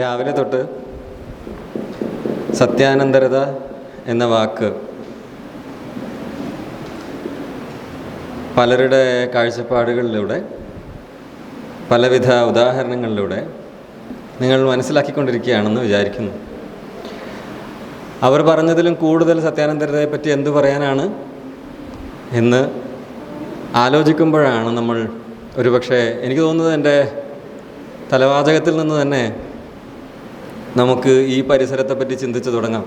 രാവിലെ തൊട്ട് സത്യാനന്തരത എന്ന വാക്ക് പലരുടെ കാഴ്ചപ്പാടുകളിലൂടെ പലവിധ ഉദാഹരണങ്ങളിലൂടെ നിങ്ങൾ മനസ്സിലാക്കിക്കൊണ്ടിരിക്കുകയാണെന്ന് വിചാരിക്കുന്നു. അവർ പറഞ്ഞതിലും കൂടുതൽ സത്യാനന്തരതയെപ്പറ്റി എന്തു പറയാനാണ് എന്ന് ആലോചിക്കുമ്പോഴാണ് നമ്മൾ ഒരുപക്ഷെ എനിക്ക് തോന്നുന്നത് എൻ്റെ തലവാചകത്തിൽ നിന്ന് തന്നെ നമുക്ക് ഈ പരിസരത്തെപ്പറ്റി ചിന്തിച്ചു തുടങ്ങാം.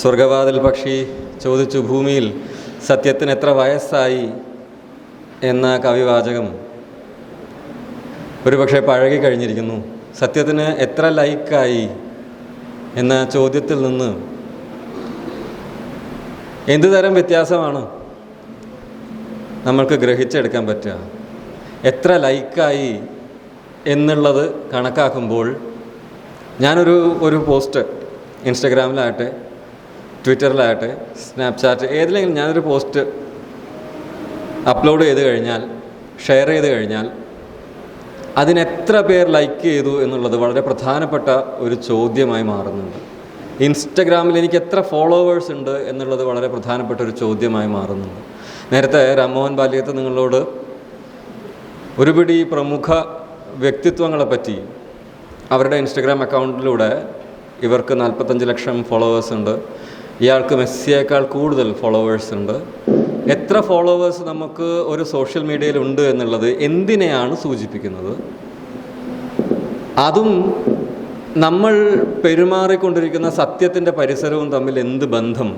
സ്വർഗവാതിൽ പക്ഷി ചോദിച്ചു ഭൂമിയിൽ സത്യത്തിന് എത്ര വയസ്സായി എന്ന കവിവാചകം ഒരുപക്ഷെ പഴകിക്കഴിഞ്ഞിരിക്കുന്നു. സത്യത്തിന് എത്ര ലൈക്കായി എന്ന ചോദ്യത്തിൽ നിന്ന് എന്തുതരം വ്യത്യാസമാണ് നമ്മൾക്ക് ഗ്രഹിച്ചെടുക്കാൻ പറ്റുക? എത്ര ലൈക്കായി എന്നുള്ളത് കണക്കാക്കുമ്പോൾ ഞാനൊരു പോസ്റ്റ് ഇൻസ്റ്റഗ്രാമിലാകട്ടെ ട്വിറ്ററിലാകട്ടെ സ്നാപ്ചാറ്റ് ഏതിലെങ്കിലും ഞാനൊരു പോസ്റ്റ് അപ്ലോഡ് ചെയ്ത് കഴിഞ്ഞാൽ ഷെയർ ചെയ്ത് കഴിഞ്ഞാൽ അതിനെത്ര പേർ ലൈക്ക് ചെയ്തു എന്നുള്ളത് വളരെ പ്രധാനപ്പെട്ട ഒരു ചോദ്യമായി മാറുന്നുണ്ട്. ഇൻസ്റ്റഗ്രാമിൽ എനിക്ക് എത്ര ഫോളോവേഴ്സ് ഉണ്ട് എന്നുള്ളത് വളരെ പ്രധാനപ്പെട്ട ഒരു ചോദ്യമായി മാറുന്നുണ്ട്. നേരത്തെ രാംമോഹൻ ബാലിയത്ത് നിങ്ങളോട് ഒരുപിടി പ്രമുഖ വ്യക്തിത്വങ്ങളെപ്പറ്റി അവരുടെ ഇൻസ്റ്റഗ്രാം അക്കൗണ്ടിലൂടെ ഇവർക്ക് 45 ലക്ഷം ഫോളോവേഴ്സ് ഉണ്ട്, ഇയാൾക്ക് മെസ്സിയേക്കാൾ കൂടുതൽ ഫോളോവേഴ്സ് ഉണ്ട്, എത്ര ഫോളോവേഴ്സ് നമുക്ക് ഒരു സോഷ്യൽ മീഡിയയിൽ ഉണ്ട് എന്നുള്ളത് എന്തിനെയാണ് സൂചിപ്പിക്കുന്നത്? അതും നമ്മൾ പെരുമാറിക്കൊണ്ടിരിക്കുന്ന സത്യത്തിൻ്റെ പരിസരവും തമ്മിൽ എന്ത് ബന്ധം?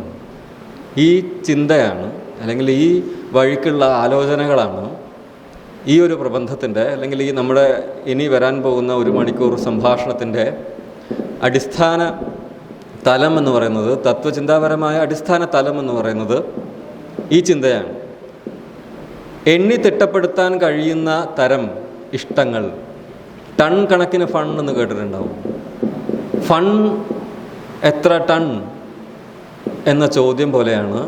ഈ ചിന്തയാണ് അല്ലെങ്കിൽ ഈ വഴിക്കുള്ള ആലോചനകളാണ് ഈ ഒരു പ്രബന്ധത്തിൻ്റെ അല്ലെങ്കിൽ ഈ നമ്മുടെ ഇനി വരാൻ പോകുന്ന 1 മണിക്കൂർ സംഭാഷണത്തിൻ്റെ അടിസ്ഥാന തലം എന്ന് പറയുന്നത്, തത്വചിന്താപരമായ അടിസ്ഥാന തലം എന്ന് പറയുന്നത് ഈ ചിന്തയാണ്. എണ്ണി തിട്ടപ്പെടുത്താൻ കഴിയുന്ന തരം ഇഷ്ടങ്ങൾ, ടൺ കണക്കിന് ഫൺ എന്ന് കേട്ടിട്ടുണ്ടാവും. ഫൺ എത്ര ടൺ എന്ന ചോദ്യം പോലെയാണ്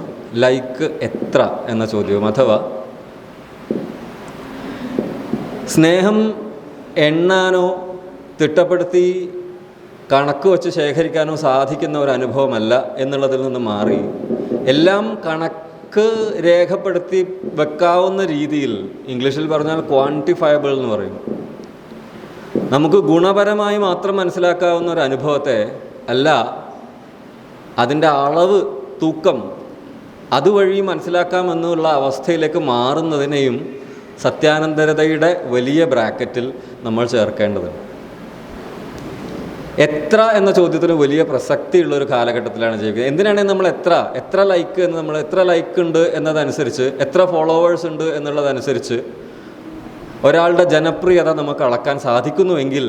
ലൈക്ക് എത്ര എന്ന ചോദ്യവും. അഥവാ സ്നേഹം എണ്ണാനോ തിട്ടപ്പെടുത്തി കണക്ക് വച്ച് ശേഖരിക്കാനോ സാധിക്കുന്ന ഒരു അനുഭവമല്ല എന്നുള്ളതിൽ നിന്ന് മാറി എല്ലാം കണക്ക് രേഖപ്പെടുത്തി വെക്കാവുന്ന രീതിയിൽ, ഇംഗ്ലീഷിൽ പറഞ്ഞാൽ ക്വാണ്ടിഫയബിൾ എന്ന് പറയും, നമുക്ക് ഗുണപരമായി മാത്രം മനസ്സിലാക്കാവുന്ന ഒരു അനുഭവത്തെ അല്ല, അതിൻ്റെ അളവ്, തൂക്കം അതുവഴി മനസ്സിലാക്കാമെന്നുള്ള അവസ്ഥയിലേക്ക് മാറുന്നതിനെയും സത്യാനന്തരതയുടെ വലിയ ബ്രാക്കറ്റിൽ നമ്മൾ ചേർക്കേണ്ടതുണ്ട്. എത്ര എന്ന ചോദ്യത്തിന് വലിയ പ്രസക്തിയുള്ളൊരു കാലഘട്ടത്തിലാണ് ജീവിക്കുന്നത്. എന്തിനാണെങ്കിൽ നമ്മൾ എത്ര ലൈക്ക് എന്ന്, നമ്മൾ എത്ര ലൈക്ക് ഉണ്ട് എന്നതനുസരിച്ച്, എത്ര ഫോളോവേഴ്സ് ഉണ്ട് എന്നുള്ളതനുസരിച്ച് ഒരാളുടെ ജനപ്രിയത നമുക്ക് അളക്കാൻ സാധിക്കുന്നുവെങ്കിൽ,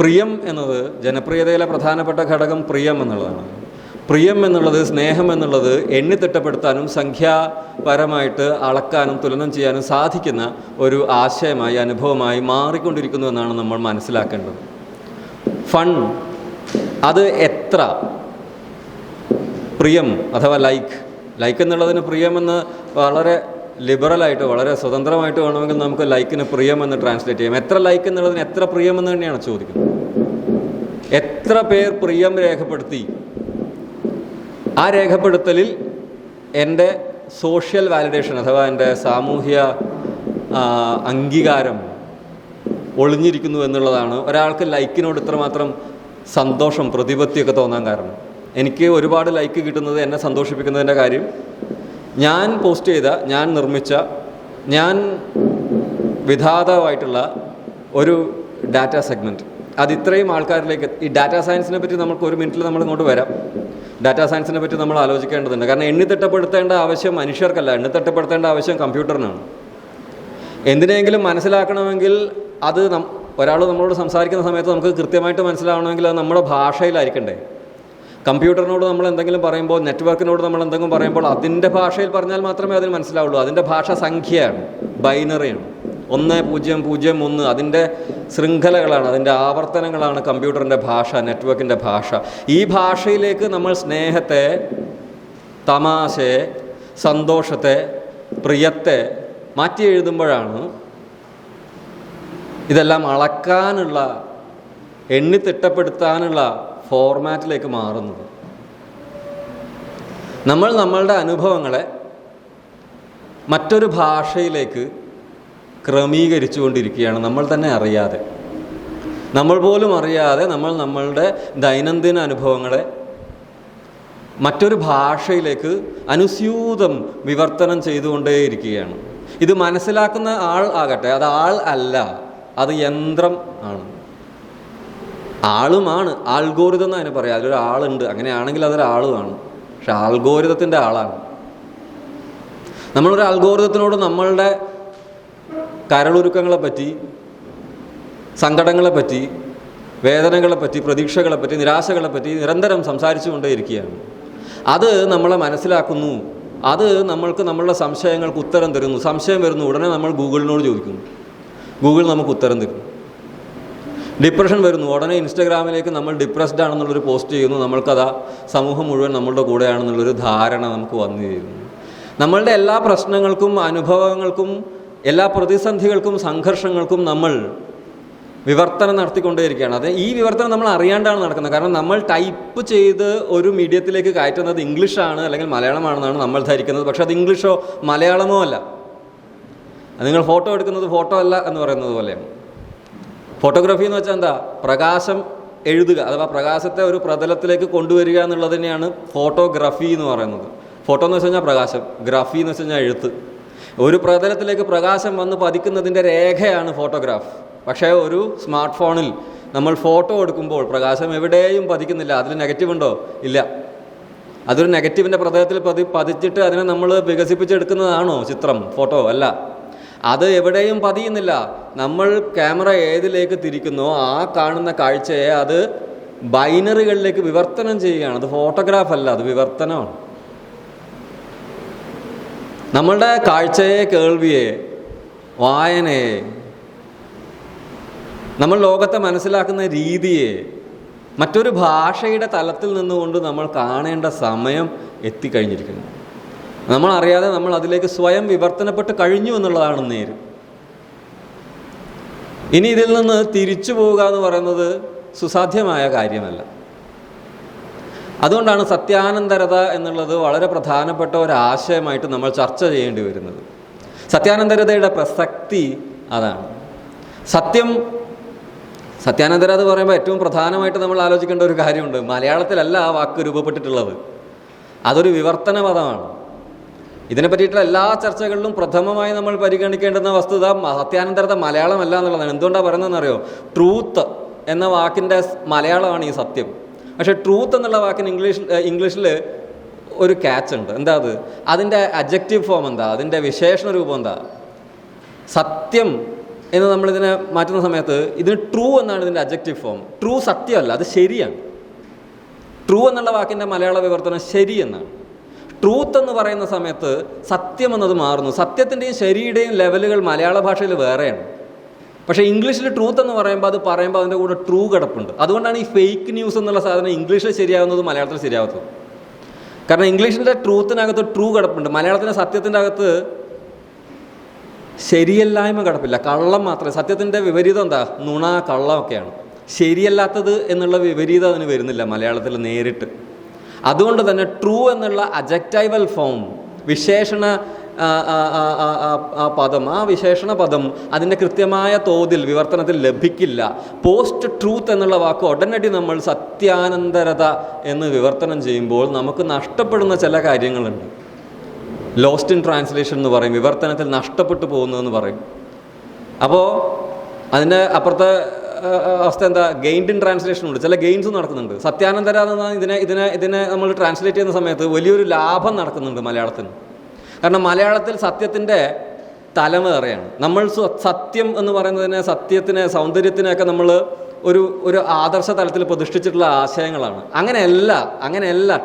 പ്രിയം എന്നത് ജനപ്രിയതയിലെ പ്രധാനപ്പെട്ട ഘടകം പ്രിയം എന്നുള്ളതാണ്. പ്രിയം എന്നുള്ളത്, സ്നേഹം എന്നുള്ളത് എണ്ണിത്തിട്ടപ്പെടുത്താനും സംഖ്യാപരമായിട്ട് അളക്കാനും തുലനം ചെയ്യാനും സാധിക്കുന്ന ഒരു ആശയമായി, അനുഭവമായി മാറിക്കൊണ്ടിരിക്കുന്നു എന്നാണ് നമ്മൾ മനസ്സിലാക്കേണ്ടത്. ഫൺ, അത് എത്ര, പ്രിയം അഥവാ ലൈക്ക് എന്നുള്ളതിന് പ്രിയമെന്ന് വളരെ ലിബറലായിട്ട്, വളരെ സ്വതന്ത്രമായിട്ട് വേണമെങ്കിൽ നമുക്ക് ലൈക്കിന് പ്രിയമെന്ന് ട്രാൻസ്ലേറ്റ് ചെയ്യാം. എത്ര ലൈക്ക് എന്നുള്ളതിന് എത്ര പ്രിയമെന്ന് തന്നെയാണ് ചോദിക്കുന്നത്. എത്ര പേർ പ്രിയം രേഖപ്പെടുത്തി? ആ രേഖപ്പെടുത്തലിൽ എൻ്റെ സോഷ്യൽ വാലിഡേഷൻ അഥവാ എൻ്റെ സാമൂഹ്യ അംഗീകാരം ഒളിഞ്ഞിരിക്കുന്നു എന്നുള്ളതാണ് ഒരാൾക്ക് ലൈക്കിനോട് ഇത്രമാത്രം സന്തോഷം, പ്രതിപത്തിയൊക്കെ തോന്നാൻ കാരണം. എനിക്ക് ഒരുപാട് ലൈക്ക് കിട്ടുന്നത് എന്നെ സന്തോഷിപ്പിക്കുന്നതിൻ്റെ കാര്യം, ഞാൻ പോസ്റ്റ് ചെയ്ത, ഞാൻ നിർമ്മിച്ച, ഞാൻ വിധാതാവായിട്ടുള്ള ഒരു ഡാറ്റ സെഗ്മെൻറ്റ് അത് ഇത്രയും ആൾക്കാരിലേക്ക്, ഈ ഡാറ്റാ സയൻസിനെ പറ്റി നമുക്ക് 1 മിനിറ്റിൽ നമ്മൾ ഇങ്ങോട്ട് വരാം. ഡാറ്റാ സയൻസിനെ പറ്റി നമ്മൾ ആലോചിക്കേണ്ടതുണ്ട്. കാരണം എണ്ണിത്തിട്ടപ്പെടുത്തേണ്ട ആവശ്യം മനുഷ്യർക്കല്ല, എണ്ണിത്തിട്ടപ്പെടുത്തേണ്ട ആവശ്യം കമ്പ്യൂട്ടറിനാണ്. എന്തിനെങ്കിലും മനസ്സിലാക്കണമെങ്കിൽ അത് ഒരാൾ നമ്മളോട് സംസാരിക്കുന്ന സമയത്ത് നമുക്ക് കൃത്യമായിട്ട് മനസ്സിലാവണമെങ്കിൽ അത് നമ്മുടെ ഭാഷയിലായിരിക്കണ്ടേ. കമ്പ്യൂട്ടറിനോട് നമ്മൾ എന്തെങ്കിലും പറയുമ്പോൾ, നെറ്റ്വർക്കിനോട് നമ്മൾ എന്തെങ്കിലും പറയുമ്പോൾ അതിൻ്റെ ഭാഷയിൽ പറഞ്ഞാൽ മാത്രമേ അതിന് മനസ്സിലാവുള്ളൂ. അതിൻ്റെ ഭാഷ സംഖ്യയാണ്, ബൈനറിയാണ്, 1 0 0 1. അതിൻ്റെ ശൃംഖലകളാണ്, അതിൻ്റെ ആവർത്തനങ്ങളാണ് കമ്പ്യൂട്ടറിൻ്റെ ഭാഷ, നെറ്റ്വർക്കിൻ്റെ ഭാഷ. ഈ ഭാഷയിലേക്ക് നമ്മൾ സ്നേഹത്തെ, തമാശയെ, സന്തോഷത്തെ, പ്രിയത്തെ മാറ്റി എഴുതുമ്പോഴാണ് ഇതെല്ലാം അളക്കാനുള്ള എണ്ണിത്തിട്ടപ്പെടുത്താനുള്ള ഫോർമാറ്റിലേക്ക് മാറുന്നത്. നമ്മൾ നമ്മളുടെ അനുഭവങ്ങളെ മറ്റൊരു ഭാഷയിലേക്ക് ക്രമീകരിച്ചു കൊണ്ടിരിക്കുകയാണ്, നമ്മൾ തന്നെ അറിയാതെ. നമ്മൾ പോലും അറിയാതെ നമ്മൾ നമ്മളുടെ ദൈനംദിന അനുഭവങ്ങളെ മറ്റൊരു ഭാഷയിലേക്ക് അനുസ്യൂതം വിവർത്തനം ചെയ്തുകൊണ്ടേയിരിക്കുകയാണ്. ഇത് മനസ്സിലാക്കുന്ന ആൾ ആകട്ടെ, അത് ആൾ അല്ല, അത് യന്ത്രം ആണ്. ആളുമാണ്, ആൽഗോരിതം എന്ന് അതിനെ പറയാം. അതിലൊരു ആളുണ്ട്, അങ്ങനെയാണെങ്കിൽ അതൊരാളുമാണ്. പക്ഷെ ആൽഗോരിതത്തിൻ്റെ ആളാണ്. നമ്മളൊരു ആൽഗോരിതത്തിനോട് നമ്മളുടെ കരളുരുക്കങ്ങളെപ്പറ്റി, സങ്കടങ്ങളെപ്പറ്റി, വേദനകളെപ്പറ്റി, പ്രതീക്ഷകളെപ്പറ്റി, നിരാശകളെപ്പറ്റി നിരന്തരം സംസാരിച്ചു കൊണ്ടേയിരിക്കുകയാണ്. അത് നമ്മളെ മനസ്സിലാക്കുന്നു, അത് നമ്മൾക്ക് നമ്മളുടെ സംശയങ്ങൾക്ക് ഉത്തരം തരുന്നു. സംശയം വരുന്നു, ഉടനെ നമ്മൾ ഗൂഗിളിനോട് ചോദിക്കുന്നു, ഗൂഗിൾ നമുക്ക് ഉത്തരം തരുന്നു. ഡിപ്രഷൻ വരുന്നു, ഉടനെ ഇൻസ്റ്റഗ്രാമിലേക്ക് നമ്മൾ ഡിപ്രസ്ഡ് ആണെന്നുള്ളൊരു പോസ്റ്റ് ചെയ്യുന്നു. നമ്മൾക്കതാ സമൂഹം മുഴുവൻ നമ്മളുടെ കൂടെയാണെന്നുള്ളൊരു ധാരണ നമുക്ക് വന്നു ചേരുന്നു. നമ്മളുടെ എല്ലാ പ്രശ്നങ്ങൾക്കും അനുഭവങ്ങൾക്കും എല്ലാ പ്രതിസന്ധികൾക്കും സംഘർഷങ്ങൾക്കും നമ്മൾ വിവർത്തനം നടത്തിക്കൊണ്ടേയിരിക്കുകയാണ്. അത് ഈ വിവർത്തനം നമ്മൾ അറിയാണ്ടാണ് നടക്കുന്നത്. കാരണം നമ്മൾ ടൈപ്പ് ചെയ്ത് ഒരു മീഡിയത്തിലേക്ക് കയറ്റുന്നത് ഇംഗ്ലീഷാണ് അല്ലെങ്കിൽ മലയാളമാണെന്നാണ് നമ്മൾ ധരിക്കുന്നത്. പക്ഷെ അത് ഇംഗ്ലീഷോ മലയാളമോ അല്ല. നിങ്ങൾ ഫോട്ടോ എടുക്കുന്നത് ഫോട്ടോ അല്ല എന്ന് പറയുന്നത് പോലെയാണ്. ഫോട്ടോഗ്രാഫി എന്ന് വെച്ചാൽ എന്താ? പ്രകാശം എഴുതുക, അഥവാ പ്രകാശത്തെ ഒരു പ്രതലത്തിലേക്ക് കൊണ്ടുവരിക എന്നുള്ളത് തന്നെയാണ് ഫോട്ടോഗ്രാഫി എന്ന് പറയുന്നത്. ഫോട്ടോ എന്ന് വെച്ച് കഴിഞ്ഞാൽ പ്രകാശം, ഗ്രാഫി എന്ന് വെച്ച് കഴിഞ്ഞാൽ എഴുത്ത്. ഒരു പ്രതലത്തിലേക്ക് പ്രകാശം വന്ന് പതിക്കുന്നതിൻ്റെ രേഖയാണ് ഫോട്ടോഗ്രാഫ്. പക്ഷേ ഒരു സ്മാർട്ട് ഫോണിൽ നമ്മൾ ഫോട്ടോ എടുക്കുമ്പോൾ പ്രകാശം എവിടെയും പതിക്കുന്നില്ല. അതിൽ നെഗറ്റീവ് ഉണ്ടോ? ഇല്ല. അതൊരു നെഗറ്റീവിൻ്റെ പ്രതലത്തിൽ പതിച്ചിട്ട് അതിനെ നമ്മൾ വികസിപ്പിച്ചെടുക്കുന്നതാണോ ചിത്രം, ഫോട്ടോ? അല്ല. അത് എവിടെയും പതിയുന്നില്ല. നമ്മൾ ക്യാമറ ഏതിലേക്ക് തിരിക്കുന്നോ ആ കാണുന്ന കാഴ്ചയെ അത് ബൈനറികളിലേക്ക് വിവർത്തനം ചെയ്യുകയാണ്. അത് ഫോട്ടോഗ്രാഫ് അല്ല, അത് വിവർത്തനമാണ്. നമ്മളുടെ കാഴ്ചയെ, കേൾവിയെ, വായനയെ, നമ്മൾ ലോകത്തെ മനസ്സിലാക്കുന്ന രീതിയെ മറ്റൊരു ഭാഷയുടെ തലത്തിൽ നിന്നുകൊണ്ട് നമ്മൾ കാണേണ്ട സമയം എത്തിക്കഴിഞ്ഞിരിക്കുന്നു. നമ്മളറിയാതെ നമ്മൾ അതിലേക്ക് സ്വയം വിവർത്തനപ്പെട്ട് കഴിഞ്ഞു എന്നുള്ളതാണ് നേര്. ഇനി ഇതിൽ നിന്ന് തിരിച്ചു പോവുക എന്ന് പറയുന്നത് സുസാധ്യമായ കാര്യമല്ല. അതുകൊണ്ടാണ് സത്യാനന്തരത എന്നുള്ളത് വളരെ പ്രധാനപ്പെട്ട ഒരാശയമായിട്ട് നമ്മൾ ചർച്ച ചെയ്യേണ്ടി വരുന്നത്. സത്യാനന്തരതയുടെ പ്രസക്തി അതാണ്. സത്യാനന്തരത എന്ന് പറയുമ്പോൾ ഏറ്റവും പ്രധാനമായിട്ട് നമ്മൾ ആലോചിക്കേണ്ട ഒരു കാര്യമുണ്ട്. മലയാളത്തിലല്ല ആ വാക്ക് രൂപപ്പെട്ടിട്ടുള്ളത്, അതൊരു വിവർത്തന പദമാണ്. ഇതിനെ പറ്റിയിട്ടുള്ള എല്ലാ ചർച്ചകളിലും പ്രഥമമായി നമ്മൾ പരിഗണിക്കേണ്ടുന്ന വസ്തുത സത്യാനന്തരത മലയാളമല്ല എന്നുള്ളതാണ്. എന്തുകൊണ്ടാണ് പറയുന്നതെന്നറിയോ? ട്രൂത്ത് എന്ന വാക്കിൻ്റെ മലയാളമാണ് ഈ സത്യം. പക്ഷേ ട്രൂത്ത് എന്നുള്ള വാക്കിന് ഇംഗ്ലീഷിൽ ഒരു ക്യാച്ച് ഉണ്ട്. എന്താ അത്? അതിൻ്റെ അഡ്ജക്റ്റീവ് ഫോം എന്താ? അതിൻ്റെ വിശേഷണ രൂപം എന്താ? സത്യം എന്ന് നമ്മളിതിനെ മാറ്റുന്ന സമയത്ത് ഇതിന് ട്രൂ എന്നാണ് ഇതിൻ്റെ അഡ്ജക്റ്റീവ് ഫോം. ട്രൂ സത്യമല്ല, അത് ശരിയാണ്. ട്രൂ എന്നുള്ള വാക്കിൻ്റെ മലയാള വിവർത്തനം ശരി എന്നാണ്. ട്രൂത്ത് എന്ന് പറയുന്ന സമയത്ത് സത്യം എന്നത് മാറുന്നു. സത്യത്തിൻ്റെയും ശരിയുടെയും ലെവലുകൾ മലയാള ഭാഷയിൽ വേറെയാണ്. പക്ഷേ ഇംഗ്ലീഷിൽ ട്രൂത്ത് എന്ന് പറയുമ്പോൾ അതിൻ്റെ കൂടെ ട്രൂ കിടപ്പുണ്ട്. അതുകൊണ്ടാണ് ഈ ഫേക്ക് ന്യൂസ് എന്നുള്ള സാധനം ഇംഗ്ലീഷിൽ ശരിയാവുന്നത് മലയാളത്തിൽ ശരിയാവാത്തത്. കാരണം ഇംഗ്ലീഷിൻ്റെ ട്രൂത്തിനകത്ത് ട്രൂ കിടപ്പുണ്ട്, മലയാളത്തിൻ്റെ സത്യത്തിൻ്റെ അകത്ത് ശരിയല്ലായ്മ കിടപ്പില്ല, കള്ളം മാത്രമേ. സത്യത്തിൻ്റെ വിപരീതം എന്താ? നുണ, കള്ളമൊക്കെയാണ്. ശരിയല്ലാത്തത് എന്നുള്ള വിപരീതം അതിന് വരുന്നില്ല മലയാളത്തിൽ നേരിട്ട്. അതുകൊണ്ട് തന്നെ ട്രൂ എന്നുള്ള അഡ്ജക്റ്റൈവൽ ഫോം, വിശേഷണ പദം, ആ വിശേഷണ പദം അതിൻ്റെ കൃത്യമായ തോതിൽ വിവർത്തനത്തിൽ ലഭിക്കില്ല. പോസ്റ്റ് ട്രൂത്ത് എന്നുള്ള വാക്ക് ഉടനടി നമ്മൾ സത്യാനന്തരത എന്ന് വിവർത്തനം ചെയ്യുമ്പോൾ നമുക്ക് നഷ്ടപ്പെടുന്ന ചില കാര്യങ്ങളുണ്ട്. ലോസ്റ്റ് ഇൻ ട്രാൻസ്ലേഷൻ എന്ന് പറയും, വിവർത്തനത്തിൽ നഷ്ടപ്പെട്ടു പോകുന്നതെന്ന് പറയും. അപ്പോൾ അതിൻ്റെ അപ്പുറത്തെ അവസ്ഥ എന്താ? ഗെയിൻഡ് ഇൻ ട്രാൻസ്ലേഷൻ ഉണ്ട്, ചില ഗെയിൻസ് നടക്കുന്നുണ്ട്. സത്യാനന്തര എന്ന ഇതിനെ നമ്മൾ ട്രാൻസ്ലേറ്റ് ചെയ്യുന്ന സമയത്ത് വലിയൊരു ലാഭം നടക്കുന്നുണ്ട് മലയാളത്തിന്. കാരണം മലയാളത്തിൽ സത്യത്തിൻ്റെ തലമേറെയാണ്. നമ്മൾ സത്യം എന്ന് പറയുന്നതിനെ, സത്യത്തിനെ, സൗന്ദര്യത്തിനെയൊക്കെ നമ്മൾ ഒരു ആദർശ തലത്തിൽ പ്രതിഷ്ഠിച്ചിട്ടുള്ള ആശയങ്ങളാണ്. അങ്ങനെയല്ല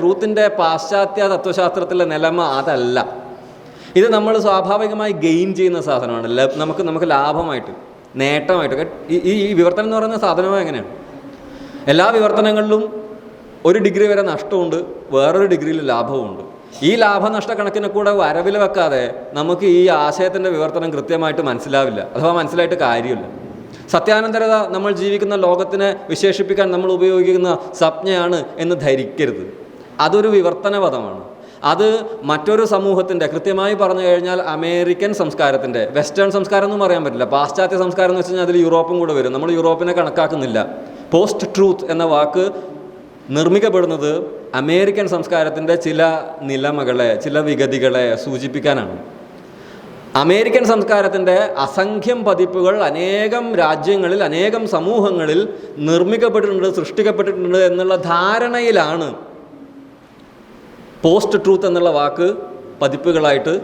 ട്രൂത്തിൻ്റെ പാശ്ചാത്യ തത്വശാസ്ത്രത്തിലെ നിലമ അതല്ല. ഇത് നമ്മൾ സ്വാഭാവികമായി ഗെയിൻ ചെയ്യുന്ന സാധനമാണ്. നമുക്ക് ലാഭമായിട്ട്, നേട്ടമായിട്ട്. ഈ വിവർത്തനം എന്ന് പറയുന്ന സാധനവും എങ്ങനെയാണ്? എല്ലാ വിവർത്തനങ്ങളിലും ഒരു ഡിഗ്രി വരെ നഷ്ടമുണ്ട്, വേറൊരു ഡിഗ്രിയിൽ ലാഭവുമുണ്ട്. ഈ ലാഭനഷ്ട കണക്കിനെ കൂടെ വരവിൽ വെക്കാതെ നമുക്ക് ഈ ആശയത്തിൻ്റെ വിവർത്തനം കൃത്യമായിട്ട് മനസ്സിലാവില്ല, അഥവാ മനസ്സിലായിട്ട് കാര്യമില്ല. സത്യാനന്തരത നമ്മൾ ജീവിക്കുന്ന ലോകത്തിനെ വിശേഷിപ്പിക്കാൻ നമ്മൾ ഉപയോഗിക്കുന്ന സംജ്ഞയാണ് എന്ന് ധരിക്കരുത്. അതൊരു വിവർത്തന പദമാണ്. അത് മറ്റൊരു സമൂഹത്തിൻ്റെ, കൃത്യമായി പറഞ്ഞു കഴിഞ്ഞാൽ അമേരിക്കൻ സംസ്കാരത്തിൻ്റെ, വെസ്റ്റേൺ സംസ്കാരം എന്നും പറയാൻ പറ്റില്ല, പാശ്ചാത്യ സംസ്കാരം എന്ന് വെച്ച് കഴിഞ്ഞാൽ അതിൽ യൂറോപ്പും കൂടെ വരും. നമ്മൾ യൂറോപ്പിനെ കണക്കാക്കുന്നില്ല. പോസ്റ്റ് ട്രൂത്ത് എന്ന വാക്ക് നിർമ്മിക്കപ്പെടുന്നത് അമേരിക്കൻ സംസ്കാരത്തിൻ്റെ ചില നിലമകളെ, ചില വിഗതികളെ സൂചിപ്പിക്കാനാണ്. അമേരിക്കൻ സംസ്കാരത്തിൻ്റെ അസംഖ്യം പതിപ്പുകൾ അനേകം രാജ്യങ്ങളിൽ, അനേകം സമൂഹങ്ങളിൽ നിർമ്മിക്കപ്പെട്ടിട്ടുണ്ട്, സൃഷ്ടിക്കപ്പെട്ടിട്ടുണ്ട് എന്നുള്ള ധാരണയിലാണ് പോസ്റ്റ് ട്രൂത്ത് എന്നുള്ള വാക്ക് പതിപ്പുകളായിട്ട്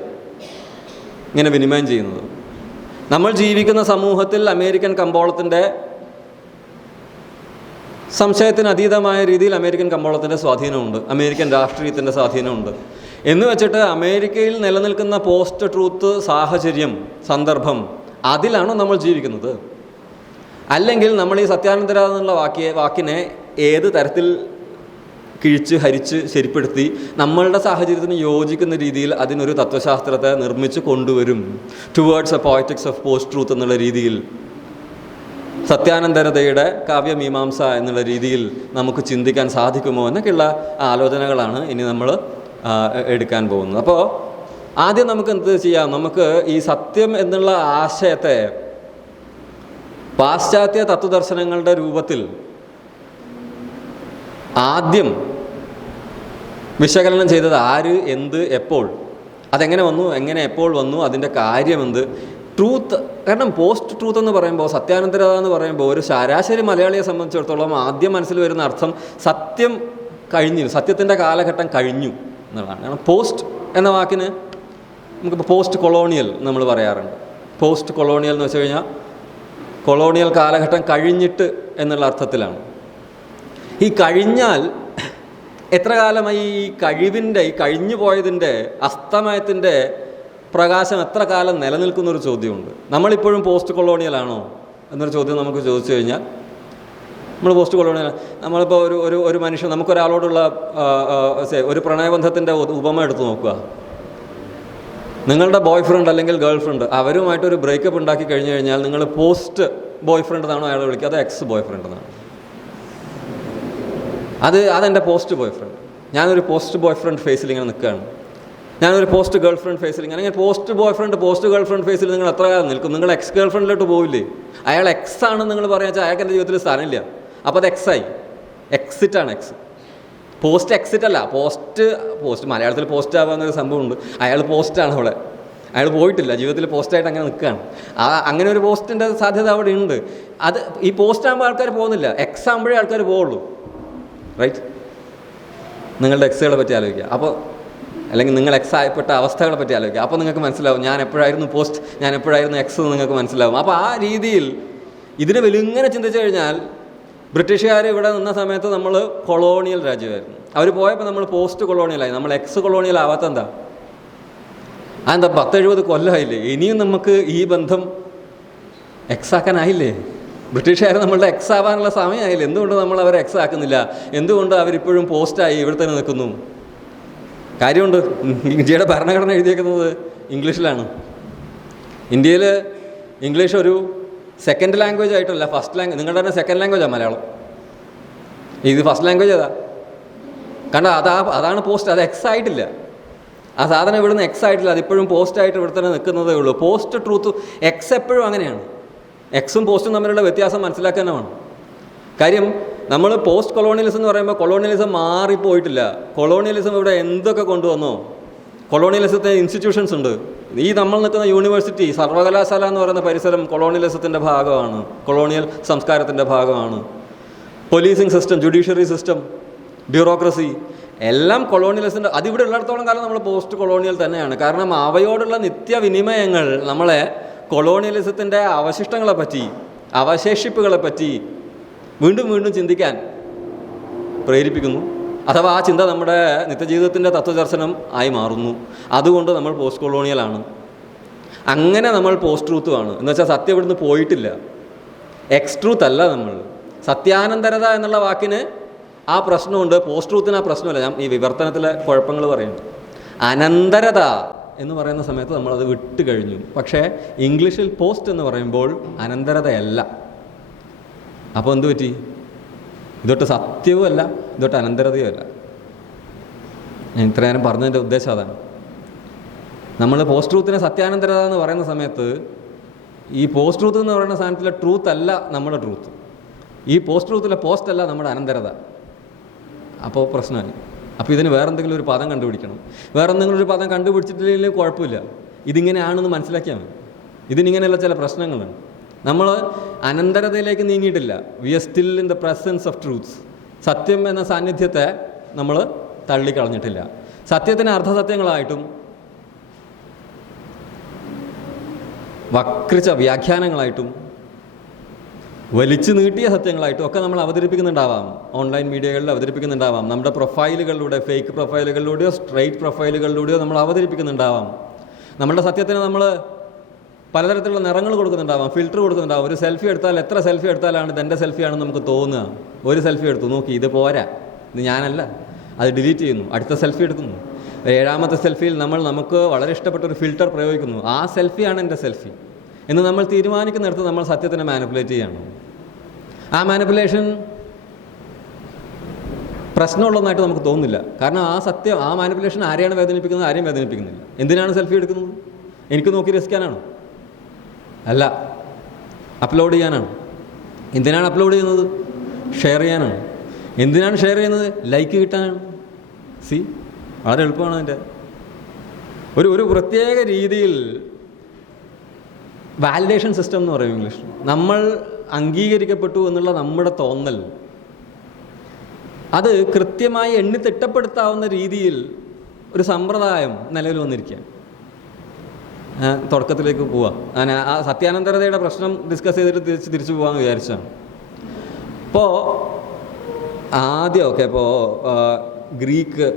ഇങ്ങനെ വിനിമയം ചെയ്യുന്നത്. നമ്മൾ ജീവിക്കുന്ന സമൂഹത്തിൽ അമേരിക്കൻ കമ്പോളത്തിൻ്റെ, സംശയത്തിന് അതീതമായ രീതിയിൽ അമേരിക്കൻ കമ്പോളത്തിൻ്റെ സ്വാധീനമുണ്ട്, അമേരിക്കൻ രാഷ്ട്രീയത്തിൻ്റെ സ്വാധീനമുണ്ട് എന്ന് വെച്ചിട്ട് അമേരിക്കയിൽ നിലനിൽക്കുന്ന പോസ്റ്റ് ട്രൂത്ത് സാഹചര്യം, സന്ദർഭം, അതിലാണോ നമ്മൾ ജീവിക്കുന്നത്? അല്ലെങ്കിൽ നമ്മൾ ഈ സത്യാനന്തര എന്നുള്ള വാക്കിനെ ഏത് തരത്തിൽ കിഴിച്ച് ഹരിച്ച് ശരിപ്പെടുത്തി നമ്മളുടെ സാഹചര്യത്തിന് യോജിക്കുന്ന രീതിയിൽ അതിനൊരു തത്വശാസ്ത്രത്തെ നിർമ്മിച്ച് കൊണ്ടുവരും, towards A poetics of post truth എന്നുള്ള രീതിയിൽ, സത്യാനന്തരതയുടെ കാവ്യമീമാംസ എന്നുള്ള രീതിയിൽ നമുക്ക് ചിന്തിക്കാൻ സാധിക്കുമോ എന്നൊക്കെയുള്ള ആലോചനകളാണ് ഇനി നമ്മൾ എടുക്കാൻ പോകുന്നത്. അപ്പോൾ ആദ്യം നമുക്ക് എന്ത് ചെയ്യാം? നമുക്ക് ഈ സത്യം എന്നുള്ള ആശയത്തെ പാശ്ചാത്യ തത്വദർശനങ്ങളുടെ രൂപത്തിൽ ആദ്യം വിശകലനം ചെയ്തത് ആര്, എന്ത്, എപ്പോൾ, അതെങ്ങനെ വന്നു, എങ്ങനെ എപ്പോൾ വന്നു, അതിൻ്റെ കാര്യമെന്ത്, ട്രൂത്ത്. കാരണം പോസ്റ്റ് ട്രൂത്ത് എന്ന് പറയുമ്പോൾ, സത്യാനന്തരത എന്ന് പറയുമ്പോൾ ഒരു ശരാശരി മലയാളിയെ സംബന്ധിച്ചിടത്തോളം ആദ്യം മനസ്സിൽ വരുന്ന അർത്ഥം സത്യം കഴിഞ്ഞു, സത്യത്തിൻ്റെ കാലഘട്ടം കഴിഞ്ഞു എന്നുള്ളതാണ്. കാരണം പോസ്റ്റ് എന്ന വാക്കിന് നമുക്കിപ്പോൾ പോസ്റ്റ് കൊളോണിയൽ നമ്മൾ പറയാറുണ്ട്. പോസ്റ്റ് കൊളോണിയൽ എന്ന് വെച്ച് കഴിഞ്ഞാൽ കൊളോണിയൽ കാലഘട്ടം കഴിഞ്ഞിട്ട് എന്നുള്ള അർത്ഥത്തിലാണ്. ഈ കഴിഞ്ഞാൽ എത്ര കാലമായി ഈ കഴിവിൻ്റെ, ഈ കഴിഞ്ഞു പോയതിൻ്റെ, അസ്തമയത്തിൻ്റെ പ്രകാശം എത്ര കാലം നിലനിൽക്കുന്നൊരു ചോദ്യമുണ്ട്. നമ്മളിപ്പോഴും പോസ്റ്റ് കൊളോണിയലാണോ എന്നൊരു ചോദ്യം നമുക്ക് ചോദിച്ചു കഴിഞ്ഞാൽ നമ്മൾ പോസ്റ്റ് കൊളോണിയൽ. നമ്മളിപ്പോൾ ഒരു മനുഷ്യൻ, നമുക്കൊരാളോടുള്ള ഒരു പ്രണയബന്ധത്തിൻ്റെ ഉപമ എടുത്ത് നോക്കുക. നിങ്ങളുടെ ബോയ് ഫ്രണ്ട് അല്ലെങ്കിൽ ഗേൾ ഫ്രണ്ട് അവരുമായിട്ടൊരു ബ്രേക്കപ്പ് ഉണ്ടാക്കി കഴിഞ്ഞു കഴിഞ്ഞാൽ നിങ്ങൾ പോസ്റ്റ് ബോയ് ഫ്രണ്ട് എന്നാണോ അയാളെ വിളിക്കുക, അത് എക്സ് ബോയ് ഫ്രണ്ട് എന്നാണ്. അതെൻ്റെ പോസ്റ്റ് ബോയ് ഫ്രണ്ട്. ഞാനൊരു പോസ്റ്റ് ബോയ് ഫ്രണ്ട് ഫേസിൽ ഇങ്ങനെ നിൽക്കുകയാണ്. ഞാനൊരു പോസ്റ്റ് ഗേൾ ഫ്രണ്ട് ഫേസിൽ ഇങ്ങനെ post boy friend, post girl friend ഫേസിൽ നിങ്ങൾ എത്ര കാലം നിൽക്കും? നിങ്ങൾ എക്സ് ഗേൾ ഫ്രണ്ടിലോട്ട് പോവില്ലേ? അയാൾ എക്സ് ആണെന്ന് നിങ്ങൾ പറയാൻ വെച്ചാൽ അയാൾക്ക് എൻ്റെ ജീവിതത്തിൽ സ്ഥാനമില്ല. അപ്പോൾ അത് എക്സായി, എക്സിറ്റാണ് എക്സ്. പോസ്റ്റ് എക്സിറ്റ് അല്ല, പോസ്റ്റ് മലയാളത്തിൽ പോസ്റ്റ് ആവാന്നൊരു സംഭവമുണ്ട്. അയാൾ പോസ്റ്റാണ് അവിടെ, അയാൾ പോയിട്ടില്ല, ജീവിതത്തിൽ പോസ്റ്റായിട്ട് അങ്ങനെ നിൽക്കുകയാണ്. അങ്ങനെ ഒരു പോസ്റ്റിൻ്റെ സാധ്യത അവിടെ ഉണ്ട്. അത് ഈ പോസ്റ്റ് ആകുമ്പോൾ ആൾക്കാർ പോകുന്നില്ല, എക്സ് ആകുമ്പോഴേ ആൾക്കാർ പോവുള്ളൂ. റൈറ്റ്? നിങ്ങളുടെ എക്സുകളെ പറ്റി ആലോചിക്കുക. അപ്പോൾ അല്ലെങ്കിൽ നിങ്ങൾ എക്സ് ആയപ്പെട്ട അവസ്ഥകളെ പറ്റി ആലോചിക്കുക. അപ്പോൾ നിങ്ങൾക്ക് മനസ്സിലാവും ഞാൻ എപ്പോഴായിരുന്നു പോസ്റ്റ്, ഞാൻ എപ്പോഴായിരുന്നു എക്സ് എന്ന് നിങ്ങൾക്ക് മനസ്സിലാവും. അപ്പോൾ ആ രീതിയിൽ ഇതിനെ വലിങ്ങനെ ചിന്തിച്ചു കഴിഞ്ഞാൽ, ബ്രിട്ടീഷുകാർ ഇവിടെ നിന്ന സമയത്ത് നമ്മൾ കൊളോണിയൽ രാജ്യമായിരുന്നു. അവർ പോയപ്പോൾ നമ്മൾ പോസ്റ്റ് കൊളോണിയലായി. നമ്മൾ എക്സ് കൊളോണിയൽ ആവാത്ത എന്താ? അതെന്താ? 10-70 കൊല്ലമായില്ലേ? ഇനിയും നമുക്ക് ഈ ബന്ധം എക്സ് ആക്കാനായില്ലേ? ബ്രിട്ടീഷുകാർ നമ്മളുടെ എക്സ് ആവാനുള്ള സമയമായില്ല. എന്തുകൊണ്ട് നമ്മൾ അവരെ എക്സ് ആക്കുന്നില്ല? എന്തുകൊണ്ട് അവരിപ്പോഴും പോസ്റ്റായി ഇവിടെ തന്നെ നിൽക്കുന്നു? കാര്യമുണ്ട്. ഇന്ത്യയുടെ ഭരണഘടന എഴുതിയേക്കുന്നത് ഇംഗ്ലീഷിലാണ്. ഇന്ത്യയിൽ ഇംഗ്ലീഷ് ഒരു സെക്കൻഡ് ലാംഗ്വേജ് ആയിട്ടല്ല, ഫസ്റ്റ് ലാംഗ്വേജ്. നിങ്ങളുടെ തന്നെ സെക്കൻഡ് ലാംഗ്വേജാണ് മലയാളം. ഇത് ഫസ്റ്റ് ലാംഗ്വേജ് ഏതാ? കണ്ട, അതാണ് പോസ്റ്റ്. അത് എക്സ് ആയിട്ടില്ല. ആ സാധനം ഇവിടുന്ന് എക്സ് ആയിട്ടില്ല, അതിപ്പോഴും പോസ്റ്റായിട്ട് ഇവിടെ തന്നെ നിൽക്കുന്നതേ ഉള്ളൂ. പോസ്റ്റ് ട്രൂത്ത് എക്സ് എപ്പോഴും അങ്ങനെയാണ്. എക്സും പോസ്റ്റും തമ്മിലുള്ള വ്യത്യാസം മനസ്സിലാക്കാനാണ് കാര്യം. നമ്മൾ പോസ്റ്റ് കൊളോണിയലിസം എന്ന് പറയുമ്പോൾ കൊളോണിയലിസം മാറിപ്പോയിട്ടില്ല. കൊളോണിയലിസം ഇവിടെ എന്തൊക്കെ കൊണ്ടുവന്നോ, കൊളോണിയലിസത്തെ ഇൻസ്റ്റിറ്റ്യൂഷൻസ് ഉണ്ട്. ഈ നമ്മൾ നിൽക്കുന്ന യൂണിവേഴ്സിറ്റി, സർവകലാശാല എന്ന് പറയുന്ന പരിസരം കൊളോണിയലിസത്തിൻ്റെ ഭാഗമാണ്, കൊളോണിയൽ സംസ്കാരത്തിൻ്റെ ഭാഗമാണ്. Policing system, judiciary system, bureaucracy എല്ലാം കൊളോണിയലിസത്തിൻ്റെ. അതിവിടെ ഉള്ളിടത്തോളം കാലം നമ്മൾ പോസ്റ്റ് കൊളോണിയൽ തന്നെയാണ്. കാരണം അവയോടുള്ള നിത്യവിനിമയങ്ങൾ നമ്മളെ കൊളോണിയലിസത്തിൻ്റെ അവശിഷ്ടങ്ങളെ പറ്റി, അവശേഷിപ്പുകളെ പറ്റി വീണ്ടും വീണ്ടും ചിന്തിക്കാൻ പ്രേരിപ്പിക്കുന്നു. അഥവാ ആ ചിന്ത നമ്മുടെ നിത്യജീവിതത്തിൻ്റെ തത്വദർശനം ആയി മാറുന്നു. അതുകൊണ്ട് നമ്മൾ പോസ്റ്റ് കൊളോണിയലാണ്. അങ്ങനെ നമ്മൾ പോസ്റ്റ് ട്രൂത്തുമാണ്. എന്ന് വെച്ചാൽ സത്യം ഇവിടുന്ന് പോയിട്ടില്ല. എക്സ് ട്രൂത്ത് അല്ല നമ്മൾ. സത്യാനന്തരത എന്നുള്ള വാക്കിന് ആ പ്രശ്നമുണ്ട്, പോസ്റ്റ് ട്രൂത്തിന് ആ പ്രശ്നമില്ല. ഞാൻ ഈ വിവർത്തനത്തിലെ കുഴപ്പങ്ങൾ പറയുന്നുണ്ട്. അനന്തരത എന്ന് പറയുന്ന സമയത്ത് നമ്മളത് വിട്ട് കഴിഞ്ഞു. പക്ഷേ ഇംഗ്ലീഷിൽ പോസ്റ്റ് എന്ന് പറയുമ്പോൾ അനന്തരതയല്ല, അപ്പോൾ എന്തു പറ്റി? ഇതൊട്ട് സത്യവുമല്ല, ഇതൊട്ട് അനന്തരതയുമല്ല. ഞാൻ ഇത്ര നേരം പറഞ്ഞതിൻ്റെ ഉദ്ദേശം അതാണ്. നമ്മൾ പോസ്റ്റ് ട്രൂത്തിനെ സത്യാനന്തരത എന്ന് പറയുന്ന സമയത്ത് ഈ പോസ്റ്റ് ട്രൂത്ത് എന്ന് പറയുന്ന സാധനത്തിലെ ട്രൂത്ത് അല്ല നമ്മുടെ ട്രൂത്ത്, ഈ പോസ്റ്റ് ട്രൂത്തിലെ പോസ്റ്റ് അല്ല നമ്മുടെ അനന്തരത. അപ്പോൾ പ്രശ്നമായി. അപ്പോൾ ഇതിന് വേറെന്തെങ്കിലും ഒരു പദം കണ്ടുപിടിക്കണം. വേറെ എന്തെങ്കിലും ഒരു പദം കണ്ടുപിടിച്ചിട്ടില്ലെങ്കിലും കുഴപ്പമില്ല, ഇതിങ്ങനെയാണെന്ന് മനസ്സിലാക്കിയാൽ മതി. ഇതിനിങ്ങനെയുള്ള ചില പ്രശ്നങ്ങളുണ്ട്. നമ്മൾ അനന്തരതയിലേക്ക് നീങ്ങിയിട്ടില്ല. We are still in the presence of truths. സത്യം എന്ന സാന്നിധ്യത്തെ നമ്മൾ തള്ളിക്കളഞ്ഞിട്ടില്ല. സത്യത്തിന് അർദ്ധസത്യങ്ങളായിട്ടും വക്രിച്ച വ്യാഖ്യാനങ്ങളായിട്ടും വലിച്ചു നീട്ടിയ സത്യങ്ങളായിട്ടും ഒക്കെ നമ്മൾ അവതരിപ്പിക്കുന്നുണ്ടാവാം. ഓൺലൈൻ മീഡിയകളിൽ അവതരിപ്പിക്കുന്നുണ്ടാവാം. നമ്മുടെ പ്രൊഫൈലുകളിലൂടെ, ഫേക്ക് പ്രൊഫൈലുകളിലൂടെയോ സ്ട്രെയിറ്റ് പ്രൊഫൈലുകളിലൂടെയോ നമ്മൾ അവതരിപ്പിക്കുന്നുണ്ടാവാം. നമ്മുടെ സത്യത്തിന് നമ്മൾ പലതരത്തിലുള്ള നിറങ്ങൾ കൊടുക്കുന്നുണ്ടാവാം, ഫിൽറ്റർ കൊടുക്കുന്നുണ്ടാവാം. ഒരു സെൽഫി എടുത്താൽ എത്ര സെൽഫി എടുത്താലാണ് ഇതെൻ്റെ സെൽഫിയാണെന്ന് നമുക്ക് തോന്നുക. ഒരു സെൽഫി എടുത്തു നോക്കി, ഇത് പോരാ, ഇത് ഞാനല്ല, അത് ഡിലീറ്റ് ചെയ്യുന്നു, അടുത്ത സെൽഫി എടുക്കുന്നു. 7ാമത്തെ സെൽഫിയിൽ നമുക്ക് വളരെ ഇഷ്ടപ്പെട്ട ഒരു ഫിൽറ്റർ പ്രയോഗിക്കുന്നു. ആ സെൽഫിയാണ് എൻ്റെ സെൽഫി എന്ന് നമ്മൾ തീരുമാനിക്കുന്നിടത്ത് നമ്മൾ സത്യത്തിനെ മാനിപ്പുലേറ്റ് ചെയ്യണം. ആ മാനിപ്പുലേഷൻ പ്രശ്നമുള്ളതായിട്ട് നമുക്ക് തോന്നുന്നില്ല. കാരണം ആ മാനിപ്പുലേഷൻ ആരെയാണ് വേദനിപ്പിക്കുന്നത്? ആരെയും വേദനിപ്പിക്കുന്നില്ല. എന്തിനാണ് സെൽഫി എടുക്കുന്നത്? എനിക്ക് നോക്കി രസിക്കാനാണോ? അല്ല, അപ്ലോഡ് ചെയ്യാനാണ്. എന്തിനാണ് അപ്ലോഡ് ചെയ്യുന്നത്? ഷെയർ ചെയ്യാനാണ്. എന്തിനാണ് ഷെയർ ചെയ്യുന്നത്? ലൈക്ക് കിട്ടാനാണ്. വളരെ എളുപ്പമാണ്. അതിൻ്റെ ഒരു പ്രത്യേക രീതിയിൽ വാലിഡേഷൻ സിസ്റ്റം എന്ന് പറയും ഇംഗ്ലീഷിൽ. നമ്മൾ അംഗീകരിക്കപ്പെട്ടു എന്നുള്ള നമ്മുടെ തോന്നൽ അത് കൃത്യമായി തിട്ടപ്പെടുത്താവുന്ന രീതിയിൽ ഒരു സമ്പ്രദായം നിലവിൽ വന്നിരിക്കുകയാണ്. തുടക്കത്തിലേക്ക് പോവാം. ഞാൻ ആ സത്യാനന്തരതയുടെ പ്രശ്നം ഡിസ്കസ് ചെയ്തിട്ട് തിരിച്ചു പോകാമെന്ന് വിചാരിച്ചാണ്. ഇപ്പോൾ ആദ്യമൊക്കെ ഗ്രീക്ക്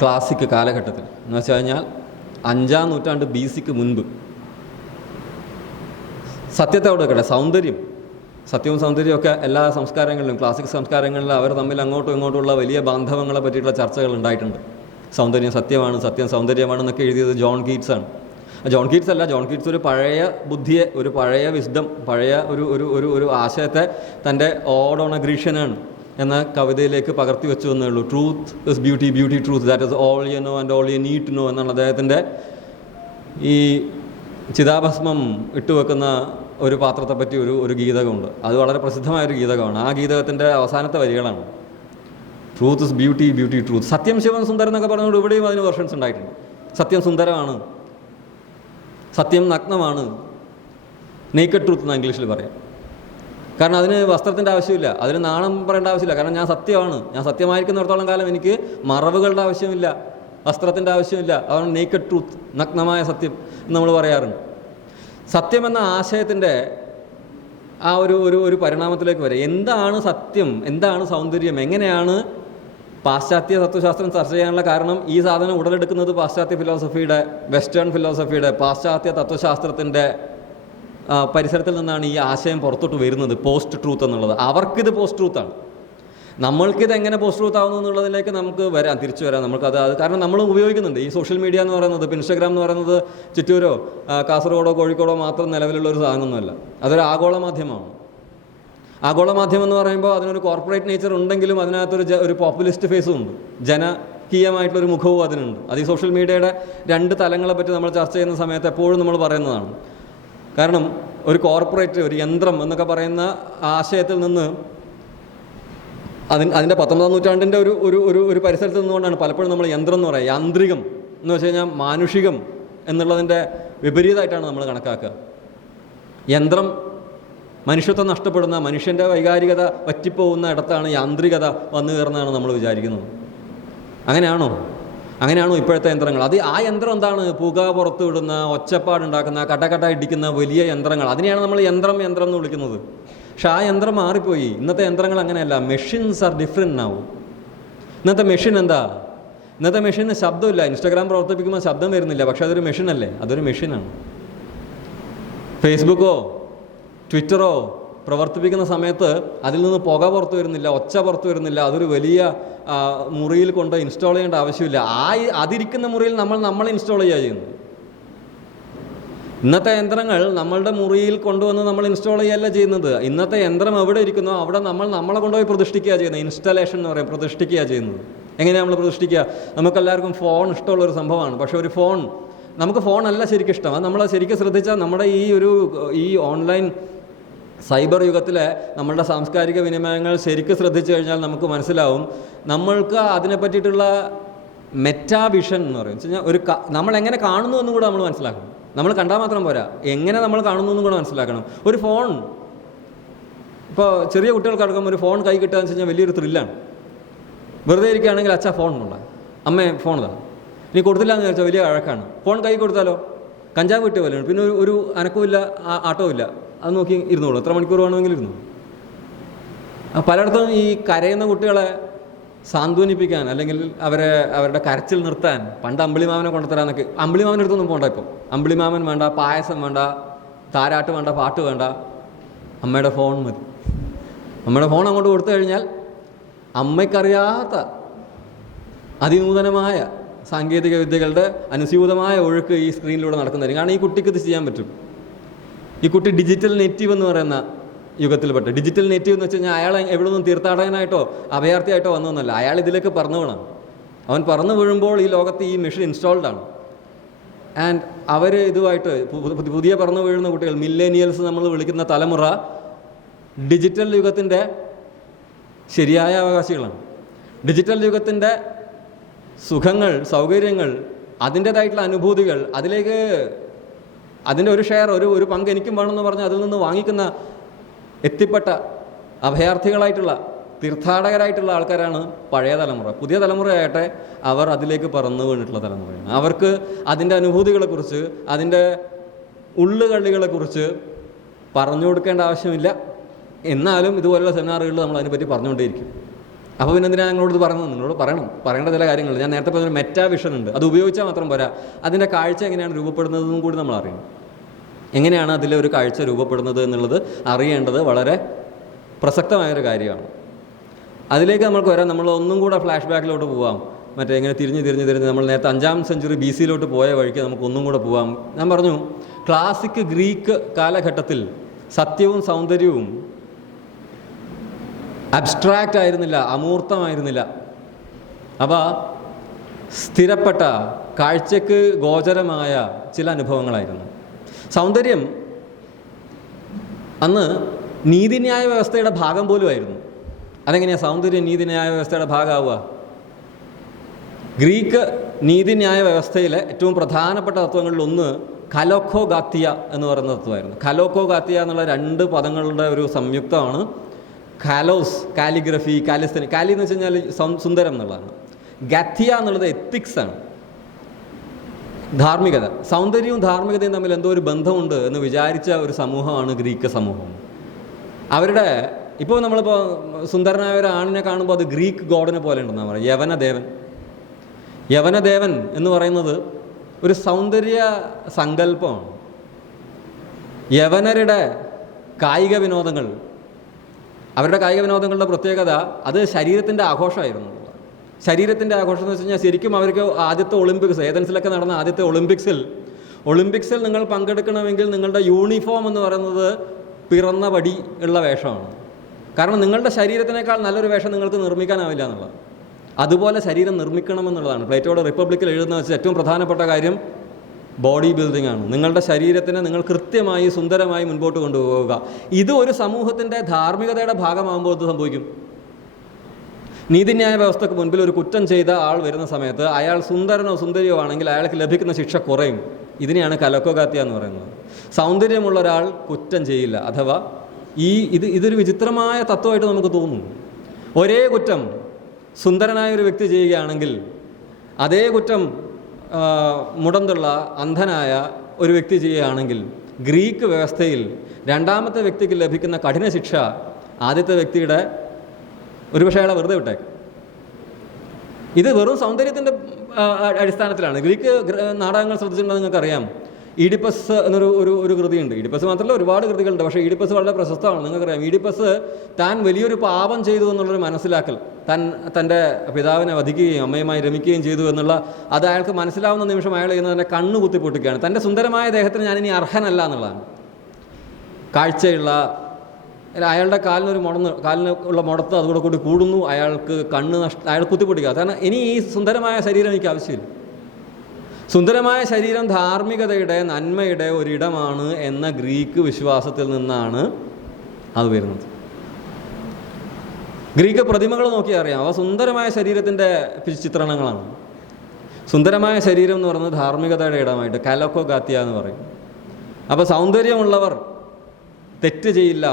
ക്ലാസിക് കാലഘട്ടത്തിൽ എന്ന് വെച്ച് കഴിഞ്ഞാൽ 5ാം നൂറ്റാണ്ട് BC-ക്ക് മുൻപ് സത്യത്തെ അവിടെ വെക്കട്ടെ, സത്യവും സൗന്ദര്യമൊക്കെ എല്ലാ സംസ്കാരങ്ങളിലും, ക്ലാസിക് സംസ്കാരങ്ങളിലും അവർ തമ്മിൽ അങ്ങോട്ടും ഇങ്ങോട്ടുമുള്ള വലിയ ബാന്ധവങ്ങളെ പറ്റിയിട്ടുള്ള ചർച്ചകൾ ഉണ്ടായിട്ടുണ്ട്. സൗന്ദര്യം സത്യമാണ്, സത്യം സൗന്ദര്യമാണെന്നൊക്കെ എഴുതിയത് ജോൺ കീറ്റ്സ് ആണ്. ജോൺ കീറ്റ്സ് അല്ല, ജോൺ കീറ്റ്സ് ഒരു പഴയ ബുദ്ധിയെ, ഒരു പഴയ വിസ്ഡം, പഴയ ഒരു ആശയത്തെ തൻ്റെ ഓഡ് ഓൺ എ ഗ്രീഷ്യനാണ് എന്ന കവിതയിലേക്ക് പകർത്തി വെച്ചു എന്നേ ഉള്ളൂ. Truth is beauty, beauty truth, that is all you know and all you need to know എന്നുള്ള അദ്ദേഹത്തിൻ്റെ ഈ ചിതാഭസ്മം ഇട്ടുവെക്കുന്ന ഒരു പാത്രത്തെപ്പറ്റി ഒരു ഗീതകമുണ്ട്. അത് വളരെ പ്രസിദ്ധമായൊരു ഗീതകമാണ്. ആ ഗീതകത്തിൻ്റെ അവസാനത്തെ വരികളാണ് truth is beauty, beauty truth. സത്യം ശിവൻ സുന്ദരൻ എന്നൊക്കെ പറഞ്ഞുകൊണ്ട് ഇവിടെയും അതിന് വെർഷൻസ് ഉണ്ടായിട്ടുണ്ട്. സത്യം സുന്ദരമാണ്, സത്യം നഗ്നമാണ്, നേക്കഡ് ട്രൂത്ത് എന്ന് ഇംഗ്ലീഷിൽ പറയാം. കാരണം അതിന് വസ്ത്രത്തിൻ്റെ ആവശ്യമില്ല, അതിന് നാണം പറയേണ്ട ആവശ്യമില്ല. കാരണം ഞാൻ സത്യമാണ്, ഞാൻ സത്യമായിരിക്കുന്നിടത്തോളം കാലം എനിക്ക് മറവുകളുടെ ആവശ്യമില്ല, വസ്ത്രത്തിൻ്റെ ആവശ്യമില്ല. അതാണ് നേക്കഡ് ട്രൂത്ത്, നഗ്നമായ സത്യം എന്ന് നമ്മൾ പറയാറുണ്ട്. സത്യം എന്ന ആശയത്തിൻ്റെ ആ ഒരു പരിണാമത്തിലേക്ക് വരെ എന്താണ് സത്യം, എന്താണ് സൗന്ദര്യം, എങ്ങനെയാണ് പാശ്ചാത്യ തത്വശാസ്ത്രം ചർച്ച ചെയ്യാനുള്ള കാരണം ഈ സാധനം ഉടലെടുക്കുന്നത് പാശ്ചാത്യ ഫിലോസഫിയുടെ, വെസ്റ്റേൺ ഫിലോസഫിയുടെ, പാശ്ചാത്യ തത്വശാസ്ത്രത്തിൻ്റെ പരിസരത്തിൽ നിന്നാണ് ഈ ആശയം പുറത്തോട്ട് വരുന്നത്. പോസ്റ്റ് ട്രൂത്ത് എന്നുള്ളത് അവർക്കിത് പോസ്റ്റ് ട്രൂത്താണ്. നമ്മൾക്കിത് എങ്ങനെ പോസ്റ്റ് ട്രൂത്ത് ആവുന്നു എന്നുള്ളതിലേക്ക് നമുക്ക് തിരിച്ചു വരാം. നമുക്കത് കാരണം നമ്മൾ ഉപയോഗിക്കുന്നുണ്ട് ഈ സോഷ്യൽ മീഡിയ എന്ന് പറയുന്നത്. ഇപ്പോൾ ഇൻസ്റ്റാഗ്രാം എന്ന് പറയുന്നത് ചിറ്റൂരോ കാസർഗോഡോ കോഴിക്കോടോ മാത്രം നിലവിലുള്ള ഒരു സാധനമൊന്നുമല്ല. അതൊരു ആഗോള മാധ്യമമാണ്. ആഗോള മാധ്യമം എന്ന് പറയുമ്പോൾ അതിനൊരു കോർപ്പറേറ്റ് നേച്ചർ ഉണ്ടെങ്കിലും അതിനകത്തൊരു പോപ്പുലിസ്റ്റ് ഫേസും ഉണ്ട്, ജനകീയമായിട്ടുള്ളൊരു മുഖവും അതിനുണ്ട്. അത് ഈ സോഷ്യൽ മീഡിയയുടെ 2 തലങ്ങളെ പറ്റി നമ്മൾ ചർച്ച ചെയ്യുന്ന സമയത്ത് എപ്പോഴും നമ്മൾ പറയുന്നതാണ്. കാരണം ഒരു കോർപ്പറേറ്റ്, ഒരു യന്ത്രം എന്നൊക്കെ പറയുന്ന ആശയത്തിൽ നിന്ന് അതിൻ്റെ 19ാം നൂറ്റാണ്ടിൻ്റെ ഒരു പരിസരത്ത് നിന്നുകൊണ്ടാണ് പലപ്പോഴും നമ്മൾ യന്ത്രം എന്ന് പറയുക. യാന്ത്രികം എന്ന് വെച്ച് കഴിഞ്ഞാൽ മാനുഷികം എന്നുള്ളതിൻ്റെ വിപരീതമായിട്ടാണ് നമ്മൾ കണക്കാക്കുക. യന്ത്രം മനുഷ്യത്വം നഷ്ടപ്പെടുന്ന, മനുഷ്യൻ്റെ വൈകാരികത വറ്റിപ്പോകുന്ന ഇടത്താണ് യാന്ത്രികത വന്നു കയറുന്നതാണ് നമ്മൾ വിചാരിക്കുന്നത്. അങ്ങനെയാണോ ഇപ്പോഴത്തെ യന്ത്രങ്ങൾ? ആ യന്ത്രം എന്താണ്? പുക പുറത്തു വിടുന്ന, ഒച്ചപ്പാടുണ്ടാക്കുന്ന, കട്ട ഇടിക്കുന്ന വലിയ യന്ത്രങ്ങൾ. അതിനെയാണ് നമ്മൾ യന്ത്രം എന്ന് വിളിക്കുന്നത്. പക്ഷെ ആ യന്ത്രം മാറിപ്പോയി. ഇന്നത്തെ യന്ത്രങ്ങൾ അങ്ങനെയല്ല. Machines are different now. ഇന്നത്തെ മെഷീൻ എന്താ? ഇന്നത്തെ മെഷീന് ശബ്ദമില്ല. ഇൻസ്റ്റാഗ്രാം പ്രവർത്തിപ്പിക്കുമ്പോൾ ശബ്ദം വരുന്നില്ല, പക്ഷെ അതൊരു മെഷീനല്ലേ? അതൊരു മെഷീനാണ്. ഫേസ്ബുക്കോ ട്വിറ്ററോ പ്രവർത്തിപ്പിക്കുന്ന സമയത്ത് അതിൽ നിന്ന് പുക പുറത്തു വരുന്നില്ല, ഒച്ച പുറത്തു വരുന്നില്ല. അതൊരു വലിയ മുറിയിൽ കൊണ്ട് ഇൻസ്റ്റാൾ ചെയ്യേണ്ട ആവശ്യമില്ല. അതിരിക്കുന്ന മുറിയിൽ നമ്മൾ ഇൻസ്റ്റാൾ ചെയ്യുന്നത്. ഇന്നത്തെ യന്ത്രങ്ങൾ നമ്മളുടെ മുറിയിൽ കൊണ്ടുവന്ന് നമ്മൾ ഇൻസ്റ്റാൾ ചെയ്യുകയല്ല ചെയ്യുന്നത്. ഇന്നത്തെ യന്ത്രം എവിടെ ഇരിക്കുന്നോ അവിടെ നമ്മളെ കൊണ്ടുപോയി പ്രതിഷ്ഠിക്കുക ചെയ്യുന്നത്. ഇൻസ്റ്റലേഷൻ എന്ന് പറയും, പ്രതിഷ്ഠിക്കുക ചെയ്യുന്നത്. എങ്ങനെയാണ് നമ്മൾ പ്രതിഷ്ഠിക്കുക? നമുക്കെല്ലാവർക്കും ഫോൺ ഇഷ്ടമുള്ളൊരു സംഭവമാണ്. പക്ഷേ ഒരു ഫോൺ, നമുക്ക് ഫോണല്ല ശരിക്കും ഇഷ്ടം. അത് നമ്മൾ ശരിക്കും ശ്രദ്ധിച്ചാൽ നമ്മുടെ ഈ ഓൺലൈൻ സൈബർ യുഗത്തിലെ നമ്മളുടെ സാംസ്കാരിക വിനിമയങ്ങൾ ശരിക്കും ശ്രദ്ധിച്ചു കഴിഞ്ഞാൽ നമുക്ക് മനസ്സിലാവും, നമ്മൾക്ക് അതിനെ പറ്റിയിട്ടുള്ള മെറ്റാവിഷൻ എന്ന് പറയും. വെച്ച് കഴിഞ്ഞാൽ നമ്മൾ എങ്ങനെ കാണുന്നു എന്നും കൂടെ നമ്മൾ മനസ്സിലാക്കണം. നമ്മൾ കണ്ടാൽ മാത്രം പോരാ, എങ്ങനെ നമ്മൾ കാണുന്നു എന്നും കൂടെ മനസ്സിലാക്കണം. ഒരു ഫോൺ, ഇപ്പോൾ ചെറിയ കുട്ടികൾക്കടക്കം ഒരു ഫോൺ കൈ കിട്ടുക എന്ന് വെച്ച് കഴിഞ്ഞാൽ വലിയൊരു ത്രില്ലാണ്. വെറുതെ ഇരിക്കുകയാണെങ്കിൽ അച്ഛാ ഫോൺ ഉണ്ടോ, അമ്മേ ഫോൺ ഇതാ, ഇനി കൊടുത്തില്ല എന്ന് ചോദിച്ചാൽ വലിയ അഴക്കാണ്. ഫോൺ കൈ കൊടുത്താലോ കഞ്ചാവ് കിട്ടിയ പോലെയാണ്. പിന്നെ ഒരു അനക്കവും ആട്ടവും ഇല്ല, അത് നോക്കി ഇരുന്നോളൂ, എത്ര മണിക്കൂർ വേണമെങ്കിലും ഇരുന്നോളൂ. പലയിടത്തും ഈ കരയുന്ന കുട്ടികളെ സാന്ത്വനിപ്പിക്കാൻ അല്ലെങ്കിൽ അവരുടെ കരച്ചിൽ നിർത്താൻ പണ്ട് അമ്പിളിമാമനെ കൊണ്ടുതരാന്നൊക്കെ. അമ്പിളിമാമൻ്റെ അടുത്തൊന്നും പോകണ്ട. ഇപ്പോൾ അമ്പിളിമാമൻ വേണ്ട, പായസം വേണ്ട, താരാട്ട് വേണ്ട, പാട്ട് വേണ്ട, അമ്മയുടെ ഫോൺ മതി. അമ്മയുടെ ഫോൺ അങ്ങോട്ട് കൊടുത്തു കഴിഞ്ഞാൽ അമ്മയ്ക്കറിയാത്ത അതിനൂതനമായ സാങ്കേതിക വിദ്യകളുടെ അനുസ്യൂതമായ ഒഴുക്ക് ഈ സ്ക്രീനിലൂടെ നടക്കുന്നതായിരിക്കും. കാരണം ഈ കുട്ടിക്ക് ഇത് ചെയ്യാൻ പറ്റും. ഈ കുട്ടി ഡിജിറ്റൽ നെറ്റീവ് എന്ന് പറയുന്ന യുഗത്തിൽപ്പെട്ട്. ഡിജിറ്റൽ നെറ്റീവ് എന്ന് വെച്ച് കഴിഞ്ഞാൽ അയാൾ എവിടെ നിന്നും തീർത്ഥാടകനായിട്ടോ അഭയാർത്ഥിയായിട്ടോ വന്നൊന്നല്ല, അയാൾ ഇതിലേക്ക് പറന്നു വീണാണ്. അവൻ പറന്നു വീഴുമ്പോൾ ഈ ലോകത്ത് ഈ മെഷീൻ ഇൻസ്റ്റാൾഡ് ആണ്. ആൻഡ് അവർ ഇതുമായിട്ട് പുതിയ പറന്നു വീഴുന്ന കുട്ടികൾ, മില്ലേനിയൽസ് നമ്മൾ വിളിക്കുന്ന തലമുറ, ഡിജിറ്റൽ യുഗത്തിൻ്റെ ശരിയായ അവകാശികളാണ്. ഡിജിറ്റൽ യുഗത്തിൻ്റെ സുഖങ്ങൾ, സൗകര്യങ്ങൾ, അതിൻ്റേതായിട്ടുള്ള അനുഭൂതികൾ, അതിലേക്ക് അതിൻ്റെ ഒരു ഷെയർ, ഒരു പങ്ക് എനിക്കും വേണമെന്ന് പറഞ്ഞ് അതിൽ നിന്ന് വാങ്ങിക്കുന്ന എത്തിപ്പെട്ട അഭയാർത്ഥികളായിട്ടുള്ള തീർത്ഥാടകരായിട്ടുള്ള ആൾക്കാരാണ് പഴയ തലമുറ. പുതിയ തലമുറയാകട്ടെ അവർ അതിലേക്ക് പറന്നു വീണിട്ടുള്ള തലമുറയാണ്. അവർക്ക് അതിൻ്റെ അനുഭൂതികളെക്കുറിച്ച്, അതിൻ്റെ ഉള്ളുകള്ളികളെക്കുറിച്ച് പറഞ്ഞു കൊടുക്കേണ്ട ആവശ്യമില്ല. എന്നാലും ഇതുപോലുള്ള സെമിനാറുകളിൽ നമ്മൾ അതിനെപ്പറ്റി പറഞ്ഞുകൊണ്ടേയിരിക്കും. അപ്പോൾ പിന്നെ എന്തിനാണ് ഞങ്ങളോട് പറയുന്നത്? നിങ്ങളോട് പറയേണ്ട ചില കാര്യങ്ങൾ. ഞാൻ നേരത്തെ പറഞ്ഞ മെറ്റാവിഷൻ ഉണ്ട്, അത് ഉപയോഗിച്ചാൽ മാത്രം പോരാ. അതിൻ്റെ കാഴ്ച എങ്ങനെയാണ് രൂപപ്പെടുന്നതെന്നും കൂടി നമ്മൾ അറിയണം. എങ്ങനെയാണ് അതിലൊരു കാഴ്ച രൂപപ്പെടുന്നത് എന്നുള്ളത് അറിയേണ്ടത് വളരെ പ്രസക്തമായൊരു കാര്യമാണ്. അതിലേക്ക് നമ്മൾക്ക് വരാം. നമ്മൾ ഒന്നും കൂടെ ഫ്ലാഷ് ബാക്കിലോട്ട് പോവാം. ഇങ്ങനെ തിരിഞ്ഞ് നമ്മൾ നേരത്തെ 5ാം സെഞ്ചുറി BC പോയ വഴിക്ക് നമുക്ക് ഒന്നും കൂടെ പോവാം. ഞാൻ പറഞ്ഞു, ക്ലാസിക് ഗ്രീക്ക് കാലഘട്ടത്തിൽ സത്യവും സൗന്ദര്യവും അബ്സ്ട്രാക്റ്റ് ആയിരുന്നില്ല, അമൂർത്തമായിരുന്നില്ല. അപ്പോൾ സ്ഥിരപ്പെട്ട കാഴ്ചക്ക് ഗോചരമായ ചില അനുഭവങ്ങളായിരുന്നു. സൗന്ദര്യം അന്ന് നീതിന്യായ വ്യവസ്ഥയുടെ ഭാഗം പോലും ആയിരുന്നു. അതെങ്ങനെയാണ് സൗന്ദര്യം നീതിന്യായ വ്യവസ്ഥയുടെ ഭാഗമാവുക? ഗ്രീക്ക് നീതിന്യായ വ്യവസ്ഥയിലെ ഏറ്റവും പ്രധാനപ്പെട്ട തത്വങ്ങളിലൊന്ന് കലോക്കോഗാത്തിയ എന്ന് പറയുന്ന തത്വമായിരുന്നു. കലോക്കോഗാത്തിയ എന്നുള്ള 2 പദങ്ങളുടെ ഒരു സംയുക്തമാണ്. കാലോസ്, കാലിഗ്രഫി, കാലിസ്തനി. കാലി എന്ന് വെച്ച് കഴിഞ്ഞാൽ സുന്ദരം എന്നുള്ളതാണ്. ഗാത്തിയ എന്നുള്ളത് എത്തിക്സാണ്, ധാർമ്മികത. സൗന്ദര്യവും ധാർമ്മികതയും തമ്മിൽ എന്തോ ഒരു ബന്ധമുണ്ട് എന്ന് വിചാരിച്ച ഒരു സമൂഹമാണ് ഗ്രീക്ക് സമൂഹം. അവരുടെ ഇപ്പോൾ നമ്മളിപ്പോൾ സുന്ദരനായ ഒരു ആണിനെ കാണുമ്പോൾ അത് ഗ്രീക്ക് ഗോഡിനെ പോലെ ഉണ്ടെന്നാണ് പറയുക. യവനദേവൻ എന്ന് പറയുന്നത് ഒരു സൗന്ദര്യ സങ്കല്പമാണ്. യവനരുടെ കായിക വിനോദങ്ങൾ, അവരുടെ കായിക വിനോദങ്ങളുടെ പ്രത്യേകത അത് ശരീരത്തിൻ്റെ ആഘോഷമായിരുന്നു. ശരീരത്തിൻ്റെ ആഘോഷം എന്ന് വെച്ച് കഴിഞ്ഞാൽ ശരിക്കും അവർക്ക് ആദ്യത്തെ ഒളിമ്പിക്സ്, ഏതൻസിലൊക്കെ നടന്ന ആദ്യത്തെ ഒളിമ്പിക്സിൽ നിങ്ങൾ പങ്കെടുക്കണമെങ്കിൽ നിങ്ങളുടെ യൂണിഫോം എന്ന് പറയുന്നത് പിറന്ന പടി ഉള്ള വേഷമാണ്. കാരണം നിങ്ങളുടെ ശരീരത്തിനേക്കാൾ നല്ലൊരു വേഷം നിങ്ങൾക്ക് നിർമ്മിക്കാനാവില്ല എന്നുള്ളത്. അതുപോലെ ശരീരം നിർമ്മിക്കണമെന്നുള്ളതാണ്. പ്ലേറ്റോയുടെ റിപ്പബ്ലിക്കിൽ എഴുതുന്ന വെച്ച് ഏറ്റവും പ്രധാനപ്പെട്ട കാര്യം ബോഡി ബിൽഡിംഗ് ആണ്. നിങ്ങളുടെ ശരീരത്തിനെ നിങ്ങൾ കൃത്യമായി സുന്ദരമായി മുൻപോട്ട് കൊണ്ടുപോവുക. ഇത് ഒരു സമൂഹത്തിൻ്റെ ധാർമ്മികതയുടെ ഭാഗമാകുമ്പോൾ ഇത് സംഭവിക്കും. നീതിന്യായ വ്യവസ്ഥക്ക് മുൻപിൽ ഒരു കുറ്റം ചെയ്ത ആൾ വരുന്ന സമയത്ത് അയാൾ സുന്ദരനോ സുന്ദരിയോ ആണെങ്കിൽ അയാൾക്ക് ലഭിക്കുന്ന ശിക്ഷ കുറയും. ഇതിനെയാണ് കലോക്കോഗാത്തിയ എന്ന് പറയുന്നത്. സൗന്ദര്യമുള്ള ഒരാൾ കുറ്റം ചെയ്യില്ല. അഥവാ ഇതൊരു വിചിത്രമായ തത്വമായിട്ട് നമുക്ക് തോന്നുന്നു. ഒരേ കുറ്റം സുന്ദരനായ ഒരു വ്യക്തി ചെയ്യുകയാണെങ്കിൽ അതേ കുറ്റം മുടന്തുള്ള അന്ധനായ ഒരു വ്യക്തി ചെയ്യുകയാണെങ്കിൽ ഗ്രീക്ക് വ്യവസ്ഥയിൽ രണ്ടാമത്തെ വ്യക്തിക്ക് ലഭിക്കുന്ന കഠിന ശിക്ഷ ആദ്യത്തെ വ്യക്തിയുടെ ഒരുപക്ഷെ അയാളെ വെറുതെ വിട്ടേക്കും. ഇത് വെറും സൗന്ദര്യത്തിൻ്റെ അടിസ്ഥാനത്തിലാണ്. ഗ്രീക്ക് നാടകങ്ങൾ ശ്രദ്ധിച്ചിട്ടുണ്ടെങ്കിൽ നിങ്ങൾക്കറിയാം, ഈഡിപ്പസ് എന്നൊരു ഒരു കൃതിയുണ്ട്. ഈഡിപ്പസ് മാത്രമല്ല ഒരുപാട് കൃതികളുണ്ട്, പക്ഷേ ഈഡിപ്പസ് വളരെ പ്രശസ്തമാണ്. നിങ്ങൾക്കറിയാം, ഈഡിപ്പസ് താൻ വലിയൊരു പാപം ചെയ്തു എന്നുള്ളൊരു മനസ്സിലാക്കൽ, തൻ്റെ പിതാവിനെ വധിക്കുകയും അമ്മയുമായി രമിക്കുകയും ചെയ്തു എന്നുള്ള അത് അയാൾക്ക് മനസ്സിലാവുന്ന നിമിഷം അയാൾ ചെയ്യുന്നത് തന്നെ കണ്ണു കുത്തിപ്പൊട്ടിക്കുകയാണ്. തൻ്റെ സുന്ദരമായ ദേഹത്തിന് ഞാനിനി അർഹനല്ല എന്നുള്ളതാണ്. കാഴ്ചയുള്ള അയാളുടെ കാലിന് ഉള്ള മുടത്ത് അതുകൂടെ കൂടി കൂടുന്നു, അയാൾക്ക് അയാൾ കുത്തിപ്പൊട്ടിക്കുക. കാരണം ഇനി ഈ സുന്ദരമായ ശരീരം എനിക്ക് ആവശ്യമില്ല. സുന്ദരമായ ശരീരം ധാർമ്മികതയുടെ നന്മയുടെ ഒരിടമാണ് എന്ന ഗ്രീക്ക് വിശ്വാസത്തിൽ നിന്നാണ് അത് വരുന്നത്. ഗ്രീക്ക് പ്രതിമകൾ നോക്കിയാൽ അറിയാം, അവ സുന്ദരമായ ശരീരത്തിൻ്റെ ചിത്രണങ്ങളാണ്. സുന്ദരമായ ശരീരം എന്ന് പറയുന്നത് ധാർമ്മികതയുടെ ഇടമായിട്ട് കലോക്കോ ഗാത്തിയ എന്ന് പറയും. അപ്പോൾ സൗന്ദര്യമുള്ളവർ തെറ്റ് ചെയ്യില്ല.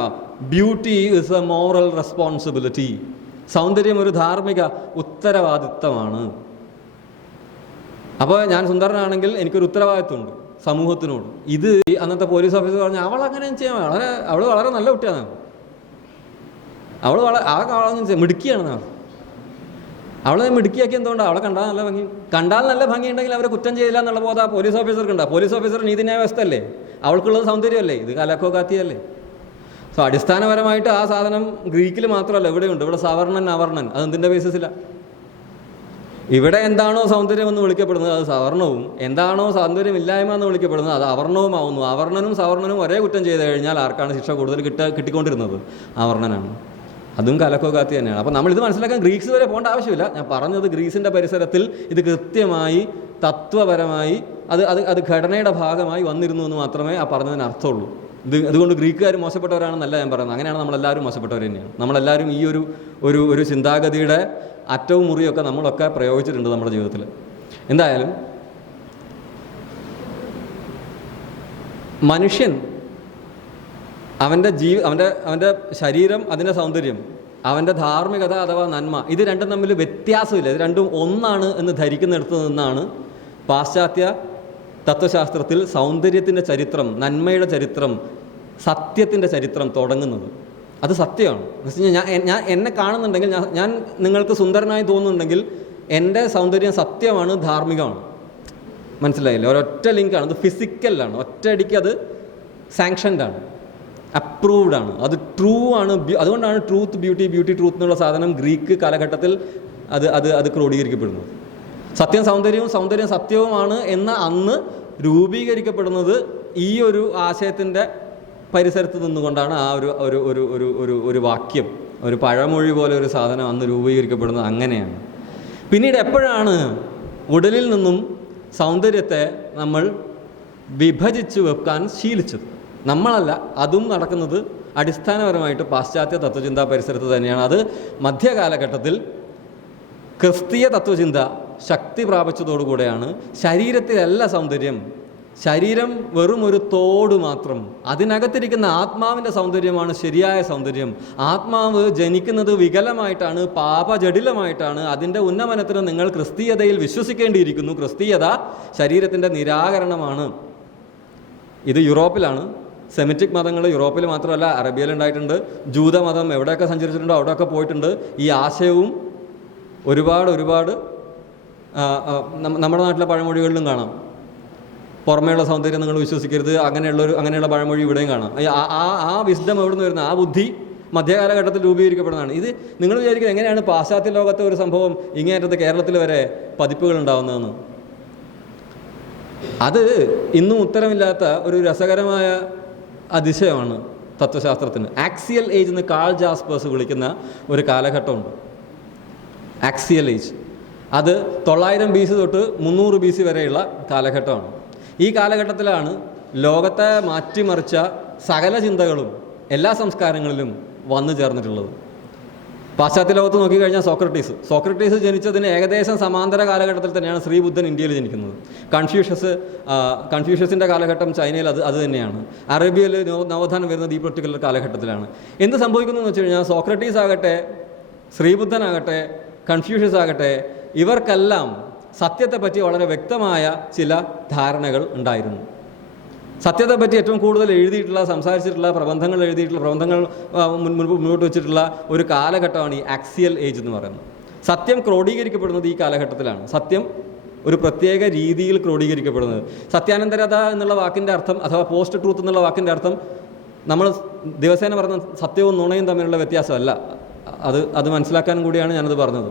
Beauty is A moral responsibility. സൗന്ദര്യം ഒരു ധാർമ്മിക ഉത്തരവാദിത്തമാണ്. അപ്പോൾ ഞാൻ സുന്ദരനാണെങ്കിൽ എനിക്കൊരു ഉത്തരവാദിത്വമുണ്ട് സമൂഹത്തിനോട്. ഇത് അന്നത്തെ പോലീസ് ഓഫീസർ പറഞ്ഞു, അവൾ അങ്ങനെ ചെയ്യാൻ അവൾ വളരെ നല്ല കുട്ടിയാണ്, അവൾ മിടുക്കിയാണ്. അവളെ മിടുക്കിയാക്കി എന്തുകൊണ്ടാണ്? അവളെ കണ്ടാൽ നല്ല ഭംഗി ഉണ്ടെങ്കിൽ അവരെ കുറ്റം ചെയ്യില്ല എന്നുള്ള ബോധം പോലീസ് ഓഫീസർക്ക് ഉണ്ടാകും. പോലീസ് ഓഫീസർ നീതിന്യായ വ്യവസ്ഥ അല്ലേ, അവൾക്കുള്ളത് സൗന്ദര്യമല്ലേ, ഇത് കലാക്കോ ഗാത്തിയല്ലേ. സോ അടിസ്ഥാനപരമായിട്ട് ആ സാധനം ഗ്രീക്കിൽ മാത്രമല്ല, ഇവിടെയുണ്ട്. ഇവിടെ സവർണൻ അവർണൻ, അതെന്തിൻ്റെ ബേസിസിലാണ്? ഇവിടെ എന്താണോ സൗന്ദര്യം എന്ന് വിളിക്കപ്പെടുന്നത് അത് സവർണവും, എന്താണോ സൗന്ദര്യമില്ലായ്മ എന്ന് വിളിക്കപ്പെടുന്നത് അത് അവർണവുമാവുന്നു. അവർണനും സവർണനും ഒരേ കുറ്റം ചെയ്ത് കഴിഞ്ഞാൽ ആർക്കാണ് ശിക്ഷ കൂടുതൽ കിട്ടിക്കൊണ്ടിരുന്നത്? അവർണനാണ്. അതും കലക്കോ ഗാത്തി തന്നെയാണ്. അപ്പോൾ നമ്മളിത് മനസ്സിലാക്കാൻ ഗ്രീക്സ് വരെ പോകേണ്ട ആവശ്യമില്ല. ഞാൻ പറഞ്ഞത് ഗ്രീസിൻ്റെ പരിസരത്തിൽ ഇത് കൃത്യമായി തത്വപരമായി അത് ഘടനയുടെ ഭാഗമായി വന്നിരുന്നു എന്ന് മാത്രമേ ആ പറഞ്ഞതിന് അർത്ഥമുള്ളൂ. അതുകൊണ്ട് ഗ്രീക്കുകാർ മോശപ്പെട്ടവരാണെന്നല്ല ഞാൻ പറയുന്നത്. അങ്ങനെയാണ് നമ്മളെല്ലാവരും മോശപ്പെട്ടവർ തന്നെയാണ്. നമ്മളെല്ലാവരും ഈ ഒരു ചിന്താഗതിയുടെ അറ്റവും മുറിയൊക്കെ നമ്മളൊക്കെ പ്രയോഗിച്ചിട്ടുണ്ട് നമ്മുടെ ജീവിതത്തിൽ. എന്തായാലും മനുഷ്യൻ അവൻ്റെ ശരീരം, അതിൻ്റെ സൗന്ദര്യം, അവൻ്റെ ധാർമ്മികത അഥവാ നന്മ, ഇത് രണ്ടും തമ്മിൽ വ്യത്യാസമില്ല. ഇത് രണ്ടും ഒന്നാണ് എന്ന് ധരിക്കുന്നിടത്ത് നിന്നാണ് പാശ്ചാത്യ തത്വശാസ്ത്രത്തിൽ സൗന്ദര്യത്തിൻ്റെ ചരിത്രം, നന്മയുടെ ചരിത്രം, സത്യത്തിൻ്റെ ചരിത്രം തുടങ്ങുന്നത്. അത് സത്യമാണ്. എന്ന് വെച്ച് കഴിഞ്ഞാൽ ഞാൻ എന്നെ കാണുന്നുണ്ടെങ്കിൽ, ഞാൻ നിങ്ങൾക്ക് സുന്ദരനായി തോന്നുന്നുണ്ടെങ്കിൽ എൻ്റെ സൗന്ദര്യം സത്യമാണ്, ധാർമ്മികമാണ്. മനസ്സിലായില്ലേ? ഒരൊറ്റ ലിങ്കാണ്, അത് ഫിസിക്കലാണ്. ഒറ്റയടിക്ക് അത് സാങ്ഷൻഡാണ്, അപ്രൂവ്ഡ് ആണ്, അത് ട്രൂ ആണ്. അതുകൊണ്ടാണ് ട്രൂത്ത് ബ്യൂട്ടി, ബ്യൂട്ടി ട്രൂത്ത് എന്നുള്ള സാധനം ഗ്രീക്ക് കാലഘട്ടത്തിൽ അത് ക്രോഡീകരിക്കപ്പെടുന്നത്. സത്യം സൗന്ദര്യവും സൗന്ദര്യം സത്യവുമാണ് എന്ന അന്ന് രൂപീകരിക്കപ്പെടുന്നത് ഈ ഒരു ആശയത്തിൻ്റെ പരിസരത്ത് നിന്നുകൊണ്ടാണ്. ആ ഒരു വാക്യം, ഒരു പഴമൊഴി പോലെ ഒരു സാധനം അന്ന് രൂപീകരിക്കപ്പെടുന്നത് അങ്ങനെയാണ്. പിന്നീട് എപ്പോഴാണ് ഉടലിൽ നിന്നും സൗന്ദര്യത്തെ നമ്മൾ വിഭജിച്ച് വെക്കാൻ ശീലിച്ചത്? നമ്മളല്ല, അതും നടക്കുന്നത് അടിസ്ഥാനപരമായിട്ട് പാശ്ചാത്യ തത്വചിന്താ പരിസരത്ത് തന്നെയാണ്. അത് മധ്യകാലഘട്ടത്തിൽ ക്രിസ്തീയ തത്വചിന്ത ശക്തി പ്രാപിച്ചതോടുകൂടെയാണ്. ശരീരത്തിലല്ല സൗന്ദര്യം, ശരീരം വെറും ഒരു തോട് മാത്രം, അതിനകത്തിരിക്കുന്ന ആത്മാവിൻ്റെ സൗന്ദര്യമാണ് ശരിയായ സൗന്ദര്യം. ആത്മാവ് ജനിക്കുന്നത് വികലമായിട്ടാണ്, പാപജടിലമായിട്ടാണ്. അതിൻ്റെ ഉന്നമനത്തിന് നിങ്ങൾ ക്രിസ്തീയതയിൽ വിശ്വസിക്കേണ്ടിയിരിക്കുന്നു. ക്രിസ്തീയത ശരീരത്തിൻ്റെ നിരാകരണമാണ്. ഇത് യൂറോപ്പിലാണ്. സെമിറ്റിക് മതങ്ങൾ യൂറോപ്പിൽ മാത്രമല്ല, അറബിയയിലുണ്ടായിട്ടുണ്ട്. ജൂതമതം എവിടെയൊക്കെ സഞ്ചരിച്ചിട്ടുണ്ടോ അവിടെയൊക്കെ പോയിട്ടുണ്ട്. ഈ ആശയവും ഒരുപാട് നമ്മുടെ നാട്ടിലെ പഴമൊഴികളിലും കാണാം. പുറമേയുള്ള സൗന്ദര്യം നിങ്ങൾ വിശ്വസിക്കരുത്, അങ്ങനെയുള്ള പഴമൊഴി ഇവിടെയും കാണാം. ആ വിസ്ഡം എവിടെ നിന്ന് വരുന്നത്? ആ ബുദ്ധി മധ്യകാലഘട്ടത്തിൽ രൂപീകരിക്കപ്പെടുന്നതാണ്. ഇത് നിങ്ങൾ വിചാരിക്കുന്നത് എങ്ങനെയാണ് പാശ്ചാത്യ ലോകത്തെ ഒരു സംഭവം ഇങ്ങേറ്റത്ത് കേരളത്തിൽ വരെ പതിപ്പുകൾ ഉണ്ടാവുന്നതെന്ന്? അത് ഇന്നും ഉത്തരമില്ലാത്ത ഒരു രസകരമായ അതിശയമാണ് തത്വശാസ്ത്രത്തിന്. ആക്സിയൽ ഏജ് എന്ന് കാൾ ജാസ്പേഴ്സ് വിളിക്കുന്ന ഒരു കാലഘട്ടമുണ്ട്. ആക്സിയൽ ഏജ് അത് 900 BC തൊട്ട് 300 BC വരെയുള്ള കാലഘട്ടമാണ്. ഈ കാലഘട്ടത്തിലാണ് ലോകത്തെ മാറ്റിമറിച്ച സകല ചിന്തകളും എല്ലാ സംസ്കാരങ്ങളിലും വന്നു ചേർന്നിട്ടുള്ളത്. പാശ്ചാത്യ ലോകത്ത് നോക്കിക്കഴിഞ്ഞാൽ സോക്രട്ടീസ് ജനിച്ചതിന് ഏകദേശം സമാന്തര കാലഘട്ടത്തിൽ തന്നെയാണ് ശ്രീബുദ്ധൻ ഇന്ത്യയിൽ ജനിക്കുന്നത്. കൺഫ്യൂഷ്യസിൻ്റെ കാലഘട്ടം ചൈനയിൽ അത് തന്നെയാണ്. അറേബ്യയിൽ നവോത്ഥാനം വരുന്നത് ഈ പർട്ടിക്കുലർ കാലഘട്ടത്തിലാണ്. എന്ത് സംഭവിക്കുന്നു എന്ന് വെച്ച് കഴിഞ്ഞാൽ സോക്രട്ടീസ് ആകട്ടെ, ശ്രീബുദ്ധനാകട്ടെ, കൺഫ്യൂഷ്യസ് ആകട്ടെ, ഇവർക്കെല്ലാം സത്യത്തെപ്പറ്റി വളരെ വ്യക്തമായ ചില ധാരണകൾ ഉണ്ടായിരുന്നു. സത്യത്തെപ്പറ്റി ഏറ്റവും കൂടുതൽ എഴുതിയിട്ടുള്ള, സംസാരിച്ചിട്ടുള്ള, പ്രബന്ധങ്ങൾ മുന്നോട്ട് വെച്ചിട്ടുള്ള ഒരു കാലഘട്ടമാണ് ഈ ആക്സിയൽ ഏജ് എന്ന് പറയുന്നത്. സത്യം ക്രോഡീകരിക്കപ്പെടുന്നത് ഈ കാലഘട്ടത്തിലാണ്. സത്യം ഒരു പ്രത്യേക രീതിയിൽ ക്രോഡീകരിക്കപ്പെടുന്നത്. സത്യാനന്തരത എന്നുള്ള വാക്കിൻ്റെ അർത്ഥം അഥവാ പോസ്റ്റ് ട്രൂത്ത് എന്നുള്ള വാക്കിൻ്റെ അർത്ഥം നമ്മൾ ദിവസേന പറഞ്ഞ സത്യവും നുണയും തമ്മിലുള്ള വ്യത്യാസമല്ല. അത് മനസ്സിലാക്കാനും കൂടിയാണ് ഞാനത് പറഞ്ഞത്.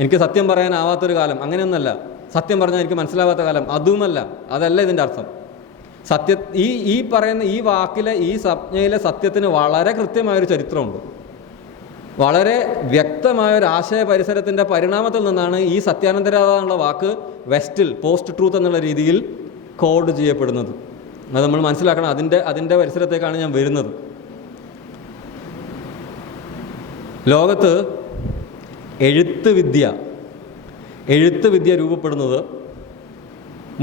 എനിക്ക് സത്യം പറയാനാവാത്തൊരു കാലം അങ്ങനെയൊന്നല്ല, സത്യം പറഞ്ഞാൽ എനിക്ക് മനസ്സിലാവാത്ത കാലം അതുമല്ല, അതല്ല ഇതിൻ്റെ അർത്ഥം. ഈ പറയുന്ന ഈ വാക്കിലെ ഈ സംജ്ഞയിലെ സത്യത്തിന് വളരെ കൃത്യമായൊരു ചരിത്രമുണ്ട്. വളരെ വ്യക്തമായൊരു ആശയ പരിസരത്തിൻ്റെ പരിണാമത്തിൽ നിന്നാണ് ഈ സത്യാനന്തരത എന്നുള്ള വാക്ക് വെസ്റ്റിൽ പോസ്റ്റ് ട്രൂത്ത് എന്നുള്ള രീതിയിൽ കോഡ് ചെയ്യപ്പെടുന്നത്. അത് നമ്മൾ മനസ്സിലാക്കണം. അതിൻ്റെ പരിസരത്തേക്കാണ് ഞാൻ വരുന്നത്. ലോകത്ത് എഴുത്ത് വിദ്യ രൂപപ്പെടുന്നത്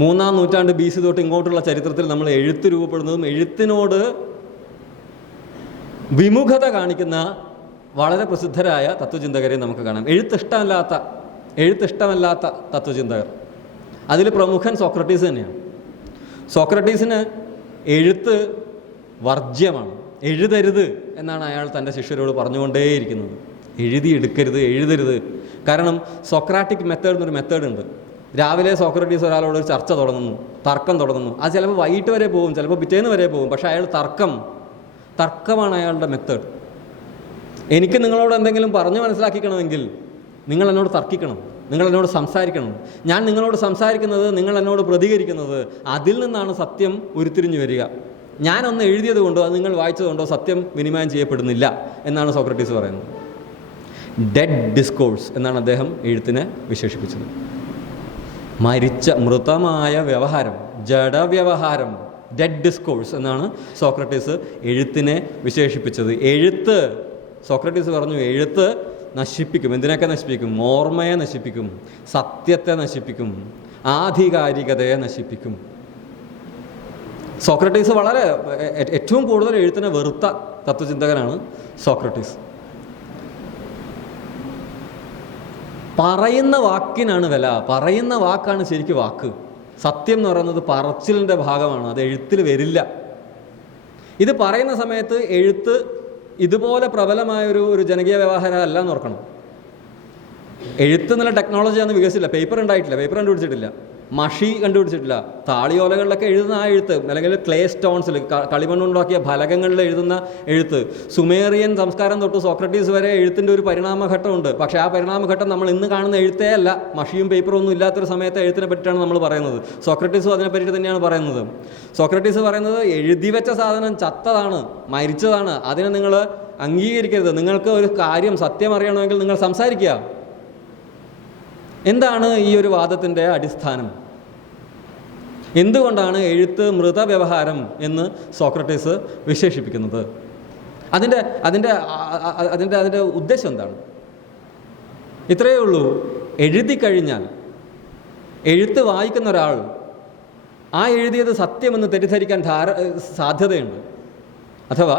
3-ാം നൂറ്റാണ്ട് BC തൊട്ട് ഇങ്ങോട്ടുള്ള ചരിത്രത്തിൽ നമ്മൾ എഴുത്ത് രൂപപ്പെടുന്നതും എഴുത്തിനോട് വിമുഖത കാണിക്കുന്ന വളരെ പ്രസിദ്ധരായ തത്വചിന്തകരെ നമുക്ക് കാണാം. എഴുത്തിഷ്ടമല്ലാത്ത തത്വചിന്തകർ, അതിൽ പ്രമുഖൻ സോക്രട്ടീസ് തന്നെയാണ്. സോക്രട്ടീസിന് എഴുത്ത് വർജ്യമാണ്, എഴുതരുത് എന്നാണ് അയാൾ തൻ്റെ ശിഷ്യരോട് പറഞ്ഞുകൊണ്ടേയിരിക്കുന്നത്. എഴുതരുത്. കാരണം സോക്രാറ്റിക് മെത്തേഡ് എന്നൊരു മെത്തേഡുണ്ട്. രാവിലെ സോക്രട്ടീസ് ഒരാളോട് ഒരു ചർച്ച തുടങ്ങുന്നു, തർക്കം തുടങ്ങുന്നു. അത് ചിലപ്പോൾ വൈകിട്ട് വരെ പോകും, ചിലപ്പോൾ പിറ്റേന്ന് വരെ പോകും. പക്ഷേ അയാൾ തർക്കമാണ് അയാളുടെ മെത്തേഡ്. എനിക്ക് നിങ്ങളോട് എന്തെങ്കിലും പറഞ്ഞു മനസ്സിലാക്കിക്കണമെങ്കിൽ നിങ്ങൾ എന്നോട് തർക്കിക്കണം, നിങ്ങൾ എന്നോട് സംസാരിക്കണം. ഞാൻ നിങ്ങളോട് സംസാരിക്കുന്നത്, നിങ്ങൾ എന്നോട് പ്രതികരിക്കുന്നത്, അതിൽ നിന്നാണ് സത്യം ഉരുത്തിരിഞ്ഞു വരിക. ഞാനൊന്ന് എഴുതിയത് കൊണ്ടോ അത് നിങ്ങൾ വായിച്ചതുകൊണ്ടോ സത്യം വിനിമയം ചെയ്യപ്പെടുന്നില്ല എന്നാണ് സോക്രട്ടീസ് പറയുന്നത്. ഡെഡ് ഡിസ്കോഴ്സ് എന്നാണ് അദ്ദേഹം എഴുത്തിനെ വിശേഷിപ്പിച്ചത്. മൃതമായ വ്യവഹാരം, ജഡവ്യവഹാരം, ഡെഡ് ഡിസ്കോഴ്സ് എന്നാണ് സോക്രട്ടീസ് എഴുത്തിനെ വിശേഷിപ്പിച്ചത്. സോക്രട്ടീസ് പറഞ്ഞു, എഴുത്ത് നശിപ്പിക്കും. എന്തിനൊക്കെ നശിപ്പിക്കും? ഓർമ്മയെ നശിപ്പിക്കും, സത്യത്തെ നശിപ്പിക്കും, ആധികാരികതയെ നശിപ്പിക്കും. സോക്രട്ടീസ് ഏറ്റവും കൂടുതൽ എഴുത്തിനെ വെറുത്ത തത്വചിന്തകനാണ് സോക്രട്ടീസ്. പറയുന്ന വാക്കിനാണ് വില, പറയുന്ന വാക്കാണ് ശരിക്കും വാക്ക്. സത്യം എന്ന് പറയുന്നത് പറച്ചിലിൻ്റെ ഭാഗമാണ്, അത് എഴുത്തിൽ വരില്ല. ഇത് പറയുന്ന സമയത്ത് എഴുത്ത് ഇതുപോലെ പ്രബലമായൊരു ജനകീയ വ്യവഹാരം അല്ല എന്ന് ഓർക്കണം. എഴുത്ത് എന്നുള്ള ടെക്നോളജി അന്ന് വികസിച്ചില്ല. പേപ്പർ കണ്ടുപിടിച്ചിട്ടില്ല, മഷി കണ്ടുപിടിച്ചിട്ടില്ല. താളിയോലകളിലൊക്കെ എഴുതുന്ന ആ എഴുത്ത്, അല്ലെങ്കിൽ ക്ലേ സ്റ്റോൺസിൽ കളിമണ്ണുണ്ടാക്കിയ ഫലകങ്ങളിൽ എഴുതുന്ന എഴുത്ത്, സുമേറിയൻ സംസ്കാരം തൊട്ട് സോക്രട്ടീസ് വരെ എഴുത്തിൻ്റെ ഒരു പരിണാമഘട്ടമുണ്ട്. പക്ഷേ ആ പരിണാമഘട്ടം നമ്മൾ ഇന്ന് കാണുന്ന എഴുത്തേ അല്ല. മഷിയും പേപ്പറും ഒന്നും ഇല്ലാത്തൊരു സമയത്ത് എഴുത്തിനെ പറ്റിയിട്ടാണ് നമ്മൾ പറയുന്നത്. സോക്രട്ടീസും അതിനെ പറ്റിയിട്ട് തന്നെയാണ് പറയുന്നത്. സോക്രട്ടീസ് പറയുന്നത് എഴുതി വെച്ച സാധനം ചത്തതാണ്, മരിച്ചതാണ്, അതിനെ നിങ്ങൾ അംഗീകരിക്കരുത്. നിങ്ങൾക്ക് ഒരു കാര്യം സത്യം അറിയണമെങ്കിൽ നിങ്ങൾ സംസാരിക്കുക. എന്താണ് ഈ ഒരു വാദത്തിൻ്റെ അടിസ്ഥാനം? എന്തുകൊണ്ടാണ് എഴുത്ത് മൃതവ്യവഹാരം എന്ന് സോക്രട്ടീസ് വിശേഷിപ്പിക്കുന്നത്? അതിൻ്റെ ഉദ്ദേശം എന്താണ്? ഇത്രയേ ഉള്ളൂ. എഴുതി കഴിഞ്ഞാൽ എഴുത്ത് വായിക്കുന്ന ഒരാൾ ആ എഴുതിയത് സത്യമെന്ന് തെറ്റിദ്ധരിക്കാൻ സാധ്യതയുണ്ട്. അഥവാ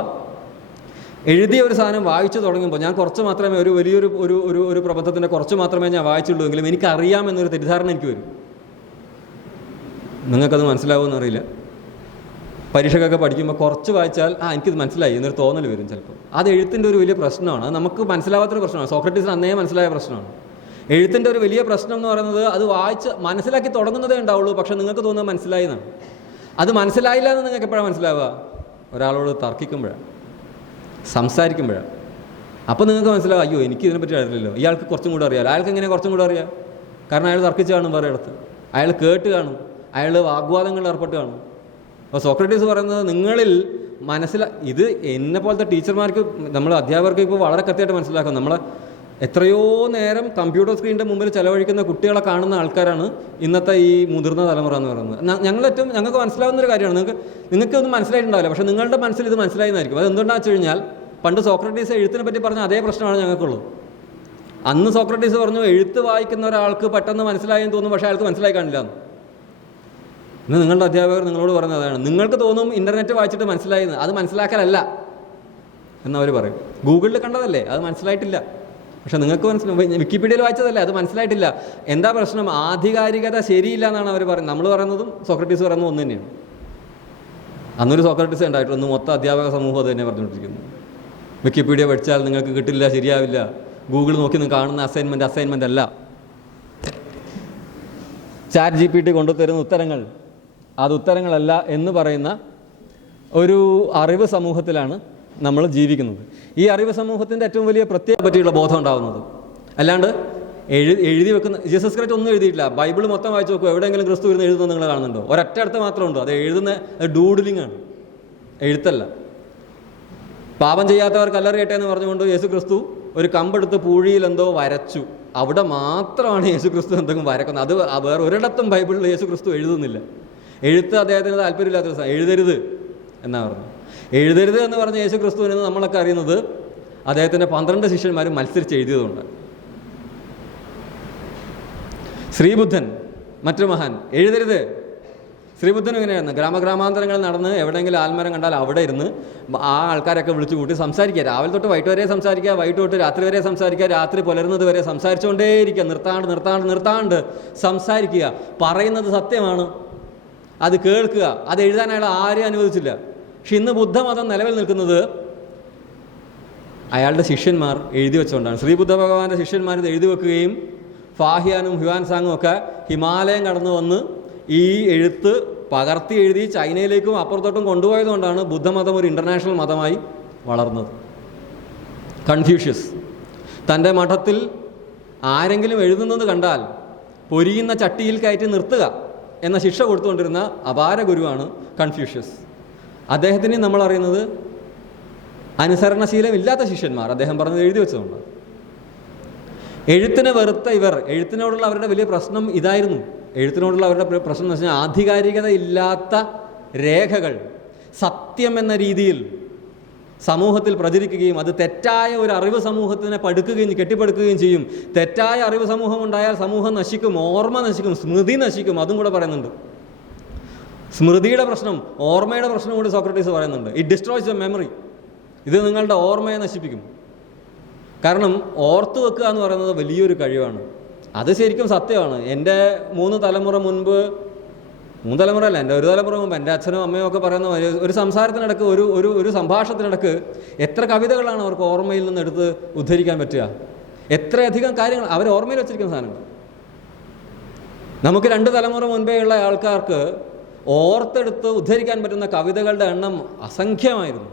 എഴുതിയ ഒരു സാധനം വായിച്ചു തുടങ്ങുമ്പോൾ, ഞാൻ കുറച്ച് മാത്രമേ ഒരു പ്രബന്ധത്തിൻ്റെ കുറച്ച് മാത്രമേ ഞാൻ വായിച്ചുള്ളൂ എങ്കിലും എനിക്കറിയാമെന്നൊരു തെറ്റിദ്ധാരണ എനിക്ക് വരും. നിങ്ങൾക്കത് മനസ്സിലാവുമെന്ന് അറിയില്ല. പരീക്ഷയ്ക്കൊക്കെ പഠിക്കുമ്പോൾ കുറച്ച് വായിച്ചാൽ എനിക്കിത് മനസ്സിലായി എന്നൊരു തോന്നൽ വരും ചിലപ്പോൾ. അത് എഴുത്തിൻ്റെ ഒരു വലിയ പ്രശ്നമാണ്. അത് നമുക്ക് മനസ്സിലാവാത്തൊരു പ്രശ്നമാണ്. സോക്രട്ടീസിന് അന്നേ മനസ്സിലായ പ്രശ്നമാണ്. എഴുത്തിൻ്റെ ഒരു വലിയ പ്രശ്നം എന്ന് പറയുന്നത് അത് വായിച്ച് മനസ്സിലാക്കി തുടങ്ങുന്നതേ ഉണ്ടാവുള്ളൂ. പക്ഷേ നിങ്ങൾക്ക് തോന്നുന്നത് മനസ്സിലായി എന്നാണ്. അത് മനസ്സിലായില്ല എന്ന് നിങ്ങൾക്ക് എപ്പോഴാണ് മനസ്സിലാവുക? ഒരാളോട് തർക്കിക്കുമ്പോഴാണ്, സംസാരിക്കുമ്പോഴാണ്. അപ്പോൾ നിങ്ങൾക്ക് മനസ്സിലാവും, അയ്യോ എനിക്ക് ഇതിനെപ്പറ്റി അറിയില്ലല്ലോ, ഇയാൾക്ക് കുറച്ചും കൂടെ അറിയാം. അയാൾക്ക് എങ്ങനെ കുറച്ചും കൂടെ അറിയാം? കാരണം അയാൾ തർക്കിച്ച് കാണും, വേറെ ഇടത്ത് അയാൾ കേട്ട് കാണും, അയാൾ വാഗ്വാദങ്ങളിൽ ഏർപ്പെട്ട് കാണും. അപ്പോൾ സോക്രട്ടീസ് പറയുന്നത് നിങ്ങളിൽ ഇത് എന്നെ പോലത്തെ ടീച്ചർമാർക്ക്, നമ്മൾ അധ്യാപകർക്ക് ഇപ്പോൾ വളരെ കൃത്യമായിട്ട് മനസ്സിലാക്കും. നമ്മളെ എത്രയോ നേരം കമ്പ്യൂട്ടർ സ്ക്രീനിൻ്റെ മുമ്പിൽ ചിലവഴിക്കുന്ന കുട്ടികളെ കാണുന്ന ആൾക്കാരാണ് ഇന്നത്തെ ഈ മുതിർന്ന തലമുറ എന്ന് പറയുന്നത്. ഞങ്ങൾക്ക് മനസ്സിലാവുന്നൊരു കാര്യമാണ്. നിങ്ങൾക്കൊന്നും മനസ്സിലായിട്ടുണ്ടാവില്ല, പക്ഷേ നിങ്ങളുടെ മനസ്സിൽ ഇത് മനസ്സിലായെന്നായിരിക്കും. അത് എന്തുകൊണ്ടാണെന്ന് വെച്ച് കഴിഞ്ഞാൽ, പണ്ട് സോക്രട്ടീസ് എഴുത്തിനെ പറ്റി പറഞ്ഞ അതേ പ്രശ്നമാണ് ഞങ്ങൾക്കുള്ളത്. അന്ന് സോക്രട്ടീസ് പറഞ്ഞു എഴുത്ത് വായിക്കുന്ന ഒരാൾക്ക് പെട്ടെന്ന് മനസ്സിലായെന്ന് തോന്നും, പക്ഷേ അയാൾക്ക് മനസ്സിലായി കാണില്ല എന്ന്. ഇന്ന് നിങ്ങളുടെ അധ്യാപകർ നിങ്ങളോട് പറയുന്നത് അതാണ്. നിങ്ങൾക്ക് തോന്നും ഇൻ്റർനെറ്റ് വായിച്ചിട്ട് മനസ്സിലായെന്ന്, അത് മനസ്സിലാക്കലല്ല എന്നവർ പറയും. ഗൂഗിളിൽ കണ്ടതല്ലേ, അത് മനസ്സിലായിട്ടില്ല. പക്ഷെ നിങ്ങൾക്ക് മനസ്സിലായി, വിക്കിപീഡിയയിൽ വായിച്ചതല്ലേ, അത് മനസ്സിലായിട്ടില്ല. എന്താ പ്രശ്നം? ആധികാരികത ശരിയില്ല എന്നാണ് അവർ പറയുന്നത്. നമ്മൾ പറയുന്നതും സോക്രട്ടീസ് പറയുന്നതും ഒന്ന് തന്നെയാണ്. അന്നൊരു സോക്രട്ടീസ് ഉണ്ടായിട്ടുള്ളൂ, ഒന്ന് മൊത്തം അധ്യാപക സമൂഹം അത് തന്നെ പറഞ്ഞുകൊണ്ടിരിക്കുന്നു. വിക്കിപീഡിയ പഠിച്ചാൽ നിങ്ങൾക്ക് കിട്ടില്ല, ശരിയാവില്ല, ഗൂഗിൾ നോക്കി നിങ്ങൾ കാണുന്ന അസൈൻമെൻ്റ് അല്ല. ChatGPT കൊണ്ടുതരുന്ന ഉത്തരങ്ങൾ അത് ഉത്തരങ്ങളല്ല എന്ന് പറയുന്ന ഒരു അറിവ് സമൂഹത്തിലാണ് നമ്മൾ ജീവിക്കുന്നത്. ഈ അറിവ് സമൂഹത്തിൻ്റെ ഏറ്റവും വലിയ പ്രത്യേകത പറ്റിയുള്ള ബോധം ഉണ്ടാകുന്നത്. അല്ലാണ്ട് എഴുതി വെക്കുന്ന ജീസസ് ക്രൈസ്റ്റ് ഒന്നും എഴുതിയിട്ടില്ല. ബൈബിൾ മൊത്തം വായിച്ച് നോക്കുക, എവിടെയെങ്കിലും ക്രിസ്തു ഇരുന്ന് എഴുതുന്നത് നിങ്ങൾ കാണുന്നുണ്ടോ? ഒരൊറ്റ അടുത്ത് മാത്രമുണ്ടോ? അത് എഴുതുന്ന ഡൂഡ്ലിംഗ് ആണ്, എഴുത്തല്ല. പാപം ചെയ്യാത്തവർ കല്ലെറിയട്ടെ എന്ന് പറഞ്ഞുകൊണ്ട് യേശു ക്രിസ്തു ഒരു കമ്പെടുത്ത് പൂഴിയിൽ എന്തോ വരച്ചു. അവിടെ മാത്രമാണ് യേശു ക്രിസ്തു എന്തെങ്കിലും വരക്കുന്നത്. അത് വേറെ ഒരിടത്തും ബൈബിളിൽ യേശു ക്രിസ്തു എഴുതുന്നില്ല. എഴുത്ത് അദ്ദേഹത്തിന് താല്പര്യമില്ലാത്ത ദിവസം എഴുതരുത് എന്നാ പറഞ്ഞു. എഴുതരുത് എന്ന് പറഞ്ഞ യേശു ക്രിസ്തുവിനെ നമ്മളൊക്കെ അറിയുന്നത് അദ്ദേഹത്തിൻ്റെ 12 ശിഷ്യന്മാരും മത്സരിച്ച് എഴുതിയതുകൊണ്ട്. ശ്രീബുദ്ധൻ മറ്റൊരു മഹാൻ എഴുതരുത്. ശ്രീബുദ്ധൻ എങ്ങനെയായിരുന്നു? ഗ്രാമഗ്രാമാന്തരങ്ങൾ നടന്ന് എവിടെയെങ്കിലും ആൽമരം കണ്ടാൽ അവിടെ ഇരുന്ന് ആ ആൾക്കാരൊക്കെ വിളിച്ചു കൂട്ടി സംസാരിക്കുക. രാവിലെ തൊട്ട് വൈകിട്ട് വരെ സംസാരിക്കുക, വൈകിട്ട് തൊട്ട് രാത്രി വരെ സംസാരിക്കുക, രാത്രി പുലരുന്നത് വരെ സംസാരിച്ചുകൊണ്ടേയിരിക്കുക. നിർത്താണ്ട് സംസാരിക്കുക. പറയുന്നത് സത്യമാണ്, അത് കേൾക്കുക. അത് എഴുതാൻ അയാൾ ആരെയും അനുവദിച്ചില്ല. പക്ഷെ ഇന്ന് ബുദ്ധമതം നിലവിൽ നിൽക്കുന്നത് അയാളുടെ ശിഷ്യന്മാർ എഴുതി വെച്ചുകൊണ്ടാണ്. ശ്രീബുദ്ധ ഭഗവാന്റെ ശിഷ്യന്മാർ ഇത് എഴുതി വെക്കുകയും ഫാഹിയാനും ഹ്യുവാൻസാങ്ങും ഒക്കെ ഹിമാലയം കടന്നു വന്ന് ഈ എഴുത്ത് പകർത്തി എഴുതി ചൈനയിലേക്കും അപ്പുറത്തോട്ടും കൊണ്ടുപോയതുകൊണ്ടാണ് ബുദ്ധമതം ഒരു ഇൻ്റർനാഷണൽ മതമായി വളർന്നത്. കൺഫ്യൂഷ്യസ് തൻ്റെ മഠത്തിൽ ആരെങ്കിലും എഴുതുന്നത് കണ്ടാൽ പൊരിയുന്ന ചട്ടിയിൽ കയറ്റി നിർത്തുക എന്ന ശിക്ഷ കൊടുത്തുകൊണ്ടിരുന്ന അപാര ഗുരുവാണ് കൺഫ്യൂഷ്യസ്. അദ്ദേഹത്തിന് നമ്മൾ അറിയുന്നത് അനുസരണശീലം ഇല്ലാത്ത ശിഷ്യന്മാർ, അദ്ദേഹം പറഞ്ഞത് എഴുതി വെച്ചതുകൊണ്ട്. എഴുത്തിനെ വെറുത്ത ഇവർ, എഴുത്തിനോടുള്ള അവരുടെ വലിയ പ്രശ്നം ഇതായിരുന്നു. എഴുത്തിനോടുള്ള അവരുടെ പ്രശ്നം എന്ന് വെച്ചാൽ ആധികാരികത ഇല്ലാത്ത രേഖകൾ സത്യം എന്ന രീതിയിൽ സമൂഹത്തിൽ പ്രചരിക്കുകയും അത് തെറ്റായ ഒരു അറിവ് സമൂഹത്തിനെ കെട്ടിപ്പടുക്കുകയും ചെയ്യും. തെറ്റായ അറിവ് സമൂഹം ഉണ്ടായാൽ സമൂഹം നശിക്കും, ഓർമ്മ നശിക്കും, സ്മൃതി നശിക്കും. അതും കൂടെ പറയുന്നുണ്ട്. സ്മൃതിയുടെ പ്രശ്നം, ഓർമ്മയുടെ പ്രശ്നം കൂടി സോക്രട്ടീസ് പറയുന്നുണ്ട്. It destroys your memory. ഇത് നിങ്ങളുടെ ഓർമ്മയെ നശിപ്പിക്കും. കാരണം ഓർത്തു വെക്കുക എന്ന് പറയുന്നത് വലിയൊരു കഴിവാണ്. അത് ശരിക്കും സത്യമാണ്. എൻ്റെ 3 തലമുറ മുൻപ്, 3 തലമുറയല്ല, എൻ്റെ 1 തലമുറ മുമ്പ് എൻ്റെ അച്ഛനും അമ്മയും ഒക്കെ പറയുന്ന ഒരു സംസാരത്തിനിടക്ക്, ഒരു സംഭാഷണത്തിനിടക്ക് എത്ര കവിതകളാണ് അവർക്ക് ഓർമ്മയിൽ നിന്ന് എടുത്ത് ഉദ്ധരിക്കാൻ പറ്റുക. എത്രയധികം കാര്യങ്ങൾ അവർ ഓർമ്മയിൽ വെച്ചിരിക്കുന്ന സാധനങ്ങൾ. നമുക്ക് 2 തലമുറ മുൻപേ ഉള്ള ആൾക്കാർക്ക് ഓർത്തെടുത്ത് ഉദ്ധരിക്കാൻ പറ്റുന്ന കവിതകളുടെ എണ്ണം അസംഖ്യമായിരുന്നു.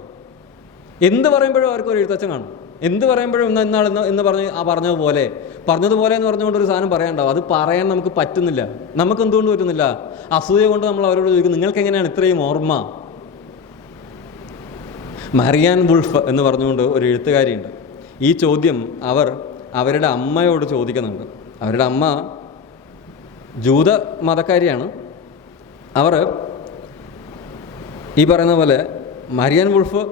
എന്ത് പറയുമ്പോഴും അവർക്കൊരു എഴുത്തച്ഛൻ കാണും. എന്ത് പറയുമ്പോഴും ഇന്ന് പറഞ്ഞതുപോലെ എന്ന് പറഞ്ഞുകൊണ്ട് ഒരു സാധനം പറയാനുണ്ടാവും. അത് പറയാൻ നമുക്ക് പറ്റുന്നില്ല. നമുക്ക് എന്തുകൊണ്ട് പറ്റുന്നില്ല? അസൂയ കൊണ്ട് നമ്മൾ അവരോട് ചോദിക്കും, നിങ്ങൾക്ക് എങ്ങനെയാണ് ഇത്രയും ഓർമ്മ? മരിയാൻ വുൾഫ് എന്ന് പറഞ്ഞുകൊണ്ട് ഒരു എഴുത്തുകാരിയുണ്ട്. ഈ ചോദ്യം അവരുടെ അമ്മയോട് ചോദിക്കുന്നുണ്ട്. അവരുടെ അമ്മ ജൂത മതക്കാരിയാണ്. അവർ ഈ പറയുന്ന പോലെ മരിയാൻ വുൾഫ്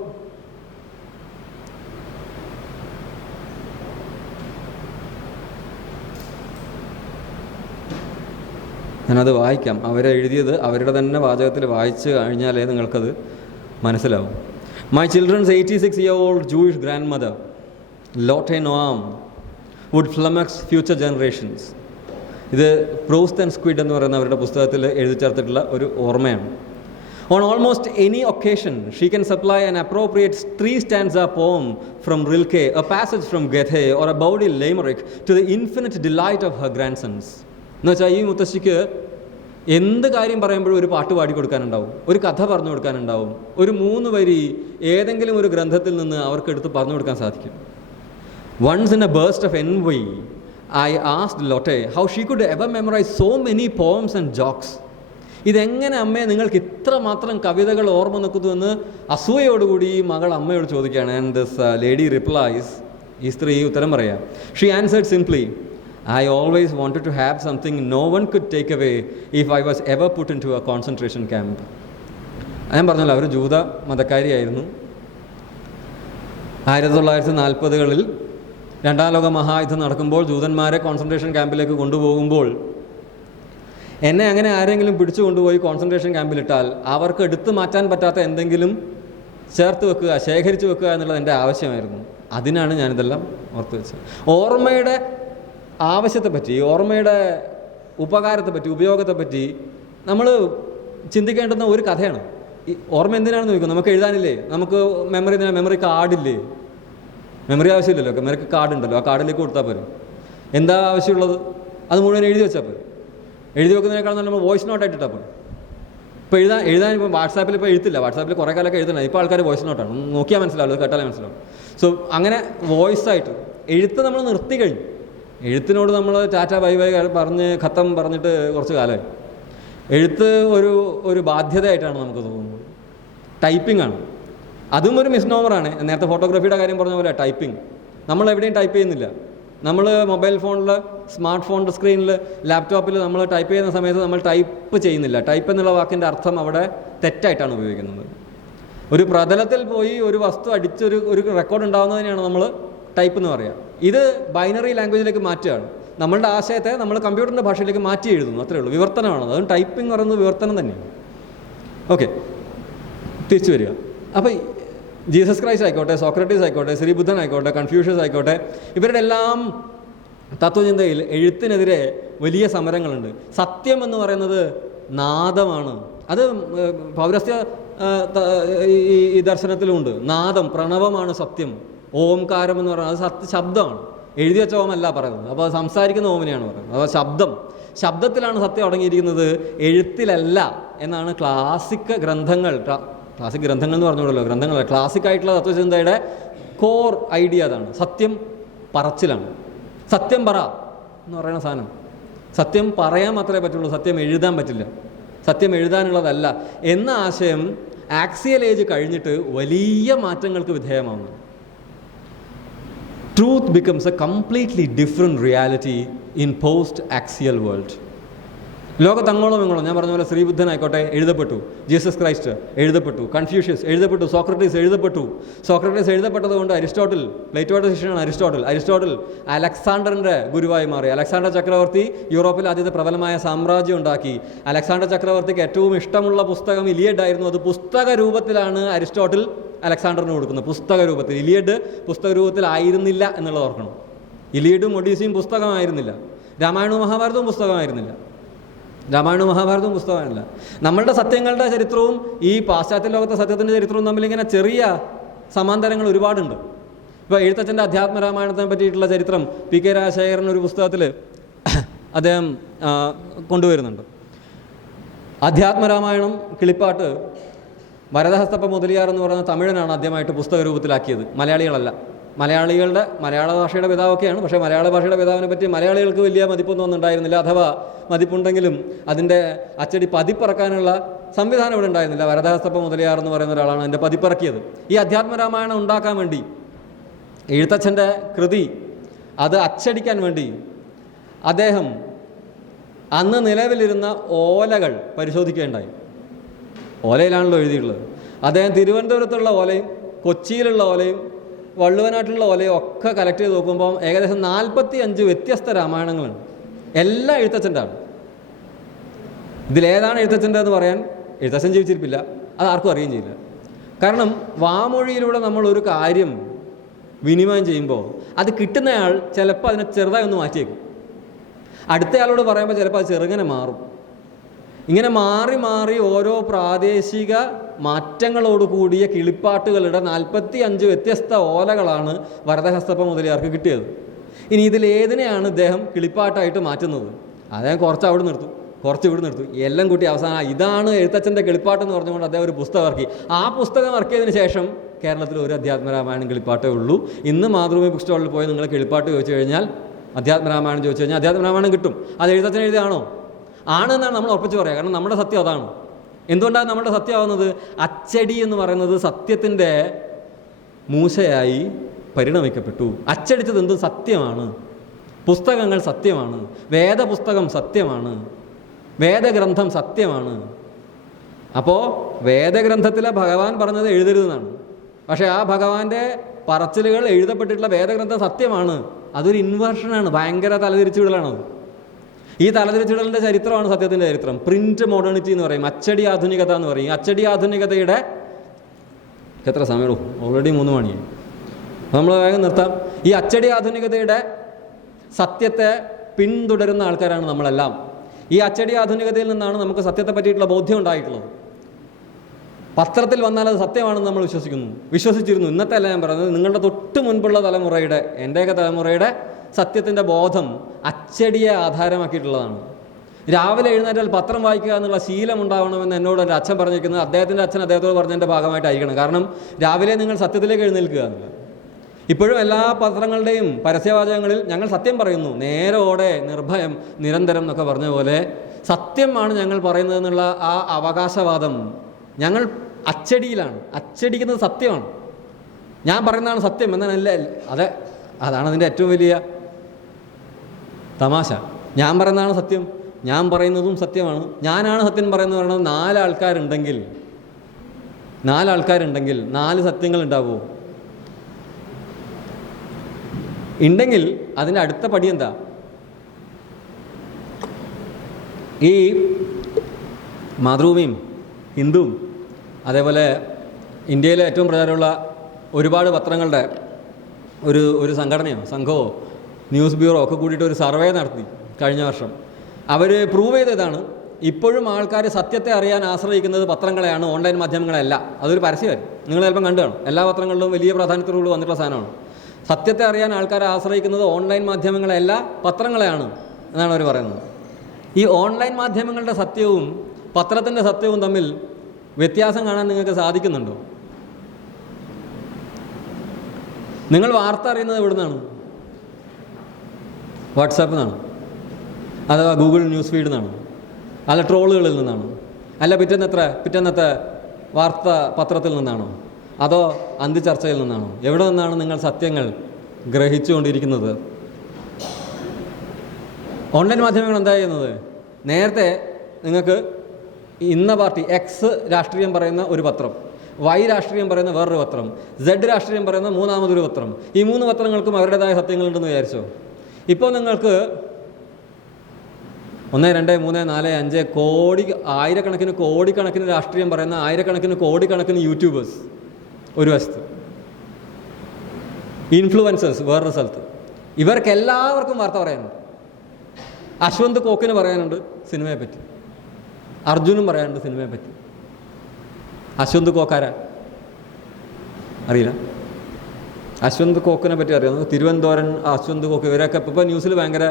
ഞാനത് വായിക്കാം. അവരെഴുതിയത് അവരുടെ തന്നെ വാചകത്തിൽ വായിച്ച് കഴിഞ്ഞാലേ നിങ്ങൾക്കത് മനസ്സിലാവും. My children's 86-year-old Jewish grandmother, Lotte Noam, would flummox future generations. ഇത് പ്രൂസ്റ്റ് ആൻഡ് സ്ക്വിഡ് എന്ന് പറയുന്ന അവരുടെ പുസ്തകത്തിൽ എഴുതി ചേർത്തിട്ടുള്ള ഒരു ഓർമ്മയാണ്. On almost any occasion, she can supply an appropriate 3-stanza poem from Rilke, a passage from Goethe, or a bawdy limerick to the infinite delight of her grandsons. എന്നുവെച്ചാൽ ഈ മുത്തശ്ശിക്ക് എന്ത് കാര്യം പറയുമ്പോഴും ഒരു പാട്ട് പാടി കൊടുക്കാനുണ്ടാവും, ഒരു കഥ പറഞ്ഞു കൊടുക്കാനുണ്ടാവും, ഒരു 3 വരി ഏതെങ്കിലും ഒരു ഗ്രന്ഥത്തിൽ നിന്ന് അവർക്കെടുത്ത് പറഞ്ഞു കൊടുക്കാൻ സാധിക്കും. Once in a burst of envy, I asked Lotte how she could ever memorize so many poems and jokes. ഇതെങ്ങനെ അമ്മയെ നിങ്ങൾക്ക് ഇത്ര മാത്രം കവിതകൾ ഓർമ്മ നിൽക്കുന്നു എന്ന് അസൂയയോടുകൂടി മകൾ അമ്മയോട് ചോദിക്കുകയാണ്. ആൻഡ് ദിസ് ലേഡി റിപ്ലൈസ്, ഈ സ്ത്രീ ഉത്തരം പറയാം. She answered simply, I always wanted to have something no one could take away if I was ever put into a concentration camp. ഞാൻ പറഞ്ഞല്ലോ, അവർ ജൂത മതക്കാരിയായിരുന്നു. 1940-കളിൽ 2ാം ലോക മഹായുദ്ധം നടക്കുമ്പോൾ ജൂതന്മാരെ കോൺസെൻട്രേഷൻ ക്യാമ്പിലേക്ക് കൊണ്ടുപോകുമ്പോൾ എന്നെ അങ്ങനെ ആരെങ്കിലും പിടിച്ചു കൊണ്ടുപോയി കോൺസെൻട്രേഷൻ ക്യാമ്പിലിട്ടാൽ അവർക്ക് എടുത്തു മാറ്റാൻ പറ്റാത്ത എന്തെങ്കിലും ചേർത്ത് വെക്കുക, ശേഖരിച്ച് വെക്കുക എന്നുള്ളത് എൻ്റെ ആവശ്യമായിരുന്നു. അതിനാണ് ഞാനിതെല്ലാം ഓർത്ത് വെച്ചത്. ഓർമ്മയുടെ ആവശ്യത്തെപ്പറ്റി, ഓർമ്മയുടെ ഉപകാരത്തെപ്പറ്റി, ഉപയോഗത്തെപ്പറ്റി നമ്മൾ ചിന്തിക്കേണ്ടുന്ന ഒരു കഥയാണ്. ഈ ഓർമ്മ എന്തിനാണെന്ന് ചോദിക്കും. നമുക്ക് എഴുതാനില്ലേ? നമുക്ക് മെമ്മറി കാർഡില്ലേ? മെമ്മറി ആവശ്യമില്ലല്ലോ, മെമ്മറിക്ക് കാർഡ് ഉണ്ടല്ലോ. ആ കാർഡിലേക്ക് കൊടുത്താൽ പോരെ. എന്താ ആവശ്യമുള്ളത്? അത് മുഴുവൻ എഴുതി വെച്ചാൽ പോരെ. എഴുതി വെക്കുന്നതിനേക്കാൾ നമ്മൾ വോയിസ് നോട്ടായിട്ട് ഇട്ടാൽ പോയി. ഇപ്പോൾ എഴുതാൻ ഇപ്പോൾ വാട്സാപ്പിൽ ഇപ്പോൾ എഴുത്തില്ല, വാട്സാപ്പിൽ കുറേ കാലമൊക്കെ എഴുതണം. ഇപ്പോൾ ആൾക്കാർ വോയിസ് നോട്ടാണ്, നോക്കിയാൽ മനസ്സിലാവും, കേട്ടാലേ മനസ്സിലാവും. സോ അങ്ങനെ വോയിസായിട്ട് എഴുത്ത് നമ്മൾ നിർത്തി കഴിഞ്ഞു. എഴുത്തിനോട് നമ്മൾ ടാറ്റ ബൈ ബൈ പറഞ്ഞ് ഖത്തം പറഞ്ഞിട്ട് കുറച്ച് കാലമായി. എഴുത്ത് ഒരു ബാധ്യതയായിട്ടാണ് നമുക്ക് തോന്നുന്നത്. ടൈപ്പിംഗ് ആണ്, അതും ഒരു മിസ്നോമറാണ്. നേരത്തെ ഫോട്ടോഗ്രാഫിയുടെ കാര്യം പറഞ്ഞ പോലെ ടൈപ്പിംഗ് നമ്മൾ എവിടെയും ടൈപ്പ് ചെയ്യുന്നില്ല. നമ്മൾ മൊബൈൽ ഫോണിൽ, സ്മാർട്ട് ഫോണിൻ്റെ സ്ക്രീനിൽ, ലാപ്ടോപ്പിൽ നമ്മൾ ടൈപ്പ് ചെയ്യുന്ന സമയത്ത് നമ്മൾ ടൈപ്പ് ചെയ്യുന്നില്ല. ടൈപ്പ് എന്നുള്ള വാക്കിൻ്റെ അർത്ഥം അവിടെ തെറ്റായിട്ടാണ് ഉപയോഗിക്കുന്നത്. ഒരു പ്രതലത്തിൽ പോയി ഒരു വസ്തു അടിച്ചൊരു റെക്കോർഡ് ഉണ്ടാകുന്നതിനെയാണ് നമ്മൾ ടൈപ്പ് എന്ന് പറയുക. ഇത് ബൈനറി ലാംഗ്വേജിലേക്ക് മാറ്റുകയാണ്. നമ്മളുടെ ആശയത്തെ നമ്മൾ കമ്പ്യൂട്ടറിൻ്റെ ഭാഷയിലേക്ക് മാറ്റി എഴുതുന്നു, അത്രയേ ഉള്ളൂ. വിവർത്തനമാണ്. അതും ടൈപ്പിംഗ് എന്ന് പറയുന്നത് വിവർത്തനം തന്നെയാണ്. ഓക്കെ, തിരിച്ചു വരിക. അപ്പോൾ ജീസസ് ക്രൈസ്റ്റ് ആയിക്കോട്ടെ, സോക്രട്ടീസ് ആയിക്കോട്ടെ, ശ്രീബുദ്ധൻ ആയിക്കോട്ടെ, കൺഫ്യൂഷ്യസ് ആയിക്കോട്ടെ, ഇവരുടെ എല്ലാം തത്വചിന്തയിൽ എഴുത്തിനെതിരെ വലിയ സമരങ്ങളുണ്ട്. സത്യം എന്ന് പറയുന്നത് നാദമാണ്. അത് പൗരസ്ത്യ ഈ ദർശനത്തിലുമുണ്ട്. നാദം, പ്രണവമാണ് സത്യം. ഓംകാരം എന്ന് പറയുന്നത് അത് ശബ്ദമാണ്. എഴുതി വെച്ച ഓമല്ല പറയുന്നത്. അപ്പോൾ സംസാരിക്കുന്ന ഓമിനെയാണ് പറയുന്നത്. അപ്പോൾ ശബ്ദത്തിലാണ് സത്യം അടങ്ങിയിരിക്കുന്നത്, എഴുത്തിലല്ല എന്നാണ് ക്ലാസിക് ഗ്രന്ഥങ്ങൾ എന്ന് പറഞ്ഞുകൂടല്ലോ, ഗ്രന്ഥങ്ങൾ. ക്ലാസിക്കായിട്ടുള്ള തത്വചിന്തയുടെ കോർ ഐഡിയ അതാണ്. സത്യം പറച്ചിലാണ്. സത്യം പറ എന്ന് പറയുന്ന സാധനം, സത്യം പറയാൻ മാത്രമേ പറ്റുള്ളൂ, സത്യം എഴുതാൻ പറ്റില്ല. സത്യം എഴുതാനുള്ളതല്ല എന്ന ആശയം ആക്സിയൽ ഏജ് കഴിഞ്ഞിട്ട് വലിയ മാറ്റങ്ങൾക്ക് വിധേയമാവുന്നു. Truth becomes a completely different reality in post-axial world. ലോകത്ത് അങ്ങോളം ഇങ്ങോളം ഞാൻ പറഞ്ഞ പോലെ ശ്രീബുദ്ധൻ ആയിക്കോട്ടെ എഴുതപ്പെട്ടു, ജീസസ് ക്രൈസ്റ്റ് എഴുതപ്പെട്ടു, കൺഫ്യൂഷ്യസ് എഴുതപ്പെട്ടു, സോക്രട്ടീസ് എഴുതപ്പെട്ടു. സോക്രട്ടീസ് എഴുതപ്പെട്ടത് കൊണ്ട് പ്ലേറ്റോയുടെ ശിഷ്യനാണ് അരിസ്റ്റോട്ടിൽ അലക്സാണ്ടറിൻ്റെ ഗുരുവായി മാറി. അലക്സാണ്ടർ ചക്രവർത്തി യൂറോപ്പിൽ ആദ്യത്തെ പ്രബലമായ സാമ്രാജ്യം ഉണ്ടാക്കി. അലക്സാണ്ടർ ചക്രവർത്തിക്ക് ഏറ്റവും ഇഷ്ടമുള്ള പുസ്തകം ഇലിയഡ് ആയിരുന്നു. അത് പുസ്തക രൂപത്തിലാണ് അരിസ്റ്റോട്ടിൽ അലക്സാണ്ടറിന് കൊടുക്കുന്നത്. പുസ്തക രൂപത്തിൽ. ഇലിയഡ് പുസ്തക രൂപത്തിലായിരുന്നില്ല എന്നുള്ളത് ഓർക്കണം. ഇലിയഡും ഒഡീസിയും പുസ്തകമായിരുന്നില്ല. രാമായണവും മഹാഭാരതവും പുസ്തകമായിരുന്നില്ല. നമ്മളുടെ സത്യങ്ങളുടെ ചരിത്രവും ഈ പാശ്ചാത്യ ലോകത്തെ സത്യത്തിൻ്റെ ചരിത്രവും തമ്മിലിങ്ങനെ ചെറിയ സമാന്തരങ്ങൾ ഒരുപാടുണ്ട്. ഇപ്പോൾ എഴുത്തച്ഛൻ്റെ അധ്യാത്മരാമായണത്തെ പറ്റിയിട്ടുള്ള ചരിത്രം പി.കെ. രാജശേഖരൻ ഒരു പുസ്തകത്തിൽ അദ്ദേഹം കൊണ്ടുവരുന്നുണ്ട്. അധ്യാത്മരാമായണം കിളിപ്പാട്ട് വരദഹസ്തപ്പ മുതലിയാർ എന്ന് പറയുന്ന തമിഴനാണ് ആദ്യമായിട്ട് പുസ്തക രൂപത്തിലാക്കിയത്, മലയാളികളല്ല. മലയാള ഭാഷയുടെ പിതാവൊക്കെയാണ്. പക്ഷേ മലയാള ഭാഷയുടെ പിതാവിനെ പറ്റി മലയാളികൾക്ക് വലിയ മതിപ്പൊന്നും ഉണ്ടായിരുന്നില്ല. അഥവാ മതിപ്പുണ്ടെങ്കിലും അതിൻ്റെ അച്ചടി പതിപ്പിറക്കാനുള്ള സംവിധാനം ഇവിടെ ഉണ്ടായിരുന്നില്ല. വരദഹസ്തപ്പ മുതലിയാർ എന്ന് പറയുന്ന ഒരാളാണ് അതിൻ്റെ പതിപ്പിറക്കിയത്. ഈ അധ്യാത്മരാമായണം ഉണ്ടാക്കാൻ വേണ്ടി എഴുത്തച്ഛൻ്റെ കൃതി അത് അച്ചടിക്കാൻ വേണ്ടി അദ്ദേഹം അന്ന് നിലവിലിരുന്ന ഓലകൾ പരിശോധിക്കുകയുണ്ടായി. ഓലയിലാണല്ലോ എഴുതിയിട്ടുള്ളത്. അദ്ദേഹം തിരുവനന്തപുരത്തുള്ള ഓലയും കൊച്ചിയിലുള്ള ഓലയും വള്ളുവനാട്ടിലുള്ള ഓലയും ഒക്കെ കളക്ട് ചെയ്ത് നോക്കുമ്പോൾ ഏകദേശം 45 വ്യത്യസ്ത രാമായണങ്ങളുണ്ട്. എല്ലാം എഴുത്തച്ഛൻ്റെ ആണ്. ഇതിലേതാണ് എഴുത്തച്ഛൻ്റെ എന്ന് പറയാൻ എഴുത്തച്ഛൻ ജീവിച്ചിരിപ്പില്ല, അത് ആർക്കും അറിയുകയും ചെയ്യില്ല. കാരണം വാമൊഴിയിലൂടെ നമ്മൾ ഒരു കാര്യം വിനിമയം ചെയ്യുമ്പോൾ അത് കിട്ടുന്നയാൾ ചിലപ്പോൾ അതിനെ ചെറുതായി ഒന്ന് മാറ്റിയേക്കും. അടുത്തയാളോട് പറയുമ്പോൾ ചിലപ്പോൾ അത് ചെറുങ്ങനെ മാറും. ഇങ്ങനെ മാറി മാറി ഓരോ പ്രാദേശിക മാറ്റങ്ങളോട് കൂടിയ കിളിപ്പാട്ടുകളുടെ 45 വ്യത്യസ്ത ഓലകളാണ് വരദഹസ്തപ്പ മുതലിയാർക്ക് കിട്ടിയത്. ഇനി ഇതിലേതിനെയാണ് ഇദ്ദേഹം കിളിപ്പാട്ടായിട്ട് മാറ്റുന്നത്? അദ്ദേഹം കുറച്ച് അവിടെ നിർത്തും, കുറച്ച് ഇവിടെ നിർത്തും, എല്ലാം കൂട്ടി അവസാനം ഇതാണ് എഴുത്തച്ഛൻ്റെ കിളിപ്പാട്ട് എന്ന് പറഞ്ഞുകൊണ്ട് അദ്ദേഹം ഒരു പുസ്തകം ഇറക്കി. ആ പുസ്തകം ഇറക്കിയതിന് ശേഷം കേരളത്തിൽ ഒരു അധ്യാത്മരാമായണം കിളിപ്പാട്ടേ ഉള്ളൂ. ഇന്ന് മാതൃഭൂമി ബുക്ക് സ്റ്റോളിൽ പോയി നിങ്ങൾ കിളിപ്പാട്ട് ചോദിച്ചു കഴിഞ്ഞാൽ, അധ്യാത്മരാമായണം ചോദിച്ചു കഴിഞ്ഞാൽ അധ്യാത്മരാമായണം കിട്ടും. അത് എഴുത്തച്ഛൻ എഴുതിയാണോ? ആണെന്നാണ് നമ്മൾ ഉറപ്പിച്ച് പറയുക. കാരണം നമ്മുടെ സത്യം അതാണ്. എന്തുകൊണ്ടാണ് നമ്മുടെ സത്യമാവുന്നത്? അച്ചടി എന്ന് പറയുന്നത് സത്യത്തിൻ്റെ മൂശയായി പരിണമിക്കപ്പെട്ടു. അച്ചടിച്ചത് എന്തും സത്യമാണ്. പുസ്തകങ്ങൾ സത്യമാണ്. വേദപുസ്തകം സത്യമാണ്. വേദഗ്രന്ഥം സത്യമാണ്. അപ്പോൾ വേദഗ്രന്ഥത്തിലെ ഭഗവാൻ പറഞ്ഞത് എഴുതരുതെന്നാണ്. പക്ഷേ ആ ഭഗവാന്റെ പറച്ചിലുകൾ എഴുതപ്പെട്ടിട്ടുള്ള വേദഗ്രന്ഥം സത്യമാണ്. അതൊരു ഇൻവേർഷനാണ്, ഭയങ്കര തലതിരിച്ചുവിടലാണത്. ഈ തലതിരിച്ചുവിടലിൻ്റെ ചരിത്രമാണ് സത്യത്തിൻ്റെ ചരിത്രം. പ്രിന്റ് മോഡേണിറ്റി എന്ന് പറയും, അച്ചടി ആധുനികത എന്ന് പറയും. അച്ചടി ആധുനികതയുടെ എത്ര സമയമുള്ളൂ? ഓൾറെഡി 3 മണിയായി. നമ്മൾ വേഗം നിർത്താം. ഈ അച്ചടി ആധുനികതയുടെ സത്യത്തെ പിന്തുടരുന്ന ആൾക്കാരാണ് നമ്മളെല്ലാം. ഈ അച്ചടി ആധുനികതയിൽ നിന്നാണ് നമുക്ക് സത്യത്തെ പറ്റിയിട്ടുള്ള ബോധ്യം ഉണ്ടായിട്ടുള്ളത്. പത്രത്തിൽ വന്നാൽ അത് സത്യമാണെന്ന് നമ്മൾ വിശ്വസിച്ചിരുന്നു. ഇന്നത്തെ അല്ല ഞാൻ പറയുന്നത്, നിങ്ങളുടെ തൊട്ട് മുൻപുള്ള തലമുറയുടെ, എൻ്റെയൊക്കെ തലമുറയുടെ സത്യത്തിൻ്റെ ബോധം അച്ചടിയെ ആധാരമാക്കിയിട്ടുള്ളതാണ്. രാവിലെ എഴുന്നേറ്റാൽ പത്രം വായിക്കുക എന്നുള്ള ശീലം ഉണ്ടാവണമെന്ന് എന്നോട് എൻ്റെ അച്ഛൻ പറഞ്ഞിരിക്കുന്നത് അദ്ദേഹത്തിൻ്റെ അച്ഛൻ അദ്ദേഹത്തോട് പറഞ്ഞതിൻ്റെ ഭാഗമായിട്ടായിരിക്കണം. കാരണം രാവിലെ നിങ്ങൾ സത്യത്തിലേക്ക് എഴുന്നേൽക്കുക എന്നുള്ളത്. ഇപ്പോഴും എല്ലാ പത്രങ്ങളുടെയും പരസ്യവാചകങ്ങളിൽ ഞങ്ങൾ സത്യം പറയുന്നു, നേരോടെ, നിർഭയം, നിരന്തരം എന്നൊക്കെ പറഞ്ഞ പോലെ സത്യമാണ് ഞങ്ങൾ പറയുന്നത് എന്നുള്ള ആ അവകാശവാദം ഞങ്ങൾ അച്ചടിയിലാണ്. അച്ചടിക്കുന്നത് സത്യമാണ്. ഞാൻ പറയുന്നതാണ് സത്യം എന്നല്ല. അതാണ് അതിൻ്റെ ഏറ്റവും വലിയ തമാശ. ഞാൻ പറയുന്നതാണ് സത്യം, ഞാൻ പറയുന്നതും സത്യമാണ്, ഞാനാണ് സത്യം പറയുന്നത് പറയുന്നത്. നാലാൾക്കാരുണ്ടെങ്കിൽ 4 സത്യങ്ങൾ ഉണ്ടാവുമോ? ഉണ്ടെങ്കിൽ അതിൻ്റെ അടുത്ത പടി എന്താ? ഈ മാതൃഭൂമിയും ഹിന്ദുവും അതേപോലെ ഇന്ത്യയിലെ ഏറ്റവും പ്രചാരമുള്ള ഒരുപാട് പത്രങ്ങളുടെ ഒരു സംഘടനയോ സംഘമോ ന്യൂസ് ബ്യൂറോ ഒക്കെ കൂടിയിട്ട് ഒരു സർവേ നടത്തി കഴിഞ്ഞ വർഷം. അവർ പ്രൂവ് ചെയ്തതാണ്, ഇപ്പോഴും ആൾക്കാർ സത്യത്തെ അറിയാൻ ആശ്രയിക്കുന്നത് പത്രങ്ങളെയാണ്, ഓൺലൈൻ മാധ്യമങ്ങളെയല്ല. അതൊരു പരസ്യമായിരുന്നു, നിങ്ങൾ ചിലപ്പം കണ്ടു കാണും. എല്ലാ പത്രങ്ങളിലും വലിയ പ്രാധാന്യത്തോടുകൂടി വന്നിട്ടുള്ള സാധനമാണ്. സത്യത്തെ അറിയാൻ ആൾക്കാരെ ആശ്രയിക്കുന്നത് ഓൺലൈൻ മാധ്യമങ്ങളെയല്ല, പത്രങ്ങളെയാണ് എന്നാണ് അവർ പറയുന്നത്. ഈ ഓൺലൈൻ മാധ്യമങ്ങളുടെ സത്യവും പത്രത്തിൻ്റെ സത്യവും തമ്മിൽ വ്യത്യാസം കാണാൻ നിങ്ങൾക്ക് സാധിക്കുന്നുണ്ടോ? നിങ്ങൾ വാർത്ത അറിയുന്നത് എവിടെ നിന്നാണ്? വാട്സാപ്പിൽ നിന്നാണ്, അഥവാ ഗൂഗിൾ ന്യൂസ് ഫീഡിൽ നിന്നാണ്, അല്ല ട്രോളുകളിൽ നിന്നാണോ, അല്ല പിറ്റേന്നത്തെ വാർത്താ പത്രത്തിൽ നിന്നാണോ, അതോ അന്തിച്ചർച്ചയിൽ നിന്നാണോ? എവിടെ നിന്നാണ് നിങ്ങൾ സത്യങ്ങൾ ഗ്രഹിച്ചുകൊണ്ടിരിക്കുന്നത്? ഓൺലൈൻ മാധ്യമങ്ങൾ എന്താ ചെയ്യുന്നത്? നേരത്തെ നിങ്ങൾക്ക് ഇന്ന പാർട്ടി എക്സ് രാഷ്ട്രീയം പറയുന്ന ഒരു പത്രം, വൈ രാഷ്ട്രീയം പറയുന്ന വേറൊരു പത്രം, സെഡ് രാഷ്ട്രീയം പറയുന്ന മൂന്നാമതൊരു പത്രം, ഈ 3 പത്രങ്ങൾക്കും അവരുടേതായ സത്യങ്ങളുണ്ടെന്ന് വിചാരിച്ചോ? ഇപ്പോൾ നിങ്ങൾക്ക് 1, 2, 3, 4, 5 കോടി, ആയിരക്കണക്കിന് കോടിക്കണക്കിന് രാഷ്ട്രീയം പറയുന്ന ആയിരക്കണക്കിന് കോടിക്കണക്കിന് യൂട്യൂബേഴ്സ് ഒരു വശത്ത്, ഇൻഫ്ലുവൻസേഴ്സ് വേറൊരു സ്ഥലത്ത്. ഇവർക്കെല്ലാവർക്കും വാർത്ത പറയാനുണ്ട്. അശ്വന്ത് കോക്കിന് പറയാനുണ്ട് സിനിമയെപ്പറ്റി, അർജുനും പറയാനുണ്ട് സിനിമയെപ്പറ്റി. അശ്വന്ത് കോക്കാര അറിയില്ല? അശ്വന്ത് കോക്കിനെ പറ്റി അറിയാം, തിരുവനന്തപുരം അശ്വന്ത് കോക്ക്. ഇവരൊക്കെ ഇപ്പോൾ ന്യൂസിൽ ഭയങ്കര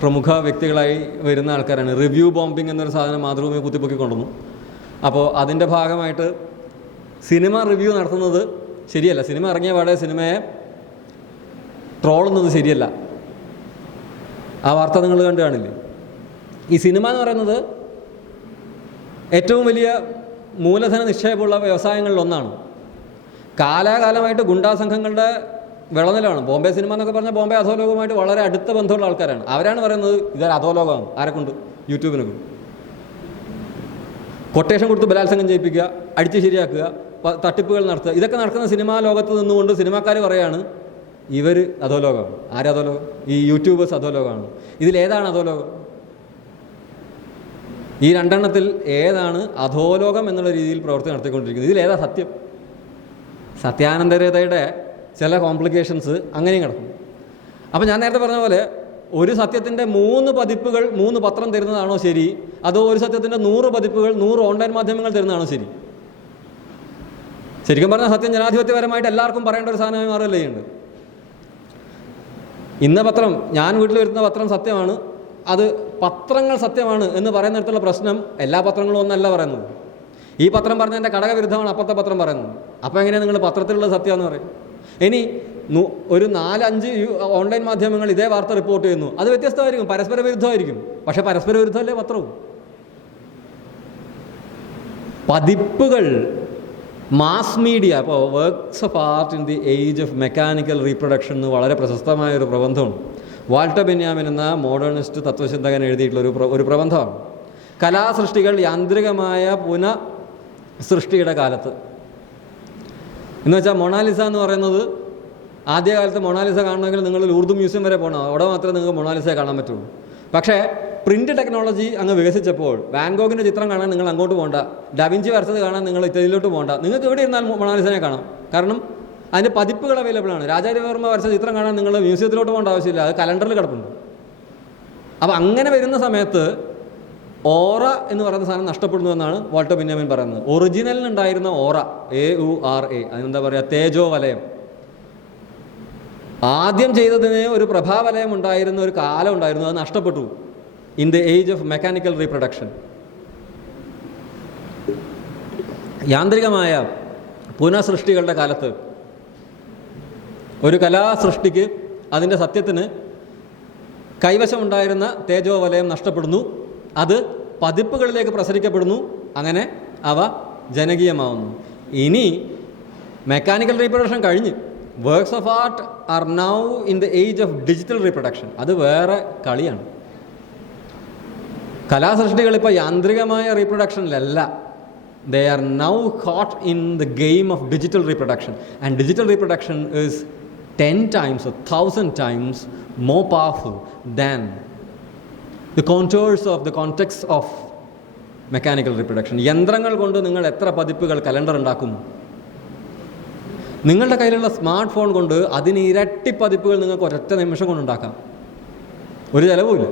പ്രമുഖ വ്യക്തികളായി വരുന്ന ആൾക്കാരാണ്. റിവ്യൂ ബോംബിംഗ് എന്നൊരു സാധനം മാതൃഭൂമി കുത്തിപ്പൊക്കി കൊണ്ടുവന്നു. അപ്പോൾ അതിൻ്റെ ഭാഗമായിട്ട് സിനിമ റിവ്യൂ നടത്തുന്നത് ശരിയല്ല, സിനിമ ഇറങ്ങിയ പാടെ സിനിമയെ ട്രോളുന്നത് ശരിയല്ല. ആ വാർത്ത നിങ്ങൾ കണ്ടു കാണില്ലേ? ഈ സിനിമ എന്ന് പറയുന്നത് ഏറ്റവും വലിയ മൂലധന നിക്ഷേപമുള്ള വ്യവസായങ്ങളിലൊന്നാണ്. കാലാകാലമായിട്ട് ഗുണ്ടാ സംഘങ്ങളുടെ വിളനിലമാണ്. ബോംബെ സിനിമ എന്നൊക്കെ പറഞ്ഞാൽ ബോംബെ അധോലോകവുമായിട്ട് വളരെ അടുത്ത ബന്ധമുള്ള ആൾക്കാരാണ്. അവരാണ് പറയുന്നത് ഇതൊരു അധോലോകമാണ്. ആരെക്കൊണ്ട്? യൂട്യൂബിനൊക്കെ കൊട്ടേഷൻ കൊടുത്ത് ബലാത്സംഗം ചെയ്യിപ്പിക്കുക, അടിച്ച് ശരിയാക്കുക, തട്ടിപ്പുകൾ നടത്തുക, ഇതൊക്കെ നടക്കുന്ന സിനിമാ ലോകത്ത് നിന്നുകൊണ്ട് സിനിമാക്കാർ പറയാണ് ഇവർ അധോലോകമാണ്. ആരധോലോകം? ഈ യൂട്യൂബേഴ്സ് അധോലോകമാണ്. ഇതിലേതാണ് അധോലോകം? ഈ 2 എണ്ണത്തിൽ ഏതാണ് അധോലോകം എന്നുള്ള രീതിയിൽ പ്രവൃത്തി നടത്തിക്കൊണ്ടിരിക്കുന്നത്? ഇതിലേതാ സത്യം? സത്യാനന്തരതയുടെ ചില കോംപ്ലിക്കേഷൻസ് അങ്ങനെയും കിടക്കും. അപ്പോൾ ഞാൻ നേരത്തെ പറഞ്ഞ പോലെ ഒരു സത്യത്തിൻ്റെ 3 പതിപ്പുകൾ 3 പത്രം തരുന്നതാണോ ശരി, അതോ ഒരു സത്യത്തിൻ്റെ 100 പതിപ്പുകൾ 100 ഓൺലൈൻ മാധ്യമങ്ങൾ തരുന്നതാണോ ശരി? ശരിക്കും പറഞ്ഞാൽ സത്യം ജനാധിപത്യപരമായിട്ട് എല്ലാവർക്കും പറയേണ്ട ഒരു സാധനമായി മാറുകയല്ലേ ചെയ്യുന്നത്. ഇന്ന പത്രം, ഞാൻ വീട്ടിൽ വരുന്ന പത്രം സത്യമാണ്, അത് പത്രങ്ങൾ സത്യമാണ് എന്ന് പറയുന്നിടത്തുള്ള പ്രശ്നം എല്ലാ പത്രങ്ങളും ഒന്നല്ല പറയുന്നത്. ഈ പത്രം പറഞ്ഞ എൻ്റെ ഘടകവിരുദ്ധമാണ് അപ്പുറത്തെ പത്രം പറയുന്നത്. അപ്പോൾ എങ്ങനെയാണ് നിങ്ങൾ പത്രത്തിലുള്ള സത്യം എന്ന് പറയും? ഇനി ഒരു 4-5 ഓൺലൈൻ മാധ്യമങ്ങൾ ഇതേ വാർത്ത റിപ്പോർട്ട് ചെയ്യുന്നു, അത് വ്യത്യസ്തമായിരിക്കും, പരസ്പര വിരുദ്ധമായിരിക്കും. പക്ഷേ പരസ്പര വിരുദ്ധമല്ലേ പത്രവും? പതിപ്പുകൾ, മാസ് മീഡിയ. ഇപ്പോൾ works of art in the age of mechanical reproduction എന്ന് വളരെ പ്രശസ്തമായൊരു പ്രബന്ധമാണ്. വാൾട്ടർ ബെന്യാമിൻ എന്ന മോഡേണിസ്റ്റ് തത്വചിന്തകൻ എഴുതിയിട്ടുള്ള ഒരു പ്രബന്ധമാണ്. കലാസൃഷ്ടികൾ യാന്ത്രികമായ പുനഃസൃഷ്ടിയുടെ കാലത്ത് എന്ന് വെച്ചാൽ മൊണാലിസ എന്ന് പറയുന്നത്, ആദ്യകാലത്ത് മൊണാലിസ കാണണമെങ്കിൽ നിങ്ങൾ ലൂർദ് മ്യൂസിയം വരെ പോകണം, അവിടെ മാത്രമേ നിങ്ങൾക്ക് മൊണാലിസയെ കാണാൻ പറ്റുള്ളൂ. പക്ഷേ പ്രിൻ്റ് ടെക്നോളജി അങ്ങ് വികസിച്ചപ്പോൾ വാൻഗോഗിൻ്റെ ചിത്രം കാണാൻ നിങ്ങൾ അങ്ങോട്ട് പോകണ്ട, ഡാവിഞ്ചി വരച്ചത് കാണാൻ നിങ്ങൾ ഇറ്റലിയിലോട്ട് പോകണ്ട, നിങ്ങൾക്ക് എവിടെ ഇരുന്നാൽ മൊണാലിസനെ കാണാം. കാരണം അതിൻ്റെ പതിപ്പുകൾ അവൈലബിൾ ആണ്. രാജാരവിവർമ്മ വരച്ച ചിത്രം കാണാൻ നിങ്ങൾ മ്യൂസിയത്തിലോട്ട് പോകേണ്ട ആവശ്യമില്ല, അത് കലണ്ടറിൽ കിടപ്പുണ്ട്. അപ്പോൾ അങ്ങനെ വരുന്ന സമയത്ത് ഓറ എന്ന് പറയുന്ന സാധനം നഷ്ടപ്പെടുന്നു എന്നാണ് വാൾട്ടർ ബെന്യാമിൻ പറയുന്നത്. ഒറിജിനലിനുണ്ടായിരുന്ന ഓറ, AURA, അതിനെന്താ പറയുക, തേജോ വലയം. ആദ്യം ചെയ്തതിന് ഒരു പ്രഭാവലയം ഉണ്ടായിരുന്ന ഒരു കാലം ഉണ്ടായിരുന്നു, അത് നഷ്ടപ്പെട്ടു. in the age of mechanical reproduction. യാന്ത്രികമായ പുനഃസൃഷ്ടികളുടെ കാലത്ത് ഒരു കലാസൃഷ്ടിക്ക് അതിൻ്റെ സത്യത്തിന് കൈവശമുണ്ടായിരുന്ന തേജോവലയം നഷ്ടപ്പെടുന്നു. അത് പതിപ്പുകളിലേക്ക് പ്രസരിക്കപ്പെടുന്നു. അങ്ങനെ അവ ജനകീയമാവുന്നു. ഇനി മെക്കാനിക്കൽ റീപ്രൊഡക്ഷൻ കഴിഞ്ഞ് works of art are now in the age of digital reproduction. അത് വേറെ കളിയാണ്. കലാസൃഷ്ടികൾ ഇപ്പോൾ യാന്ത്രികമായ റീപ്രൊഡക്ഷനിലല്ല. They are now caught in the game of digital reproduction, and digital reproduction is 10 times or 1,000 times more powerful than the contours of the context of mechanical reproduction. യന്ത്രങ്ങൾ കൊണ്ട് നിങ്ങൾ എത്ര പതിപ്പുകൾ calendar ഉണ്ടാക്കും? നിങ്ങളുടെ കയ്യിലുള്ള സ്മാർട്ട് ഫോൺ കൊണ്ട് അതിന് ഇരട്ടി പതിപ്പുകൾ നിങ്ങൾക്ക് ഒരൊറ്റ നിമിഷം കൊണ്ടുണ്ടാക്കാം. ഒരു ചിലവുമില്ല.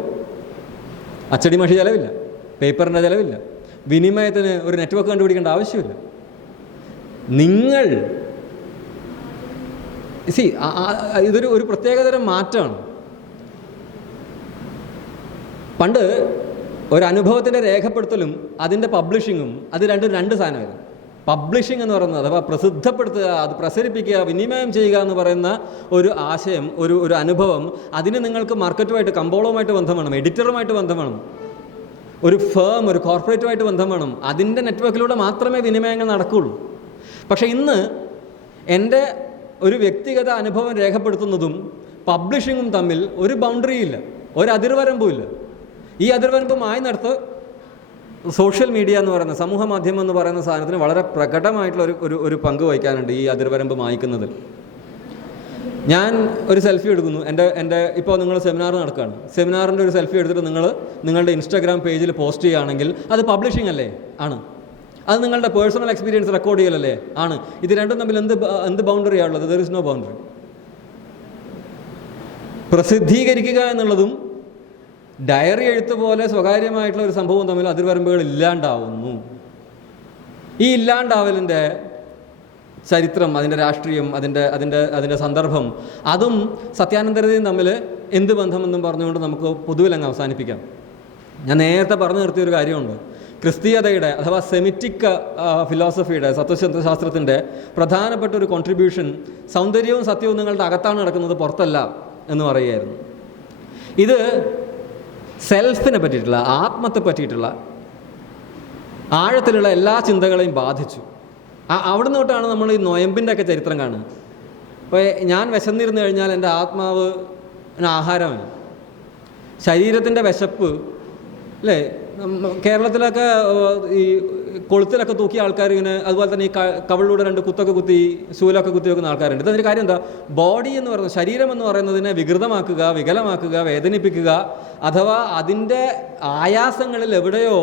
അച്ചടി മഷി ചിലവില്ല, പേപ്പറിൻ്റെ ചിലവില്ല, വിനിമയത്തിന് ഒരു നെറ്റ്വർക്ക് കണ്ടുപിടിക്കേണ്ട ആവശ്യമില്ല. നിങ്ങൾ ഇതൊരു പ്രത്യേകതരം മാറ്റമാണ്. പണ്ട് ഒരനുഭവത്തിൻ്റെ രേഖപ്പെടുത്തലും അതിൻ്റെ പബ്ലിഷിങ്ങും അത് രണ്ട് സാധനമായിരുന്നു. പബ്ലിഷിംഗ് എന്ന് പറയുന്നത് അഥവാ പ്രസിദ്ധപ്പെടുത്തുക, അത് പ്രസരിപ്പിക്കുക, വിനിമയം ചെയ്യുക എന്ന് പറയുന്ന ഒരു ആശയം, ഒരു അനുഭവം, അതിന് നിങ്ങൾക്ക് മാർക്കറ്റുമായിട്ട്, കമ്പോളവുമായിട്ട് ബന്ധം വേണം, എഡിറ്ററുമായിട്ട് ബന്ധം വേണം, ഒരു ഫേം, ഒരു കോർപ്പറേറ്റുമായിട്ട് ബന്ധം വേണം. അതിൻ്റെ നെറ്റ്വർക്കിലൂടെ മാത്രമേ വിനിമയങ്ങൾ നടക്കുകയുള്ളൂ. പക്ഷേ ഇന്ന് എൻ്റെ ഒരു വ്യക്തിഗത അനുഭവം രേഖപ്പെടുത്തുന്നതും പബ്ലിഷിങ്ങും തമ്മിൽ ഒരു ബൗണ്ടറിയില്ല, ഒരു അതിർവരമ്പുമില്ല. ഈ അതിർവരമ്പ് മായ്ന്നിടത്ത് സോഷ്യൽ മീഡിയ എന്ന് പറയുന്ന, സമൂഹ മാധ്യമം എന്ന് പറയുന്ന സാധനത്തിന് വളരെ പ്രകടമായിട്ടുള്ള ഒരു പങ്ക് വഹിക്കാനുണ്ട് ഈ അതിർവരമ്പ് മായ്ക്കുന്നതിൽ. ഞാൻ ഒരു സെൽഫി എടുക്കുന്നു. എൻ്റെ ഇപ്പോൾ നിങ്ങൾ സെമിനാർ നടക്കുകയാണ്. സെമിനാറിൻ്റെ ഒരു സെൽഫി എടുത്തിട്ട് നിങ്ങളുടെ ഇൻസ്റ്റാഗ്രാം പേജിൽ പോസ്റ്റ് ചെയ്യുകയാണെങ്കിൽ അത് പബ്ലിഷിംഗ് അല്ലേ? ആണ്. അത് നിങ്ങളുടെ പേഴ്സണൽ എക്സ്പീരിയൻസ് റെക്കോർഡ് ചെയ്യലല്ലേ? ആണ്. ഇത് രണ്ടും തമ്മിൽ എന്ത് ബൗണ്ടറിയാണ് ഉള്ളത്? There is no boundary. പ്രസിദ്ധീകരിക്കുക എന്നുള്ളതും ഡയറി എഴുത്ത് പോലെ സ്വകാര്യമായിട്ടുള്ള ഒരു സംഭവം തമ്മിൽ അതിർവരമ്പുകൾ ഇല്ലാണ്ടാവുന്നു. ഈ ഇല്ലാണ്ടാവലിൻ്റെ ചരിത്രം, അതിൻ്റെ രാഷ്ട്രീയം, അതിൻ്റെ സന്ദർഭം, അതും സത്യാനന്തരതയും തമ്മിൽ എന്ത് ബന്ധമെന്നും പറഞ്ഞുകൊണ്ട് നമുക്ക് പൊതുവിലങ്ങ് അവസാനിപ്പിക്കാം. ഞാൻ നേരത്തെ പറഞ്ഞു നിർത്തിയൊരു കാര്യമുണ്ട്. ക്രിസ്തീയതയുടെ അഥവാ സെമിറ്റിക് ഫിലോസഫിയുടെ, തത്വശാസ്ത്രത്തിൻ്റെ പ്രധാനപ്പെട്ട ഒരു കോൺട്രിബ്യൂഷൻ സൗന്ദര്യവും സത്യവും നിങ്ങളുടെ അകത്താണ് നടക്കുന്നത്, പുറത്തല്ല എന്ന് പറയുകയായിരുന്നു. ഇത് സെൽഫിനെ പറ്റിയിട്ടുള്ള, ആത്മത്തെ പറ്റിയിട്ടുള്ള ആഴത്തിലുള്ള എല്ലാ ചിന്തകളെയും ബാധിച്ചു. അവിടുന്ന് തൊട്ടാണ് നമ്മൾ ഈ നൊയമ്പിൻ്റെ ഒക്കെ ചരിത്രം കാണുന്നത്. അപ്പോൾ ഞാൻ വിശന്നിരുന്നു കഴിഞ്ഞാൽ എൻ്റെ ആത്മാവ് ആഹാരമാണ്. ശരീരത്തിൻ്റെ വിശപ്പ് അല്ലേ? കേരളത്തിലൊക്കെ ഈ കൊളുത്തിലൊക്കെ തൂക്കിയ ആൾക്കാർ ഇങ്ങനെ, അതുപോലെ തന്നെ ഈ കവിളിലൂടെ 2 കുത്തൊക്കെ കുത്തി, ശൂലൊക്കെ കുത്തി വെക്കുന്ന ആൾക്കാരുണ്ട്. ഇതിൻ്റെ കാര്യം എന്താ? ബോഡി എന്ന് പറയുന്നത്, ശരീരം എന്ന് പറയുന്നതിനെ വികൃതമാക്കുക, വികലമാക്കുക, വേദനിപ്പിക്കുക, അഥവാ അതിൻ്റെ ആയാസങ്ങളിൽ എവിടെയോ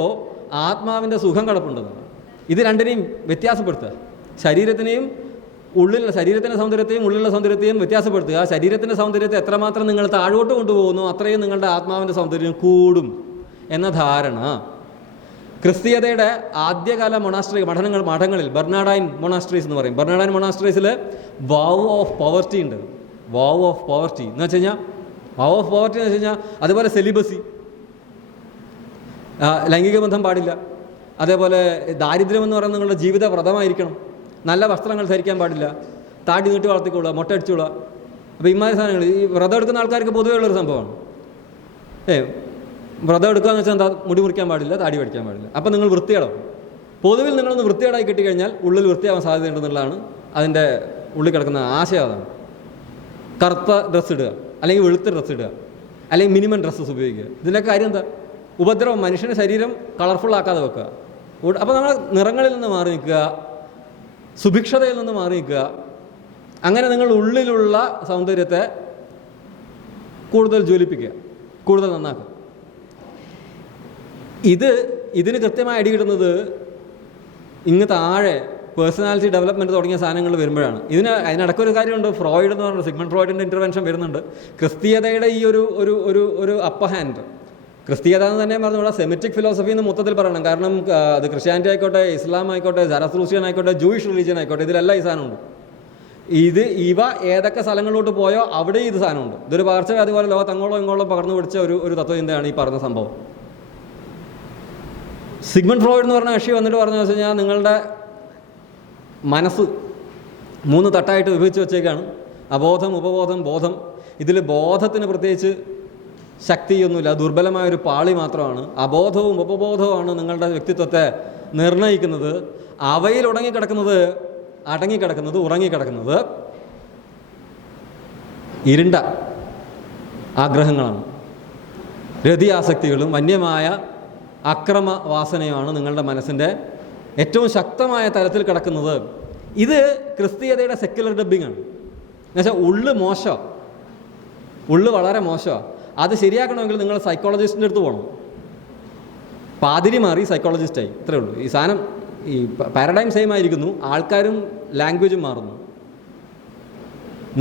ആത്മാവിൻ്റെ സുഖം കിടപ്പുണ്ടെന്നാണ്. ഇത് രണ്ടിനെയും വ്യത്യാസപ്പെടുത്തുക. ശരീരത്തിൻ്റെ സൗന്ദര്യത്തെയും ഉള്ളിലുള്ള സൗന്ദര്യത്തെയും വ്യത്യാസപ്പെടുത്തുക. ശരീരത്തിൻ്റെ സൗന്ദര്യത്തെ എത്രമാത്രം നിങ്ങൾ താഴോട്ട് കൊണ്ടുപോകുന്നു അത്രയും നിങ്ങളുടെ ആത്മാവിൻ്റെ സൗന്ദര്യം കൂടും എന്ന ധാരണ ക്രിസ്തീയതയുടെ ആദ്യകാല മഠങ്ങളിൽ ബെർണാഡൈൻ മൊണാസ്ട്രീസ് എന്ന് പറയും. ബെർണാഡൈൻ മൊണാസ്ട്രീസിൽ വാവ് ഓഫ് പോവർട്ടി ഉണ്ട്. വാവ് ഓഫ് പോവർട്ടി എന്ന് വെച്ച് കഴിഞ്ഞാൽ അതുപോലെ സെലിബസി, ലൈംഗിക ബന്ധം പാടില്ല. അതേപോലെ ദാരിദ്ര്യം എന്ന് പറയുന്നത് നിങ്ങളുടെ ജീവിത വ്രതമായിരിക്കണം. നല്ല വസ്ത്രങ്ങൾ ധരിക്കാൻ പാടില്ല. താടി നീട്ടി വളർത്തിക്കൊള്ളുക, മൊട്ടടിച്ചുകൊള്ളുക. അപ്പോൾ ഇമാതിരി സാധനങ്ങൾ ഈ വ്രതം എടുക്കുന്ന ആൾക്കാർക്ക് പൊതുവേ ഉള്ളൊരു സംഭവമാണ്. വ്രതം എടുക്കുക എന്ന് വെച്ചാൽ എന്താ? മുടി മുറിക്കാൻ പാടില്ല, താടി പഠിക്കാൻ പാടില്ല. അപ്പം നിങ്ങൾ വൃത്തികേടാവും. പൊതുവിൽ നിങ്ങളൊന്ന് വൃത്തികേടായി കിട്ടിക്കഴിഞ്ഞാൽ ഉള്ളിൽ വൃത്തിയാവാൻ സാധ്യതയുണ്ടെന്നുള്ളതാണ് അതിൻ്റെ ഉള്ളിൽ കിടക്കുന്ന ആശയം. അതാണ്. കറുത്ത ഡ്രസ്സ് ഇടുക, അല്ലെങ്കിൽ വെളുത്ത ഡ്രസ്സ് ഇടുക, അല്ലെങ്കിൽ മിനിമം ഡ്രസ്സസ് ഉപയോഗിക്കുക. ഇതിൻ്റെയൊക്കെ കാര്യം എന്താ? ഉപദ്രവം, മനുഷ്യൻ്റെ ശരീരം കളർഫുള്ളാക്കാതെ വെക്കുക. അപ്പോൾ നമ്മൾ നിറങ്ങളിൽ നിന്ന് മാറി നിൽക്കുക, സുഭിക്ഷതയിൽ നിന്ന് മാറി നിൽക്കുക. അങ്ങനെ നിങ്ങൾ ഉള്ളിലുള്ള സൗന്ദര്യത്തെ കൂടുതൽ ജ്വലിപ്പിക്കുക, കൂടുതൽ നന്നാക്കുക. ഇതിന് കൃത്യമായി അടികിടുന്നത് ഇങ്ങ് താഴെ പേഴ്സണാലിറ്റി ഡെവലപ്മെൻറ്റ് തുടങ്ങിയ സാധനങ്ങൾ വരുമ്പോഴാണ്. അതിനിടയ്ക്കൊരു കാര്യമുണ്ട്. ഫ്രോയിഡ് എന്ന് പറഞ്ഞ സിഗ്മണ്ട് ഫ്രോയിഡിൻ്റെ ഇൻ്റർവെൻഷൻ വരുന്നുണ്ട്. ക്രിസ്തീയതയുടെ ഈ ഒരു അപ്പർ ഹാൻഡ്, ക്രിസ്തീയത എന്ന് തന്നെ പറഞ്ഞുകൂടാ, സെമിറ്റിക് ഫിലോസഫി എന്ന് മൊത്തത്തിൽ പറയണം. കാരണം അത് ക്രിസ്ത്യാനിറ്റി ആയിക്കോട്ടെ, ഇസ്ലാം ആയിക്കോട്ടെ, സരസ്ത്രൂഷ്യൻ ആയിക്കോട്ടെ, ജൂയിഷ് റിലീജിയൻ ആയിക്കോട്ടെ, ഇതിലെല്ലാം ഈ സാധനമുണ്ട്. ഇവ ഏതൊക്കെ സ്ഥലങ്ങളിലോട്ട് പോയോ അവിടെ ഇത് സാധനമുണ്ട്. ഇതൊരു പകർച്ചവ്യാധി പോലെ ലോകത്ത് അങ്ങോളം ഇങ്ങോളം പകർന്നു പിടിച്ച ഒരു തത്വചിന്തയാണ് ഈ പറഞ്ഞ സംഭവം. സിഗ്മണ്ട് ഫ്രോയിഡ് എന്ന് പറഞ്ഞ കക്ഷി വന്നിട്ട് പറഞ്ഞു വെച്ച് കഴിഞ്ഞാൽ നിങ്ങളുടെ മനസ്സ് 3 തട്ടായിട്ട് വിഭജിച്ച് വെച്ചേക്കാണ്. അബോധം, ഉപബോധം, ബോധം. ഇതിൽ ബോധത്തിന് പ്രത്യേകിച്ച് ശക്തിയൊന്നുമില്ല, ദുർബലമായൊരു പാളി മാത്രമാണ്. അബോധവും ഉപബോധവുമാണ് നിങ്ങളുടെ വ്യക്തിത്വത്തെ നിർണ്ണയിക്കുന്നത്. അവയിൽ അടങ്ങിക്കിടക്കുന്നത് ഉറങ്ങിക്കിടക്കുന്നത് ഇരുണ്ട ആഗ്രഹങ്ങളാണ്, രതിയാസക്തികളും വന്യമായ അക്രമ വാസനയുമാണ് നിങ്ങളുടെ മനസ്സിൻ്റെ ഏറ്റവും ശക്തമായ തലത്തിൽ കിടക്കുന്നത്. ഇത് ക്രിസ്തീയതയുടെ സെക്യുലർ ഡബ്ബിംഗ് ആണ്. എന്നുവെച്ചാൽ ഉള്ളു വളരെ മോശമാണ്. അത് ശരിയാക്കണമെങ്കിൽ നിങ്ങൾ സൈക്കോളജിസ്റ്റിൻ്റെ അടുത്ത് പോകണം. പാതിരി മാറി സൈക്കോളജിസ്റ്റായി, ഇത്രയേ ഉള്ളൂ. ഈ സാധനം ഈ പാരഡൈം സെയിം ആയിരിക്കുന്നു, ആൾക്കാരും ലാംഗ്വേജും മാറുന്നു.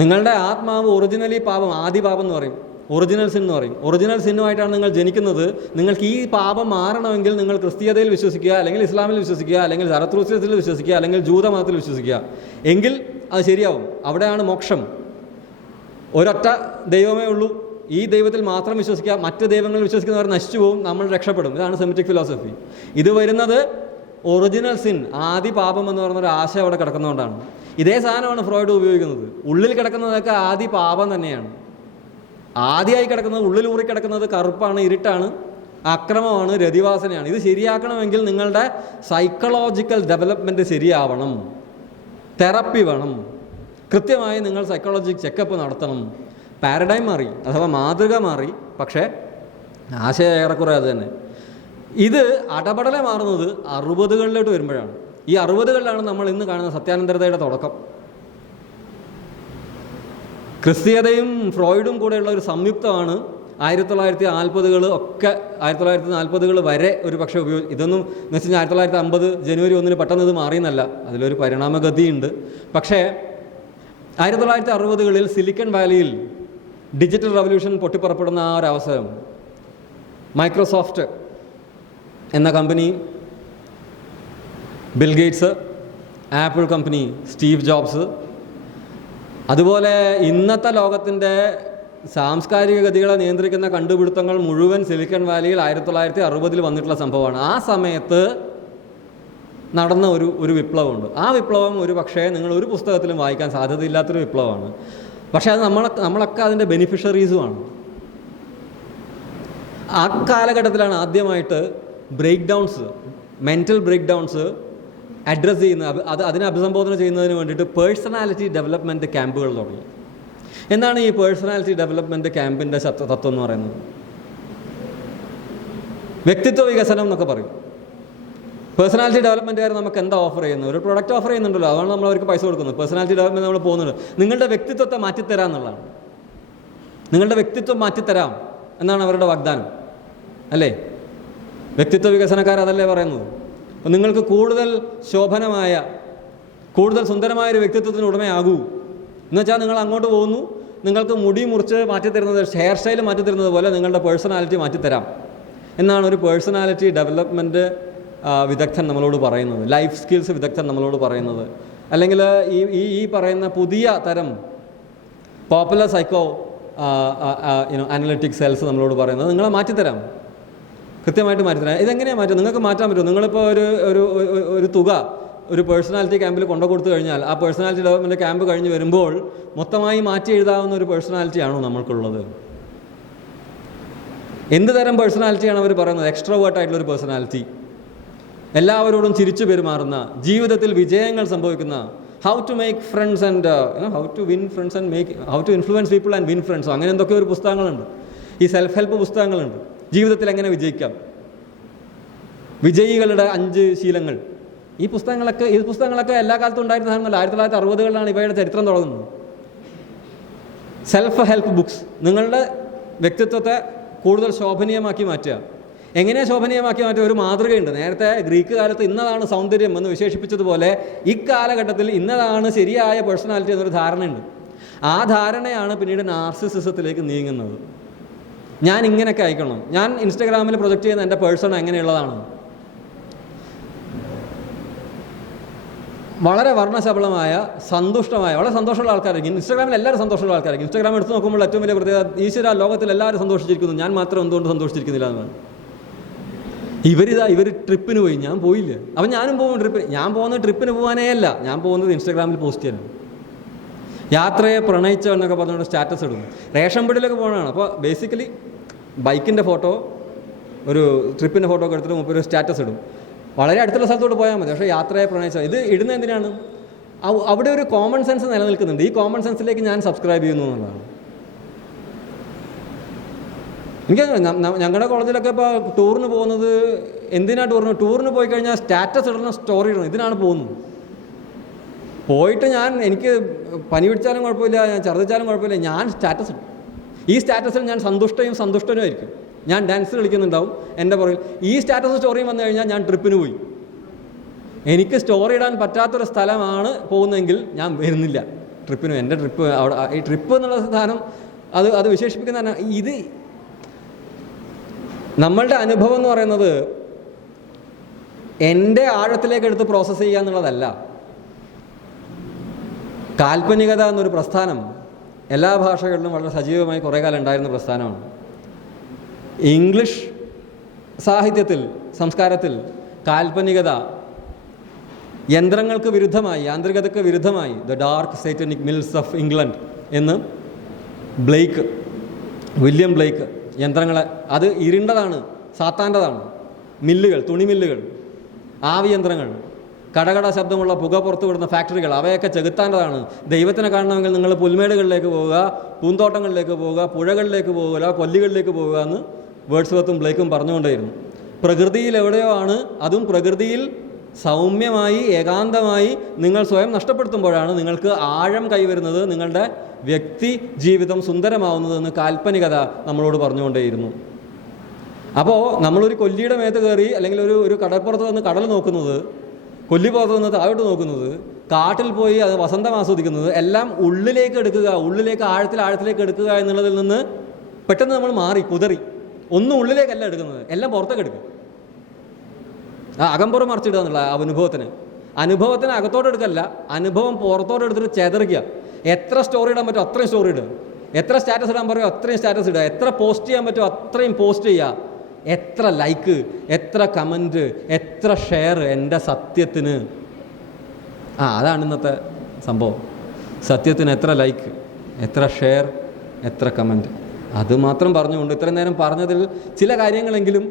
നിങ്ങളുടെ ആത്മാവ് ഒറിജിനലി പാപം, ആദി പാപം എന്ന് പറയും, ഒറിജിനൽ സിൻ എന്ന് പറയും. ഒറിജിനൽ സിന്നുമായിട്ടാണ് നിങ്ങൾ ജനിക്കുന്നത്. നിങ്ങൾക്ക് ഈ പാപം മാറണമെങ്കിൽ നിങ്ങൾ ക്രിസ്തീയതയിൽ വിശ്വസിക്കുക, അല്ലെങ്കിൽ ഇസ്ലാമിൽ വിശ്വസിക്കുക, അല്ലെങ്കിൽ സറത്രൂസ്യത്തിൽ വിശ്വസിക്കുക, അല്ലെങ്കിൽ ജൂതമതത്തിൽ വിശ്വസിക്കുക. എങ്കിൽ അത് ശരിയാവും. അവിടെയാണ് മോക്ഷം. ഒരൊറ്റ ദൈവമേ ഉള്ളൂ, ഈ ദൈവത്തിൽ മാത്രം വിശ്വസിക്കുക, മറ്റ് ദൈവങ്ങളിൽ വിശ്വസിക്കുന്നവർ നശിച്ചു പോവും, നമ്മൾ രക്ഷപ്പെടും. ഇതാണ് സെമിറ്റിക് ഫിലോസഫി. ഇത് വരുന്നത് ഒറിജിനൽ സിൻ, ആദി പാപം എന്ന് പറയുന്നൊരു ആശയം അവിടെ കിടക്കുന്നതുകൊണ്ടാണ്. ഇതേ സാധനമാണ് ഫ്രോയിഡ് ഉപയോഗിക്കുന്നത്. ഉള്ളിൽ കിടക്കുന്നതൊക്കെ ആദി പാപം തന്നെയാണ്. ആദ്യമായി കിടക്കുന്നത്, ഉള്ളിൽ ഊറി കിടക്കുന്നത് കറുപ്പാണ്, ഇരുട്ടാണ്, അക്രമമാണ്, രതിവാസനയാണ്. ഇത് ശരിയാക്കണമെങ്കിൽ നിങ്ങളുടെ സൈക്കോളജിക്കൽ ഡെവലപ്മെൻറ്റ് ശരിയാവണം, തെറപ്പി വേണം, കൃത്യമായി നിങ്ങൾ സൈക്കോളജിക് ചെക്കപ്പ് നടത്തണം. പാരഡൈം മാറി, അഥവാ മാതൃക മാറി, പക്ഷേ ആശയം ഏറെക്കുറെ അത് തന്നെ. ഇത് അടപടലെ മാറുന്നത് 60കളിലോട്ട് വരുമ്പോഴാണ്. ഈ 60കളിലാണ് നമ്മൾ ഇന്ന് കാണുന്ന സത്യാനന്തരതയുടെ തുടക്കം. ക്രിസ്തീയതയും ഫ്രോയിഡും കൂടെയുള്ള ഒരു സംയുക്തമാണ് 1940കൾ ഒക്കെ. 1940കൾ വരെ ഒരു പക്ഷേ ഇതൊന്നും എന്ന് വെച്ച് കഴിഞ്ഞാൽ 1950 ജനുവരി 1 പെട്ടെന്ന് ഇത് മാറിയെന്നല്ല, അതിലൊരു പരിണാമഗതിയുണ്ട്. പക്ഷേ 1960കളിൽ സിലിക്കൺ വാലിയിൽ ഡിജിറ്റൽ റവല്യൂഷൻ പൊട്ടിപ്പുറപ്പെടുന്ന ആ ഒരു അവസരം, മൈക്രോസോഫ്റ്റ് എന്ന company, bill Gates, apple company, Steve jobs, അതുപോലെ ഇന്നത്തെ ലോകത്തിൻ്റെ സാംസ്കാരിക ഗതികളെ നിയന്ത്രിക്കുന്ന കണ്ടുപിടുത്തങ്ങൾ മുഴുവൻ സിലിക്കൺ വാലിയിൽ 1960 വന്നിട്ടുള്ള സംഭവമാണ്. ആ സമയത്ത് നടന്ന ഒരു വിപ്ലവമുണ്ട്. ആ വിപ്ലവം ഒരു പക്ഷേ നിങ്ങൾ ഒരു പുസ്തകത്തിലും വായിക്കാൻ സാധ്യതയില്ലാത്തൊരു വിപ്ലവമാണ്. പക്ഷേ അത് നമ്മളൊക്കെ അതിൻ്റെ ബെനിഫിഷ്യറീസുമാണ്. ആ കാലഘട്ടത്തിലാണ് ആദ്യമായിട്ട് മെൻ്റൽ ബ്രേക്ക് ഡൗൺസ് അഡ്രസ്സ് ചെയ്യുന്ന, അതിനെ അഭിസംബോധന ചെയ്യുന്നതിന് വേണ്ടിയിട്ട് പേഴ്സണാലിറ്റി ഡെവലപ്മെൻറ്റ് ക്യാമ്പുകൾ തുടങ്ങി. എന്താണ് ഈ പേഴ്സണാലിറ്റി ഡെവലപ്മെൻറ്റ് ക്യാമ്പിൻ്റെ തത്വം എന്ന് പറയുന്നത്? വ്യക്തിത്വ വികസനം എന്നൊക്കെ പറയും. പേഴ്സണാലിറ്റി ഡെവലപ്മെൻറ്റുകാർ നമുക്ക് എന്താ ഓഫർ ചെയ്യുന്നത്? ഒരു പ്രൊഡക്റ്റ് ഓഫർ ചെയ്യുന്നുണ്ടല്ലോ, അതാണ് നമ്മൾ അവർക്ക് പൈസ കൊടുക്കുന്നത്. പേഴ്സണാലിറ്റി ഡെവലപ്മെൻറ്റ് നമ്മൾ പോകുന്നുണ്ട്. നിങ്ങളുടെ വ്യക്തിത്വത്തെ മാറ്റിത്തരാം എന്നുള്ളതാണ്. നിങ്ങളുടെ വ്യക്തിത്വം മാറ്റിത്തരാം എന്നാണ് അവരുടെ വാഗ്ദാനം, അല്ലേ? വ്യക്തിത്വ വികസനക്കാർ അതല്ലേ പറയുന്നത്. അപ്പം നിങ്ങൾക്ക് കൂടുതൽ ശോഭനമായ, കൂടുതൽ സുന്ദരമായൊരു വ്യക്തിത്വത്തിന് ഉടമയാകൂ എന്ന് വെച്ചാൽ നിങ്ങൾ അങ്ങോട്ട് പോകുന്നു, നിങ്ങൾക്ക് മുടി മുറിച്ച് മാറ്റിത്തരുന്നത്, ഹെയർ സ്റ്റൈൽ മാറ്റിത്തരുന്നത് പോലെ നിങ്ങളുടെ പേഴ്സണാലിറ്റി മാറ്റിത്തരാം എന്നാണ് ഒരു പേഴ്സണാലിറ്റി ഡെവലപ്മെൻറ്റ് വിദഗ്ധൻ നമ്മളോട് പറയുന്നത്, ലൈഫ് സ്കിൽസ് വിദഗ്ധൻ നമ്മളോട് പറയുന്നത്. അല്ലെങ്കിൽ ഈ പറയുന്ന പുതിയ തരം പോപ്പുലർ സൈക്കോ അനലിറ്റിക് സെൽസ് നമ്മളോട് പറയുന്നത് നിങ്ങളെ മാറ്റിത്തരാം, കൃത്യമായിട്ട് മാറ്റിത്തരാം. ഇതെങ്ങനെയാണ് മാറ്റും? നിങ്ങൾക്ക് മാറ്റാൻ പറ്റുമോ? നിങ്ങളിപ്പോൾ ഒരു തുക ഒരു പേഴ്സണാലിറ്റി ക്യാമ്പിൽ കൊണ്ടു കൊടുത്തു കഴിഞ്ഞാൽ ആ പേഴ്സണാലിറ്റി ഡെവലപ്മെൻറ്റ് ക്യാമ്പ് കഴിഞ്ഞ് വരുമ്പോൾ മൊത്തമായി മാറ്റി എഴുതാവുന്ന ഒരു പേഴ്സണാലിറ്റിയാണോ നമ്മൾക്കുള്ളത്? എന്ത് തരം പേഴ്സണാലിറ്റിയാണ് അവർ പറയുന്നത്? എക്സ്ട്രോവേർട്ടായിട്ടുള്ളൊരു പേഴ്സണാലിറ്റി, എല്ലാവരോടും ചിരിച്ചു പെരുമാറുന്ന, ജീവിതത്തിൽ വിജയങ്ങൾ സംഭവിക്കുന്ന, how to make friends and how to win friends and how to influence people and win friends, അങ്ങനെ എന്തൊക്കെ ഒരു പുസ്തകങ്ങളുണ്ട്. ഈ സെൽഫ് ഹെൽപ്പ് പുസ്തകങ്ങളുണ്ട്. ജീവിതത്തിൽ എങ്ങനെ വിജയിക്കാം, വിജയികളുടെ 5 ശീലങ്ങൾ. ഈ പുസ്തകങ്ങളൊക്കെ എല്ലാ കാലത്തും ഉണ്ടായിരുന്ന സാധനമല്ല. 1960കളിലാണ് ഇവയുടെ ചരിത്രം തുടങ്ങുന്നത്. സെൽഫ് ഹെൽപ്പ് ബുക്സ് നിങ്ങളുടെ വ്യക്തിത്വത്തെ കൂടുതൽ ശോഭനീയമാക്കി മാറ്റുക. എങ്ങനെയാണ് ശോഭനീയമാക്കി മാറ്റുക? ഒരു മാതൃകയുണ്ട്. നേരത്തെ ഗ്രീക്ക് കാലത്ത് ഇന്നതാണ് സൗന്ദര്യം എന്ന് വിശേഷിപ്പിച്ചതുപോലെ ഇക്കാലഘട്ടത്തിൽ ഇന്നതാണ് ശരിയായ പേഴ്സണാലിറ്റി എന്നൊരു ധാരണയുണ്ട്. ആ ധാരണയാണ് പിന്നീട് നാർസിസിസത്തിലേക്ക് നീങ്ങുന്നത്. ഞാൻ ഇങ്ങനെയൊക്കെ അയക്കണം, ഞാൻ ഇൻസ്റ്റാഗ്രാമിൽ പ്രൊജക്റ്റ് ചെയ്യുന്ന എൻ്റെ പേഴ്സൺ എങ്ങനെയുള്ളതാണ്, വളരെ വർണ്ണശബളമായ, സന്തുഷ്ടമായ, വളരെ സന്തോഷമുള്ള ആൾക്കാരായിരിക്കും. ഇൻസ്റ്റാഗ്രാമിൽ എല്ലാവരും സന്തോഷമുള്ള ആൾക്കാരായിരിക്കും. ഇൻസ്റ്റാഗ്രാം എടുത്ത് നോക്കുമ്പോൾ ഏറ്റവും വലിയ പ്രത്യേകത, ഈശ്വര ലോകത്തിൽ എല്ലാവരും സന്തോഷിച്ചിരിക്കുന്നു, ഞാൻ മാത്രം എന്തുകൊണ്ട് സന്തോഷിച്ചിരിക്കുന്നില്ല എന്നാണ്. ഇവർ ട്രിപ്പിന് പോയി, ഞാൻ പോയില്ല. അപ്പം ഞാനും പോകും ട്രിപ്പിന്. ഞാൻ പോകുന്നത് ട്രിപ്പിന് പോകാനേ അല്ല, ഞാൻ പോകുന്നത് ഇൻസ്റ്റാഗ്രാമിൽ പോസ്റ്റ് ചെയ്യാനാണ്. യാത്രയെ പ്രണയിച്ചോ എന്നൊക്കെ പറഞ്ഞുകൊണ്ട് സ്റ്റാറ്റസ് ഇടും. റേഷൻ പീടിയിലൊക്കെ പോകണതാണ്. അപ്പോൾ ബേസിക്കലി ബൈക്കിൻ്റെ ഫോട്ടോ, ഒരു ട്രിപ്പിൻ്റെ ഫോട്ടോ ഒക്കെ എടുത്തിട്ട് ഒരു സ്റ്റാറ്റസ് ഇടും. വളരെ അടുത്തുള്ള സ്ഥലത്തോട്ട് പോയാൽ മതി. പക്ഷേ യാത്രയെ പ്രണയിച്ചോ ഇത് ഇടുന്നത് എന്തിനാണ്? അവിടെ ഒരു കോമൺ സെൻസ് നിലനിൽക്കുന്നുണ്ട്. ഈ കോമൺ സെൻസിലേക്ക് ഞാൻ സബ്സ്ക്രൈബ് ചെയ്യുന്നു എന്നുള്ളതാണ്. എനിക്ക് ഞങ്ങളുടെ കോളേജിലൊക്കെ ഇപ്പോൾ ടൂറിന് പോകുന്നത് എന്തിനാണ്? ടൂറിന് പോയി കഴിഞ്ഞാൽ സ്റ്റാറ്റസ് ഇടണം, സ്റ്റോറി ഇടണം, ഇതിനാണ് പോകുന്നത്. പോയിട്ട് എനിക്ക് പനി പിടിച്ചാലും കുഴപ്പമില്ല, ഞാൻ ഛർദ്ദിച്ചാലും കുഴപ്പമില്ല, ഞാൻ സ്റ്റാറ്റസ് ഇടും. ഈ സ്റ്റാറ്റസിൽ ഞാൻ സന്തുഷ്ടനുമായിരിക്കും. ഞാൻ ഡാൻസ് കളിക്കുന്നുണ്ടാവും എൻ്റെ പുറകിൽ. ഈ സ്റ്റാറ്റസ് സ്റ്റോറിയും വന്നു കഴിഞ്ഞാൽ ഞാൻ ട്രിപ്പിന് പോയി. എനിക്ക് സ്റ്റോറി ഇടാൻ പറ്റാത്തൊരു സ്ഥലമാണ് പോകുന്നതെങ്കിൽ ഞാൻ വരുന്നില്ല ട്രിപ്പിന്. എൻ്റെ ട്രിപ്പ് അവിടെ, ഈ ട്രിപ്പ് എന്നുള്ള സാധനം അത് വിശേഷിപ്പിക്കുന്ന ഇത് നമ്മളുടെ അനുഭവം എന്ന് പറയുന്നത് എൻ്റെ ആഴത്തിലേക്ക് എടുത്ത് പ്രോസസ്സ് ചെയ്യുക എന്നുള്ളതല്ല. കാൽപ്പനികത എന്നൊരു പ്രസ്ഥാനം എല്ലാ ഭാഷകളിലും വളരെ സജീവമായി കുറേ കാലം ഉണ്ടായിരുന്ന പ്രസ്ഥാനമാണ്. ഇംഗ്ലീഷ് സാഹിത്യത്തിൽ, സംസ്കാരത്തിൽ കാൽപ്പനികത യന്ത്രങ്ങൾക്ക് വിരുദ്ധമായി, യാന്ത്രികതയ്ക്ക് വിരുദ്ധമായി, the dark satanic mills of England എന്ന് വില്യം ബ്ലേക്ക് യന്ത്രങ്ങളെ, അത് ഇരുണ്ടതാണ്, സാത്താൻ്റെതാണ്. മില്ലുകൾ, തുണിമില്ലുകൾ, ആവി യന്ത്രങ്ങൾ, കടകട ശബ്ദമുള്ള പുക പുറത്തു വിടുന്ന ഫാക്ടറികൾ, അവയൊക്കെ ചെകുത്താൻ്റെതാണ്. ദൈവത്തിനെ കാണണമെങ്കിൽ നിങ്ങൾ പുൽമേടുകളിലേക്ക് പോവുക, പൂന്തോട്ടങ്ങളിലേക്ക് പോവുക, പുഴകളിലേക്ക് പോവുക, കൊല്ലികളിലേക്ക് പോവുക എന്ന് വേർഡ്സ്വർത്തും ബ്ലേക്കും പറഞ്ഞുകൊണ്ടേയിരുന്നു. പ്രകൃതിയിൽ എവിടെയോ ആണ്, അതും പ്രകൃതിയിൽ സൗമ്യമായി ഏകാന്തമായി നിങ്ങൾ സ്വയം നഷ്ടപ്പെടുത്തുമ്പോഴാണ് നിങ്ങൾക്ക് ആഴം കൈവരുന്നത്, നിങ്ങളുടെ വ്യക്തി ജീവിതം സുന്ദരമാവുന്നതെന്ന് കാൽപ്പനികത നമ്മളോട് പറഞ്ഞുകൊണ്ടേയിരുന്നു. അപ്പോൾ നമ്മളൊരു കൊല്ലിയുടെ മേത്ത് കയറി, അല്ലെങ്കിൽ ഒരു കടൽപ്പുറത്ത് നിന്ന് കടൽ നോക്കുന്നത്, കൊല്ലിപ്പുറത്ത് നിന്ന് താഴോട്ട് നോക്കുന്നത്, കാട്ടിൽ പോയി അത് വസന്തം ആസ്വദിക്കുന്നത്, എല്ലാം ഉള്ളിലേക്ക് എടുക്കുക, ആഴത്തിലേക്ക് എടുക്കുക എന്നുള്ളതിൽ നിന്ന് പെട്ടെന്ന് നമ്മൾ മാറി കുതറി. ഒന്നും ഉള്ളിലേക്കല്ല എടുക്കുന്നത്, എല്ലാം പുറത്തേക്ക് എടുക്കുക. അകമ്പുറം മറിച്ചിടുക എന്നുള്ള അനുഭവത്തിന് അകത്തോട്ട് എടുക്കല്ല, അനുഭവം പുറത്തോട്ട് എടുത്തിട്ട് ചെതറിക്കുക. എത്ര സ്റ്റോറി ഇടാൻ പറ്റുമോ അത്രയും സ്റ്റോറി ഇടുക, എത്ര സ്റ്റാറ്റസ് ഇടാൻ പറയുമോ അത്രയും സ്റ്റാറ്റസ് ഇടുക, എത്ര പോസ്റ്റ് ചെയ്യാൻ പറ്റുമോ അത്രയും പോസ്റ്റ് ചെയ്യുക, എത്ര ലൈക്ക്, എത്ര കമൻറ്റ്, എത്ര ഷെയർ എൻ്റെ സത്യത്തിന്. അതാണ് ഇന്നത്തെ സംഭവം. സത്യത്തിന് എത്ര ലൈക്ക്, എത്ര ഷെയർ, എത്ര കമൻറ്റ്. അതുമാത്രം പറഞ്ഞുകൊണ്ട് ഇത്രയും നേരം പറഞ്ഞതിൽ ചില കാര്യങ്ങളെങ്കിലും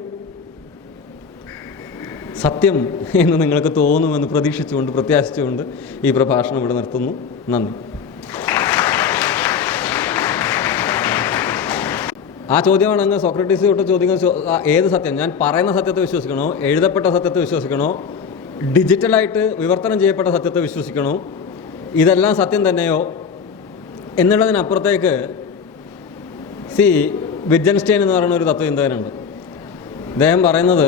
സത്യം എന്ന് നിങ്ങൾക്ക് തോന്നുമെന്ന് പ്രത്യാശിച്ചുകൊണ്ട് ഈ പ്രഭാഷണം ഇവിടെ നിർത്തുന്നു. നന്ദി. ആ ചോദ്യമാണ് അങ്ങ് സോക്രട്ടീസ് തൊട്ട് ചോദിക്കുന്ന ഏത് സത്യം? ഞാൻ പറയുന്ന സത്യത്തെ വിശ്വസിക്കണോ, എഴുതപ്പെട്ട സത്യത്തെ വിശ്വസിക്കണോ, ഡിജിറ്റലായിട്ട് വിവർത്തനം ചെയ്യപ്പെട്ട സത്യത്തെ വിശ്വസിക്കണോ, ഇതെല്ലാം സത്യം തന്നെയോ എന്നുള്ളതിനപ്പുറത്തേക്ക് വിറ്റ്ജൻസ്റ്റൈൻ എന്ന് പറയുന്ന ഒരു തത്വചിന്തകനുണ്ട്. അദ്ദേഹം പറയുന്നത്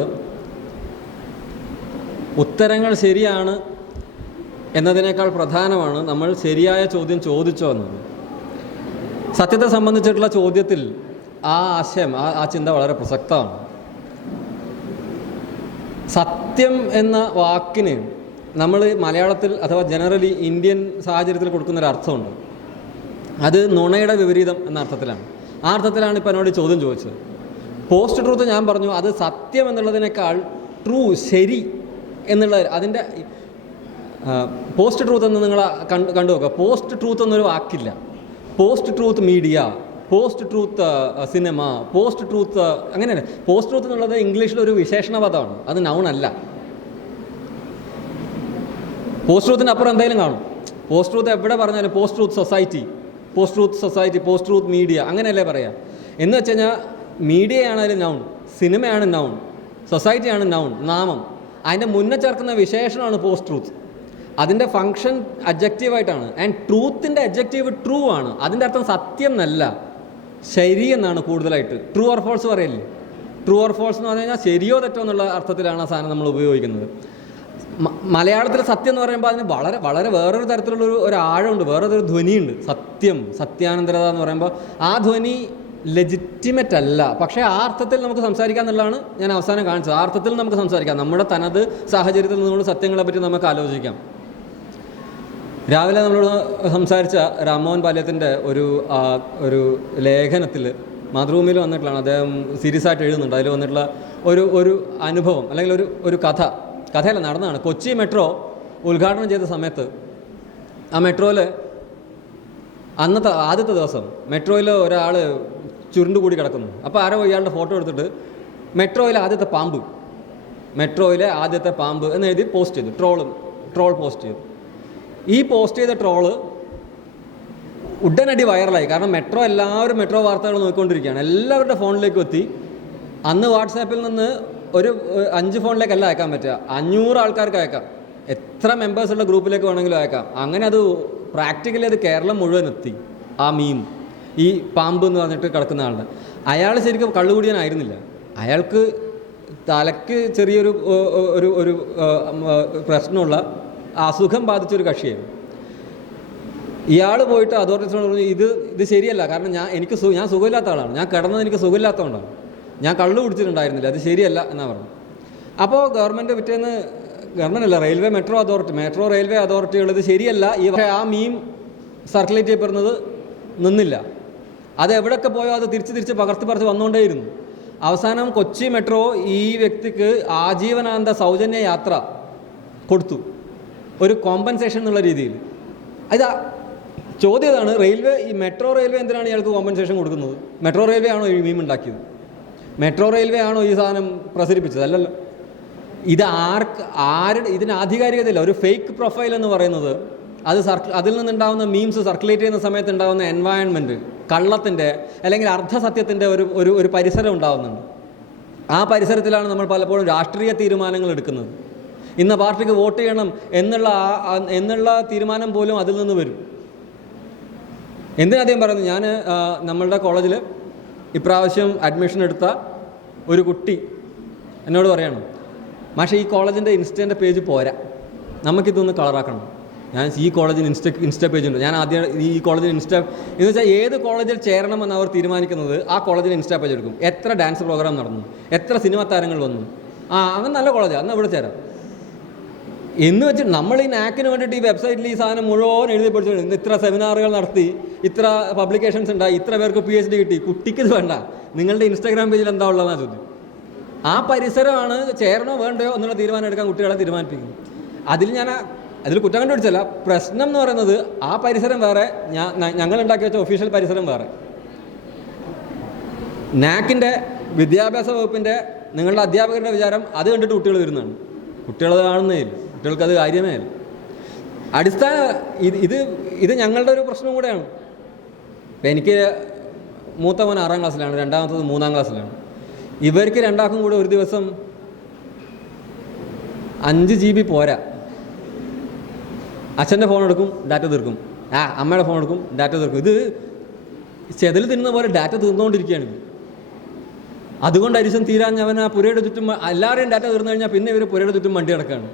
ഉത്തരങ്ങൾ ശരിയാണ് എന്നതിനേക്കാൾ പ്രധാനമാണ് നമ്മൾ ശരിയായ ചോദ്യം ചോദിച്ചോ എന്നത്. സത്യത്തെ സംബന്ധിച്ചിട്ടുള്ള ചോദ്യത്തിൽ ആ ആശയം, ആ ചിന്ത വളരെ പ്രസക്തമാണ്. സത്യം എന്ന വാക്കിന് നമ്മൾ മലയാളത്തിൽ അഥവാ ജനറലി ഇന്ത്യൻ സാഹചര്യത്തിൽ കൊടുക്കുന്നൊരു അർത്ഥമുണ്ട്. അത് നുണയുടെ വിപരീതം എന്ന അർത്ഥത്തിലാണ്. ആ അർത്ഥത്തിലാണ് ഇപ്പോൾ എന്നോട് ചോദ്യം ചോദിച്ചത്. പോസ്റ്റ് ട്രൂത്ത് ഞാൻ പറഞ്ഞു, അത് സത്യം എന്നുള്ളതിനേക്കാൾ ട്രൂ, ശരി എന്നുള്ള അതിൻ്റെ പോസ്റ്റ് ട്രൂത്ത് എന്ന് നിങ്ങൾ കണ്ടു നോക്കുക. പോസ്റ്റ് ട്രൂത്ത് എന്നൊരു വാക്കില്ല. Post truth media, post truth cinema, post truth അങ്ങനെയല്ല. പോസ്റ്റ് ട്രൂത്ത് എന്നുള്ളത് ഇംഗ്ലീഷിലൊരു വിശേഷണ പദമാണ്, അത് നൗൺ അല്ല. പോസ്റ്റ് ട്രൂത്തിന് അപ്പുറം എന്തെങ്കിലും കാണും. പോസ്റ്റ് ട്രൂത്ത് എവിടെ പറഞ്ഞാലും post truth society, post truth media അങ്ങനെയല്ലേ പറയാം. എന്ന് വെച്ച് കഴിഞ്ഞാൽ മീഡിയയാണ് അതിൽ നൗൺ, സിനിമയാണ് നൗൺ, സൊസൈറ്റിയാണ് നൗൺ, നാമം. അതിൻ്റെ മുന്നേ ചേർക്കുന്ന വിശേഷണമാണ് പോസ്റ്റ് ട്രൂത്ത്. അതിൻ്റെ ഫങ്ഷൻ അഡ്ജക്റ്റീവായിട്ടാണ്. ആൻഡ് ട്രൂത്തിൻ്റെ അഡ്ജക്റ്റീവ് ട്രൂ ആണ്. അതിൻ്റെ അർത്ഥം സത്യം എന്നല്ല, ശരി എന്നാണ് കൂടുതലായിട്ട്. ട്രൂ ഓർ ഫോൾസ് പറയില്ലേ? ട്രൂ ഓർ ഫോൾസ് എന്ന് പറഞ്ഞു കഴിഞ്ഞാൽ ശരിയോ തെറ്റോ എന്നുള്ള അർത്ഥത്തിലാണ് ആ സാധനം നമ്മൾ ഉപയോഗിക്കുന്നത്. മലയാളത്തിൽ സത്യം എന്ന് പറയുമ്പോൾ അതിന് വളരെ വളരെ വേറൊരു തരത്തിലുള്ള ഒരു ആഴമുണ്ട്, വേറൊരു ധ്വനിയുണ്ട്. സത്യം, സത്യാനന്തരത എന്ന് പറയുമ്പോൾ ആ ധ്വനി ലെജിറ്റിമറ്റ് അല്ല. പക്ഷേ ആ അർത്ഥത്തിൽ നമുക്ക് സംസാരിക്കാം എന്നുള്ളതാണ് ഞാൻ അവസാനം കാണിച്ചത്. ആ അർത്ഥത്തിൽ നമുക്ക് സംസാരിക്കാം. നമ്മുടെ തനത് സാഹചര്യത്തിൽ നിന്നുള്ള സത്യങ്ങളെ പറ്റി നമുക്ക് ആലോചിക്കാം. രാവിലെ നമ്മളോട് സംസാരിച്ച രാമോഹൻ പാല്യത്തിൻ്റെ ഒരു ലേഖനത്തിൽ മാതൃഭൂമിയിൽ വന്നിട്ടുള്ളതാണ്. അദ്ദേഹം സീരിയസ് ആയിട്ട് എഴുതുന്നുണ്ട്. അതിൽ വന്നിട്ടുള്ള ഒരു അനുഭവം അല്ലെങ്കിൽ ഒരു കഥയല്ല, നടന്നതാണ്. കൊച്ചി മെട്രോ ഉദ്ഘാടനം ചെയ്ത സമയത്ത് ആ മെട്രോയിൽ ആദ്യത്തെ ദിവസം മെട്രോയിൽ ഒരാൾ ചുരുണ്ടുകൂടി കിടക്കുന്നു. അപ്പോൾ ആരോ ഇയാളുടെ ഫോട്ടോ എടുത്തിട്ട് മെട്രോയിലെ ആദ്യത്തെ പാമ്പ് എന്ന് എഴുതി പോസ്റ്റ് ചെയ്തു. ട്രോൾ പോസ്റ്റ് ചെയ്തു. ഈ പോസ്റ്റ് ചെയ്ത ട്രോള് ഉടനടി വൈറലായി. കാരണം എല്ലാവരും മെട്രോ വാർത്തകൾ നോക്കിക്കൊണ്ടിരിക്കുകയാണ്. എല്ലാവരുടെ ഫോണിലേക്കും എത്തി. അന്ന് വാട്സാപ്പിൽ നിന്ന് ഒരു 5 ഫോണിലേക്കല്ല അയക്കാൻ പറ്റുക, 500 ആൾക്കാർക്ക് അയക്കാം. എത്ര മെമ്പേഴ്സുള്ള ഗ്രൂപ്പിലേക്ക് വേണമെങ്കിലും അയക്കാം. അങ്ങനെ അത് പ്രാക്ടിക്കലി അത് കേരളം മുഴുവൻ എത്തി. ആ മീം, ഈ പാമ്പ് എന്ന് പറഞ്ഞിട്ട് കിടക്കുന്ന ആളുടെ, അയാൾ ശരിക്കും കള്ളുകൂടിയനായിരുന്നില്ല. അയാൾക്ക് തലയ്ക്ക് ചെറിയൊരു ഒരു പ്രശ്നമുള്ള അസുഖം ബാധിച്ചൊരു കക്ഷിയായിരുന്നു. ഇയാൾ പോയിട്ട് അതോറിറ്റീസിനോട് പറഞ്ഞു ഇത് ശരിയല്ല, കാരണം ഞാൻ സുഖമില്ലാത്ത ആളാണ്, ഞാൻ കിടന്നത് എനിക്ക് സുഖമില്ലാത്തതുകൊണ്ടാണ്, ഞാൻ കള്ളു കുടിച്ചിട്ടുണ്ടായിരുന്നില്ല, അത് ശരിയല്ല എന്നാണ് പറഞ്ഞു. അപ്പോൾ മെട്രോ റെയിൽവേ അതോറിറ്റികൾ ഇത് ശരിയല്ല, ആ മീം സർക്കുലേറ്റ് ചെയ്യപ്പെടുന്നത് നിന്നില്ല. അത് എവിടെയൊക്കെ പോയോ അത് തിരിച്ച് പകർത്തി വന്നുകൊണ്ടേയിരുന്നു. അവസാനം കൊച്ചി മെട്രോ ഈ വ്യക്തിക്ക് ആജീവനാന്ത സൗജന്യ യാത്ര കൊടുത്തു, ഒരു കോമ്പൻസേഷൻ എന്നുള്ള രീതിയിൽ. ചോദ്യം ഇതാണ്, മെട്രോ റെയിൽവേ എന്തിനാണ് ഇയാൾക്ക് കോമ്പൻസേഷൻ കൊടുക്കുന്നത്? മെട്രോ റെയിൽവേ ആണോ ഈ മീം ഉണ്ടാക്കിയത്? മെട്രോ റെയിൽവേ ആണോ ഈ സാധനം പ്രസരിപ്പിച്ചത്? അല്ലല്ലോ. ഇതിന് ആധികാരികതയില്ല. ഒരു ഫേക്ക് പ്രൊഫൈൽ എന്ന് പറയുന്നത് അതിൽ നിന്നുണ്ടാകുന്ന മീംസ് സർക്കുലേറ്റ് ചെയ്യുന്ന സമയത്ത് ഉണ്ടാകുന്ന എൻവയൺമെൻറ്റ്, കള്ളത്തിൻ്റെ അല്ലെങ്കിൽ അർദ്ധസത്യത്തിൻ്റെ ഒരു പരിസരം ഉണ്ടാകുന്നുണ്ട്. ആ പരിസരത്തിലാണ് നമ്മൾ പലപ്പോഴും രാഷ്ട്രീയ തീരുമാനങ്ങൾ എടുക്കുന്നത്. ഇന്ന പാർട്ടിക്ക് വോട്ട് ചെയ്യണം എന്നുള്ള തീരുമാനം പോലും അതിൽ നിന്ന് വരും. എന്തിനാദ്യം പറയുന്നത്, ഞാൻ നമ്മളുടെ കോളേജിൽ ഇപ്രാവശ്യം അഡ്മിഷൻ എടുത്ത ഒരു കുട്ടി എന്നോട് പറയണം, പക്ഷേ ഈ കോളേജിൻ്റെ ഇൻസ്റ്റൻ്റെ പേജ് പോരാ, നമുക്കിതൊന്ന് കളറാക്കണം. ഞാൻ ഈ കോളേജിന് ഇൻസ്റ്റ പേജ് ഉണ്ട്, ഞാൻ ആദ്യം ഈ കോളേജിന് എന്ന് വെച്ചാൽ ഏത് കോളേജിൽ ചേരണമെന്ന് അവർ തീരുമാനിക്കുന്നത് ആ കോളേജിന് ഇൻസ്റ്റാ പേജ് എടുക്കും. എത്ര ഡാൻസ് പ്രോഗ്രാം നടന്നു, എത്ര സിനിമ താരങ്ങൾ വന്നു, അങ്ങനെ നല്ല കോളേജാണ്, എന്നാൽ ഇവിടെ ചേരാം എന്ന് വെച്ചിട്ട് നമ്മൾ ഈ നാക്കിന് വേണ്ടിയിട്ട് ഈ വെബ്സൈറ്റിൽ ഈ സാധനം മുഴുവൻ എഴുതി പഠിച്ചു. ഇത്ര സെമിനാറുകൾ നടത്തി, ഇത്ര പബ്ലിക്കേഷൻസ് ഉണ്ടായി, ഇത്ര പേർക്ക് PhD കിട്ടി. കുട്ടിക്ക് ഇത് വേണ്ട, നിങ്ങളുടെ ഇൻസ്റ്റാഗ്രാം പേജിൽ എന്താ ഉള്ളതെന്നാണ് ചോദ്യം. ആ പരിസരമാണ് ചേരണോ വേണ്ടയോ എന്നുള്ള തീരുമാനം എടുക്കാൻ കുട്ടികളെ തീരുമാനിപ്പിക്കുന്നത്. അതിൽ കുറ്റം കണ്ടുപിടിച്ചല്ല, പ്രശ്നം എന്ന് പറയുന്നത് ആ പരിസരം വേറെ, ഞങ്ങൾ ഉണ്ടാക്കി വെച്ച ഒഫീഷ്യൽ പരിസരം വേറെ. നാക്കിൻ്റെ വിദ്യാഭ്യാസ വകുപ്പിൻ്റെ നിങ്ങളുടെ അധ്യാപകരുടെ വിചാരം അത് കണ്ടിട്ട് കുട്ടികൾ വരുന്നതാണ്. കുട്ടികളത് കാണുന്നേ ഇല്ല, കുട്ടികൾക്കത് കാര്യമേ ഇല്ല. ഇത് ഞങ്ങളുടെ ഒരു പ്രശ്നം കൂടെയാണ്. ഇപ്പം എനിക്ക് മൂത്തവൻ 6ാം ക്ലാസ്സിലാണ്, രണ്ടാമത്തത് 3ാം ക്ലാസ്സിലാണ്. ഇവർക്ക് രണ്ടാൾക്കും കൂടെ ഒരു ദിവസം 5 GB പോരാ. അച്ഛൻ്റെ ഫോൺ എടുക്കും, ഡാറ്റ തീർക്കും. അമ്മയുടെ ഫോൺ എടുക്കും, ഡാറ്റ തീർക്കും. ഇത് ചെതൽ തിന്നുന്ന പോലെ ഡാറ്റ തീർന്നുകൊണ്ടിരിക്കുകയാണ്. അതുകൊണ്ട് അരിശം തീരാഞ്ഞവൻ ആ പുരയുടെ ചുറ്റും എല്ലാവരെയും ഡാറ്റ തീർന്നു കഴിഞ്ഞാൽ പിന്നെ ഇവർ പുരയുടെ ചുറ്റും വണ്ടി കിടക്കുകയാണ്.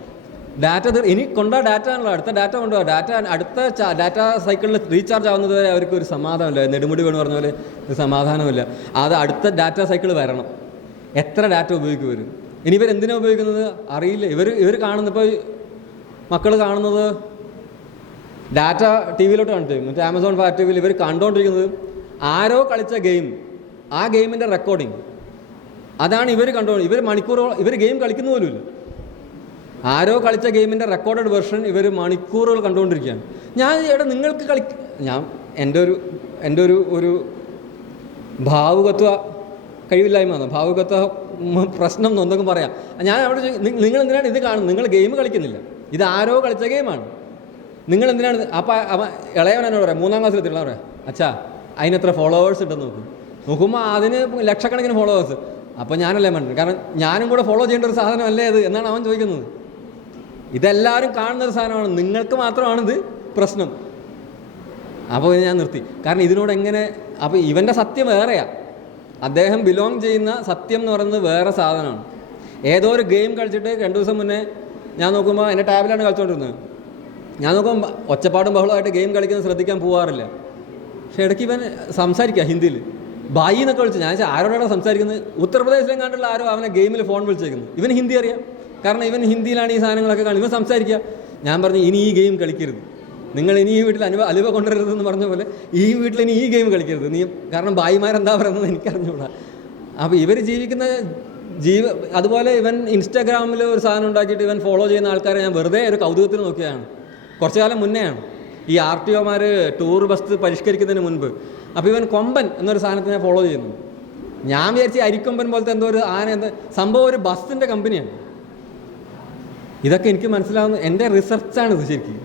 ഇനി ഡാറ്റ ആണല്ലോ, അടുത്ത ഡാറ്റ കൊണ്ടുപോകാം. അടുത്ത ഡാറ്റ സൈക്കിളിൽ റീചാർജ് ആവുന്നത് വരെ അവർക്ക് ഒരു സമാധാനമില്ല. നെടുമുടി വേണമെന്ന് പറഞ്ഞ പോലെ ഒരു സമാധാനമില്ല. അത് അടുത്ത ഡാറ്റ സൈക്കിൾ വരണം. എത്ര ഡാറ്റ ഉപയോഗിക്കും ഇവർ? ഇനി ഇവരെന്തിനാണ് ഉപയോഗിക്കുന്നത് അറിയില്ല. ഇവർ കാണുന്ന, ഇപ്പോൾ മക്കൾ കാണുന്നത് ഡാറ്റ ടി വിയിലോട്ട് കാണിച്ചു. മറ്റേ ആമസോൺ ഫയർ ടി വിയിൽ ഇവർ കണ്ടുകൊണ്ടിരിക്കുന്നത് ആരോ കളിച്ച ഗെയിം, ആ ഗെയിമിൻ്റെ റെക്കോർഡിങ്, അതാണ് ഇവർ മണിക്കൂറുകൾ ഇവർ ഗെയിം കളിക്കുന്ന പോലുമില്ല. ആരോ കളിച്ച ഗെയിമിൻ്റെ റെക്കോർഡഡ് വെർഷൻ ഇവർ മണിക്കൂറുകൾ കണ്ടുകൊണ്ടിരിക്കുകയാണ്. നിങ്ങൾക്ക് എൻ്റെ ഒരു ഭാവുകത്വ കഴിവില്ലായ്മ, ഭാവുകത്വ പ്രശ്നം എന്നൊന്നും പറയാം. ഞാൻ അവിടെ നിങ്ങൾ എന്തിനാണ് ഇത് കാണുന്നത്? നിങ്ങൾ ഗെയിം കളിക്കുന്നില്ല, ഇത് ആരോ കളിച്ച ഗെയിമാണ്. നിങ്ങൾ എന്തിനാണ്? അപ്പം ഇളയവൻ എന്നോട് പറയാം, 3ാം ക്ലാസ്സിലെത്തിയുള്ള പറയാം, അച്ഛാ അതിനെത്ര ഫോളോവേഴ്സ് ഉണ്ടെന്ന് നോക്കുമ്പോൾ അതിന് ലക്ഷക്കണക്കിന് ഫോളോവേഴ്സ്. അപ്പോൾ ഞാനല്ലേ മണ്ടൻ, കാരണം ഞാനും കൂടെ ഫോളോ ചെയ്യേണ്ട ഒരു സാധനമല്ലേ അത് എന്നാണ് അവൻ ചോദിക്കുന്നത്. ഇതെല്ലാവരും കാണുന്നൊരു സാധനമാണ്, നിങ്ങൾക്ക് മാത്രമാണിത് പ്രശ്നം. അപ്പോൾ ഞാൻ നിർത്തി. കാരണം ഇതിനോട് എങ്ങനെ, അപ്പോൾ ഇവൻ്റെ സത്യം വേറെയാണ്, അദ്ദേഹം ബിലോങ് ചെയ്യുന്ന സത്യം എന്ന് പറയുന്നത് വേറെ സാധനമാണ്. ഏതോ ഒരു ഗെയിം കളിച്ചിട്ട് 2 ദിവസം മുന്നേ ഞാൻ നോക്കുമ്പോൾ എൻ്റെ ടാബിലാണ് കളിച്ചുകൊണ്ടിരുന്നത്. ഞാൻ നോക്കുമ്പോൾ ഒച്ചപ്പാടും ബഹളമായിട്ട് ഗെയിം കളിക്കുന്നത് ശ്രദ്ധിക്കാൻ പോകാറില്ല. പക്ഷേ ഇടയ്ക്ക് ഇവൻ സംസാരിക്കുക ഹിന്ദിയിൽ, ബായി എന്നൊക്കെ വിളിച്ചു. ഞാൻ ആരോടാണ് സംസാരിക്കുന്നത്? ഉത്തർപ്രദേശിലും കണ്ടുള്ള ആരോ അവനെ ഗെയിമിൽ ഫോൺ വിളിച്ചേക്കുന്നത്. ഇവന് ഹിന്ദി അറിയാം, കാരണം ഇവൻ ഹിന്ദിയിലാണ് ഈ സാധനങ്ങളൊക്കെ കാണുന്നത്. ഇവൻ സംസാരിക്കുക. ഞാൻ പറഞ്ഞു ഇനി ഈ ഗെയിം കളിക്കരുത്, നിങ്ങൾ ഇനി ഈ വീട്ടിൽ അലുവ കൊണ്ടുവരരുതെന്ന് പറഞ്ഞ പോലെ ഈ വീട്ടിൽ ഇനി ഈ ഗെയിം കളിക്കരുത് നീ, കാരണം ഭായിമാരെന്താ പറയുന്നത് എനിക്കറിഞ്ഞൂടാ. അപ്പോൾ ഇവർ ജീവിക്കുന്ന അതുപോലെ ഇവൻ ഇൻസ്റ്റാഗ്രാമിൽ ഒരു സാധനം ഉണ്ടാക്കിയിട്ട് ഇവൻ ഫോളോ ചെയ്യുന്ന ആൾക്കാരെ ഞാൻ വെറുതെ ഒരു കൗതുകത്തിന് നോക്കിയതാണ്. കുറച്ചു കാലം മുന്നെയാണ് ഈ RTOമാർ ടൂർ ബസ് പരിഷ്കരിക്കുന്നതിന് മുൻപ്. അപ്പോൾ ഇവൻ കൊമ്പൻ എന്നൊരു സാധനത്തിനെ ഫോളോ ചെയ്യുന്നു. ഞാൻ വിചാരിച്ച് അരിക്കൊമ്പൻ പോലത്തെ എന്തോ ഒരു ആന, സംഭവം ഒരു ബസ്സിൻ്റെ കമ്പനിയാണ്. ഇതൊക്കെ എനിക്ക് മനസ്സിലാവുന്ന എൻ്റെ റിസർച്ചാണിത് ശരിക്കും,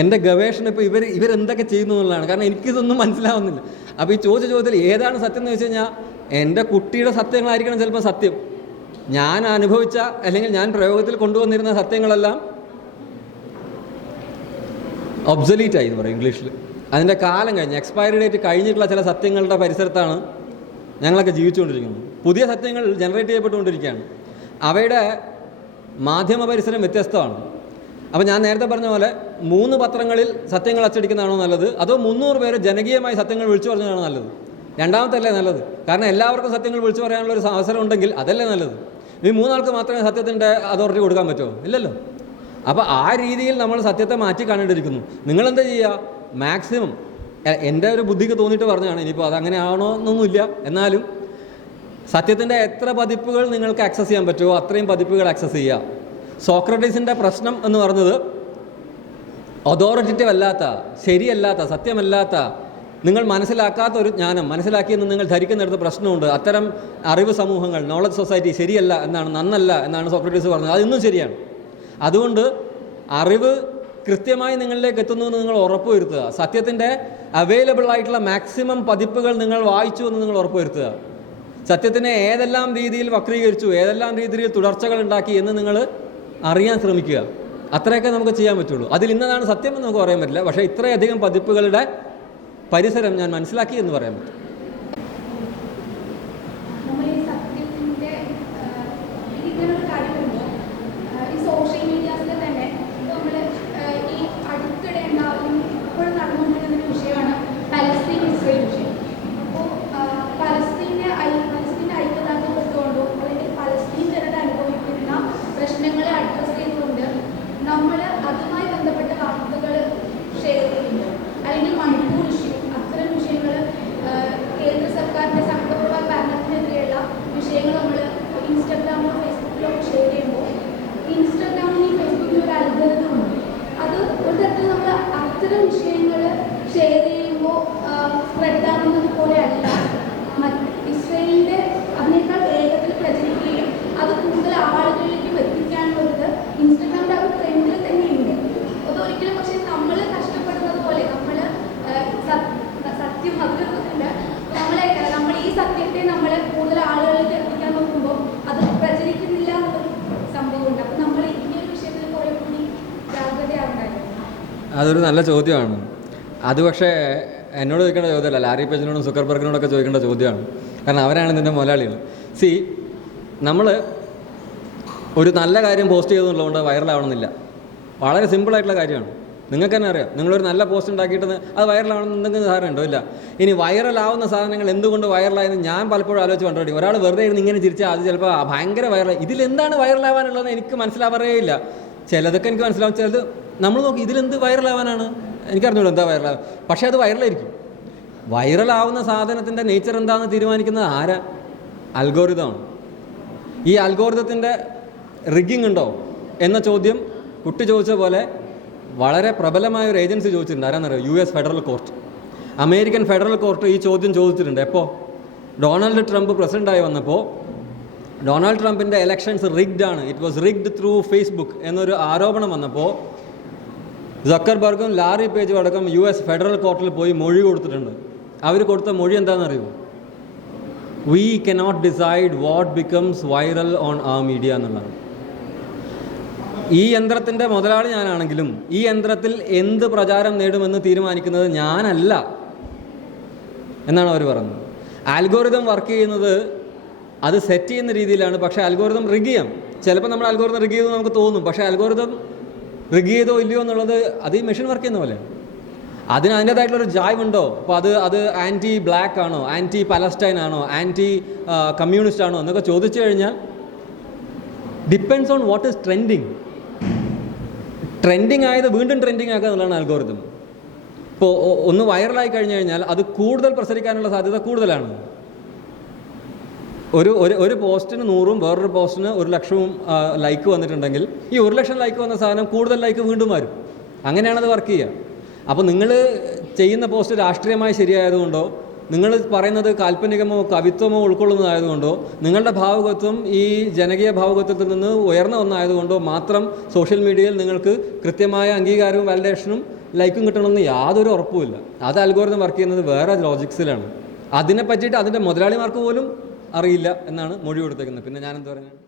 എൻ്റെ ഗവേഷണം. ഇപ്പോൾ ഇവരെന്തൊക്കെ ചെയ്യുന്നു എന്നുള്ളതാണ്. കാരണം എനിക്കിതൊന്നും മനസ്സിലാവുന്നില്ല. അപ്പോൾ ഈ ചോദ്യത്തിൽ ഏതാണ് സത്യം എന്ന് വെച്ച് കഴിഞ്ഞാൽ എൻ്റെ കുട്ടിയുടെ സത്യങ്ങളായിരിക്കണം ചിലപ്പോൾ സത്യം. ഞാൻ അനുഭവിച്ച അല്ലെങ്കിൽ ഞാൻ പ്രയോഗത്തിൽ കൊണ്ടുവന്നിരുന്ന സത്യങ്ങളെല്ലാം ഒബ്സൊലീറ്റായി എന്ന് പറയും ഇംഗ്ലീഷിൽ. അതിൻ്റെ കാലം കഴിഞ്ഞ് എക്സ്പയറി ഡേറ്റ് കഴിഞ്ഞിട്ടുള്ള ചില സത്യങ്ങളുടെ പരിസരത്താണ് ഞങ്ങളൊക്കെ ജീവിച്ചുകൊണ്ടിരിക്കുന്നത്. പുതിയ സത്യങ്ങൾ ജനറേറ്റ് ചെയ്യപ്പെട്ടുകൊണ്ടിരിക്കുകയാണ്. അവയുടെ മാധ്യമ പരിസരം വ്യത്യസ്തമാണ്. അപ്പോൾ ഞാൻ നേരത്തെ പറഞ്ഞ പോലെ 3 പത്രങ്ങളിൽ സത്യങ്ങൾ അച്ചടിക്കുന്നതാണോ നല്ലത്, അതോ 300 പേര് ജനകീയമായി സത്യങ്ങൾ വിളിച്ചു പറഞ്ഞതാണോ നല്ലത്? രണ്ടാമത്തല്ലേ നല്ലത്. കാരണം എല്ലാവർക്കും സത്യങ്ങൾ വിളിച്ചു പറയാനുള്ള ഒരു അവസരം ഉണ്ടെങ്കിൽ അതല്ലേ നല്ലത്. ഈ 3 ആൾക്ക് മാത്രമേ സത്യത്തിൻ്റെ അതോറിറ്റി കൊടുക്കാൻ പറ്റുമോ? ഇല്ലല്ലോ. അപ്പോൾ ആ രീതിയിൽ നമ്മൾ സത്യത്തെ മാറ്റി കാണേണ്ടിയിരിക്കുന്നു. നിങ്ങളെന്താ ചെയ്യുക? മാക്സിമം എൻ്റെ ഒരു ബുദ്ധിക്ക് തോന്നിയിട്ട് പറഞ്ഞതാണ്, ഇനിയിപ്പോൾ അതങ്ങനെ ആണോ എന്നൊന്നുമില്ല, എന്നാലും സത്യത്തിൻ്റെ എത്ര പതിപ്പുകൾ നിങ്ങൾക്ക് ആക്സസ് ചെയ്യാൻ പറ്റുമോ അത്രയും പതിപ്പുകൾ ആക്സസ് ചെയ്യുക. സോക്രട്ടീസിൻ്റെ പ്രശ്നം എന്ന് പറഞ്ഞത് അതോറിറ്റേറ്റീവ് അല്ലാത്ത, ശരിയല്ലാത്ത, സത്യമല്ലാത്ത, നിങ്ങൾ മനസ്സിലാക്കാത്ത ഒരു ജ്ഞാനം മനസ്സിലാക്കിയെന്ന് നിങ്ങൾ ധരിക്കുന്നിടത്ത് പ്രശ്നമുണ്ട്. അത്തരം അറിവ് സമൂഹങ്ങൾ, നോളജ് സൊസൈറ്റി ശരിയല്ല എന്നാണ്, നന്നല്ല എന്നാണ് സോക്രട്ടീസ് പറഞ്ഞത്. അതിന്നും ശരിയാണ്. അതുകൊണ്ട് അറിവ് കൃത്യമായി നിങ്ങളിലേക്ക് എത്തുന്നു എന്ന് നിങ്ങൾ ഉറപ്പുവരുത്തുക. സത്യത്തിൻ്റെ അവൈലബിൾ ആയിട്ടുള്ള മാക്സിമം പതിപ്പുകൾ നിങ്ങൾ വായിച്ചു എന്ന് നിങ്ങൾ ഉറപ്പുവരുത്തുക. സത്യത്തിനെ ഏതെല്ലാം രീതിയിൽ വക്രീകരിച്ചു, ഏതെല്ലാം രീതിയിൽ തുടർച്ചകൾ ഉണ്ടാക്കി എന്ന് നിങ്ങൾ അറിയാൻ ശ്രമിക്കുക. അത്രയൊക്കെ നമുക്ക് ചെയ്യാൻ പറ്റുള്ളൂ. അതിൽ ഇന്നതാണ് സത്യം എന്ന് നമുക്ക് പറയാൻ പറ്റില്ല. പക്ഷേ ഇത്രയധികം പതിപ്പുകളുടെ പരിസരം ഞാൻ മനസ്സിലാക്കി എന്ന് പറയാൻ പറ്റും. അതൊരു നല്ല ചോദ്യമാണ്. അത് പക്ഷേ എന്നോട് ചോദിക്കേണ്ട ചോദ്യമല്ല, ലാരി പേജിനോടും സുക്കർബർഗിനോടൊക്കെ ചോദിക്കേണ്ട ചോദ്യമാണ്. കാരണം അവരാണ് ഇതിൻ്റെ മുതലാളികൾ. നമ്മൾ ഒരു നല്ല കാര്യം പോസ്റ്റ് ചെയ്തെന്നുള്ളതുകൊണ്ട് വൈറലാവണമെന്നില്ല. വളരെ സിമ്പിളായിട്ടുള്ള കാര്യമാണ്. നിങ്ങൾക്ക് തന്നെ അറിയാം. നിങ്ങളൊരു നല്ല പോസ്റ്റ് ഉണ്ടാക്കിയിട്ട് അത് വൈറലാവണമെന്ന് എന്തെങ്കിലും ധാരണ ഉണ്ടോ? ഇല്ല. ഇനി വൈറലാവുന്ന സാധനങ്ങൾ എന്തുകൊണ്ട് വൈറലായെന്ന് ഞാൻ പലപ്പോഴും ആലോചിച്ച് കണ്ടുപിടി. ഒരാൾ വെറുതെ ഇരുന്ന് ഇങ്ങനെ ചിരിച്ചാൽ അത് ചിലപ്പോൾ ഭയങ്കര വൈറലായി. ഇതിലെന്താണ് വൈറലാവാനുള്ളതെന്ന് എനിക്ക് മനസ്സിലാവാറേ ഇല്ല. ചിലതൊക്കെ എനിക്ക് മനസ്സിലാവും, ചിലത് നമ്മൾ നോക്കി ഇതിലെന്ത് വൈറലാവാനാണ് എനിക്കറിഞ്ഞൂടെ എന്താ വൈറലാവുക. പക്ഷേ അത് വൈറലായിരിക്കും. വൈറലാവുന്ന സാധനത്തിൻ്റെ നേച്ചർ എന്താണെന്ന് തീരുമാനിക്കുന്നത് ആരാ? അൽഗോരിതമാണ്. ഈ അൽഗോരിതത്തിൻ്റെ റിഗ്ഗിങ് ഉണ്ടോ എന്ന ചോദ്യം കുട്ടി ചോദിച്ച പോലെ വളരെ പ്രബലമായ ഒരു ഏജൻസി ചോദിച്ചിട്ടുണ്ട്. ആരാന്നറിയോ? US federal court. American federal court ഈ ചോദ്യം ചോദിച്ചിട്ടുണ്ട്. എപ്പോൾ? ഡൊണാൾഡ് ട്രംപ് പ്രസിഡൻ്റായി വന്നപ്പോൾ ഡൊണാൾഡ് ട്രംപിൻ്റെ എലക്ഷൻസ് റിഗ്ഡ് ആണ്, it was rigged through Facebook എന്നൊരു ആരോപണം വന്നപ്പോൾ സക്കർബർഗും ലാറി പേജും അടക്കം US ഫെഡറൽ കോർട്ടിൽ പോയി മൊഴി കൊടുത്തിട്ടുണ്ട്. അവർ കൊടുത്ത മൊഴി എന്താണെന്നറിയോ? We cannot decide what becomes viral on our media എന്നുള്ളതാണ്. ഈ യന്ത്രത്തിൻ്റെ മുതലാളി ഞാനാണെങ്കിലും ഈ യന്ത്രത്തിൽ എന്ത് പ്രചാരം നേടുമെന്ന് തീരുമാനിക്കുന്നത് ഞാനല്ല എന്നാണ് അവർ പറയുന്നത്. ആൽഗോരിതം വർക്ക് ചെയ്യുന്നത് അത് സെറ്റ് ചെയ്യുന്ന രീതിയിലാണ്. പക്ഷേ അൽഗോരിതം റിഗ് ചെയ്യാം. ചിലപ്പോൾ നമ്മൾ അൽഗോരിതം റിഗ് ചെയ്തു നമുക്ക് തോന്നും. പക്ഷേ അൽഗോരിതം റിഗ് ചെയ്തോ ഇല്ലയോ എന്നുള്ളത് അത് ഈ മെഷീൻ വർക്ക് ചെയ്യുന്ന പോലെ. അതിന് അതിൻ്റേതായിട്ടുള്ളൊരു ജായ്വുണ്ടോ? അപ്പോൾ അത് ആൻറ്റി ബ്ലാക്ക് ആണോ, ആൻറ്റി പലസ്റ്റൈൻ ആണോ, ആൻറ്റി കമ്മ്യൂണിസ്റ്റ് ആണോ എന്നൊക്കെ ചോദിച്ചു കഴിഞ്ഞാൽ depends on what is trending. Trending ആയത് വീണ്ടും ട്രെൻഡിങ് ആക്കുക എന്നുള്ളതാണ് അൽഗോരിതം. ഇപ്പോൾ ഒന്ന് വൈറലായി കഴിഞ്ഞു കഴിഞ്ഞാൽ അത് കൂടുതൽ പ്രസരിക്കാനുള്ള സാധ്യത കൂടുതലാണ്. ഒരു പോസ്റ്റിന് 100ഉം വേറൊരു പോസ്റ്റിന് 1,00,000 ലൈക്ക് വന്നിട്ടുണ്ടെങ്കിൽ ഈ 1,00,000 ലൈക്ക് വന്ന സാധനം കൂടുതൽ ലൈക്ക് വീണ്ടും വരും. അങ്ങനെയാണത് വർക്ക് ചെയ്യുക. അപ്പോൾ നിങ്ങൾ ചെയ്യുന്ന പോസ്റ്റ് രാഷ്ട്രീയമായി ശരിയായതുകൊണ്ടോ നിങ്ങൾ പറയുന്നത് കാൽപ്പനികമോ കവിത്വമോ ഉൾക്കൊള്ളുന്നതായതുകൊണ്ടോ നിങ്ങളുടെ ഭാവുകത്വം ഈ ജനകീയ ഭാവുകത്വത്തിൽ നിന്ന് ഉയർന്ന ഒന്നായതുകൊണ്ടോ മാത്രം സോഷ്യൽ മീഡിയയിൽ നിങ്ങൾക്ക് കൃത്യമായ അംഗീകാരവും വാലിഡേഷനും ലൈക്കും കിട്ടണമെന്ന് യാതൊരു ഉറപ്പുമില്ല. അത് അൽഗോരിതം വർക്ക് ചെയ്യുന്നത് വേറെ ലോജിക്സിലാണ്. അതിനെ പറ്റിയിട്ട് അതിൻ്റെ മുതലാളിമാർക്ക് പോലും അറിയില്ല എന്നാണ് മൊഴി കൊടുത്തേക്കുന്നത്. പിന്നെ ഞാനെന്ത് പറയുന്നത്?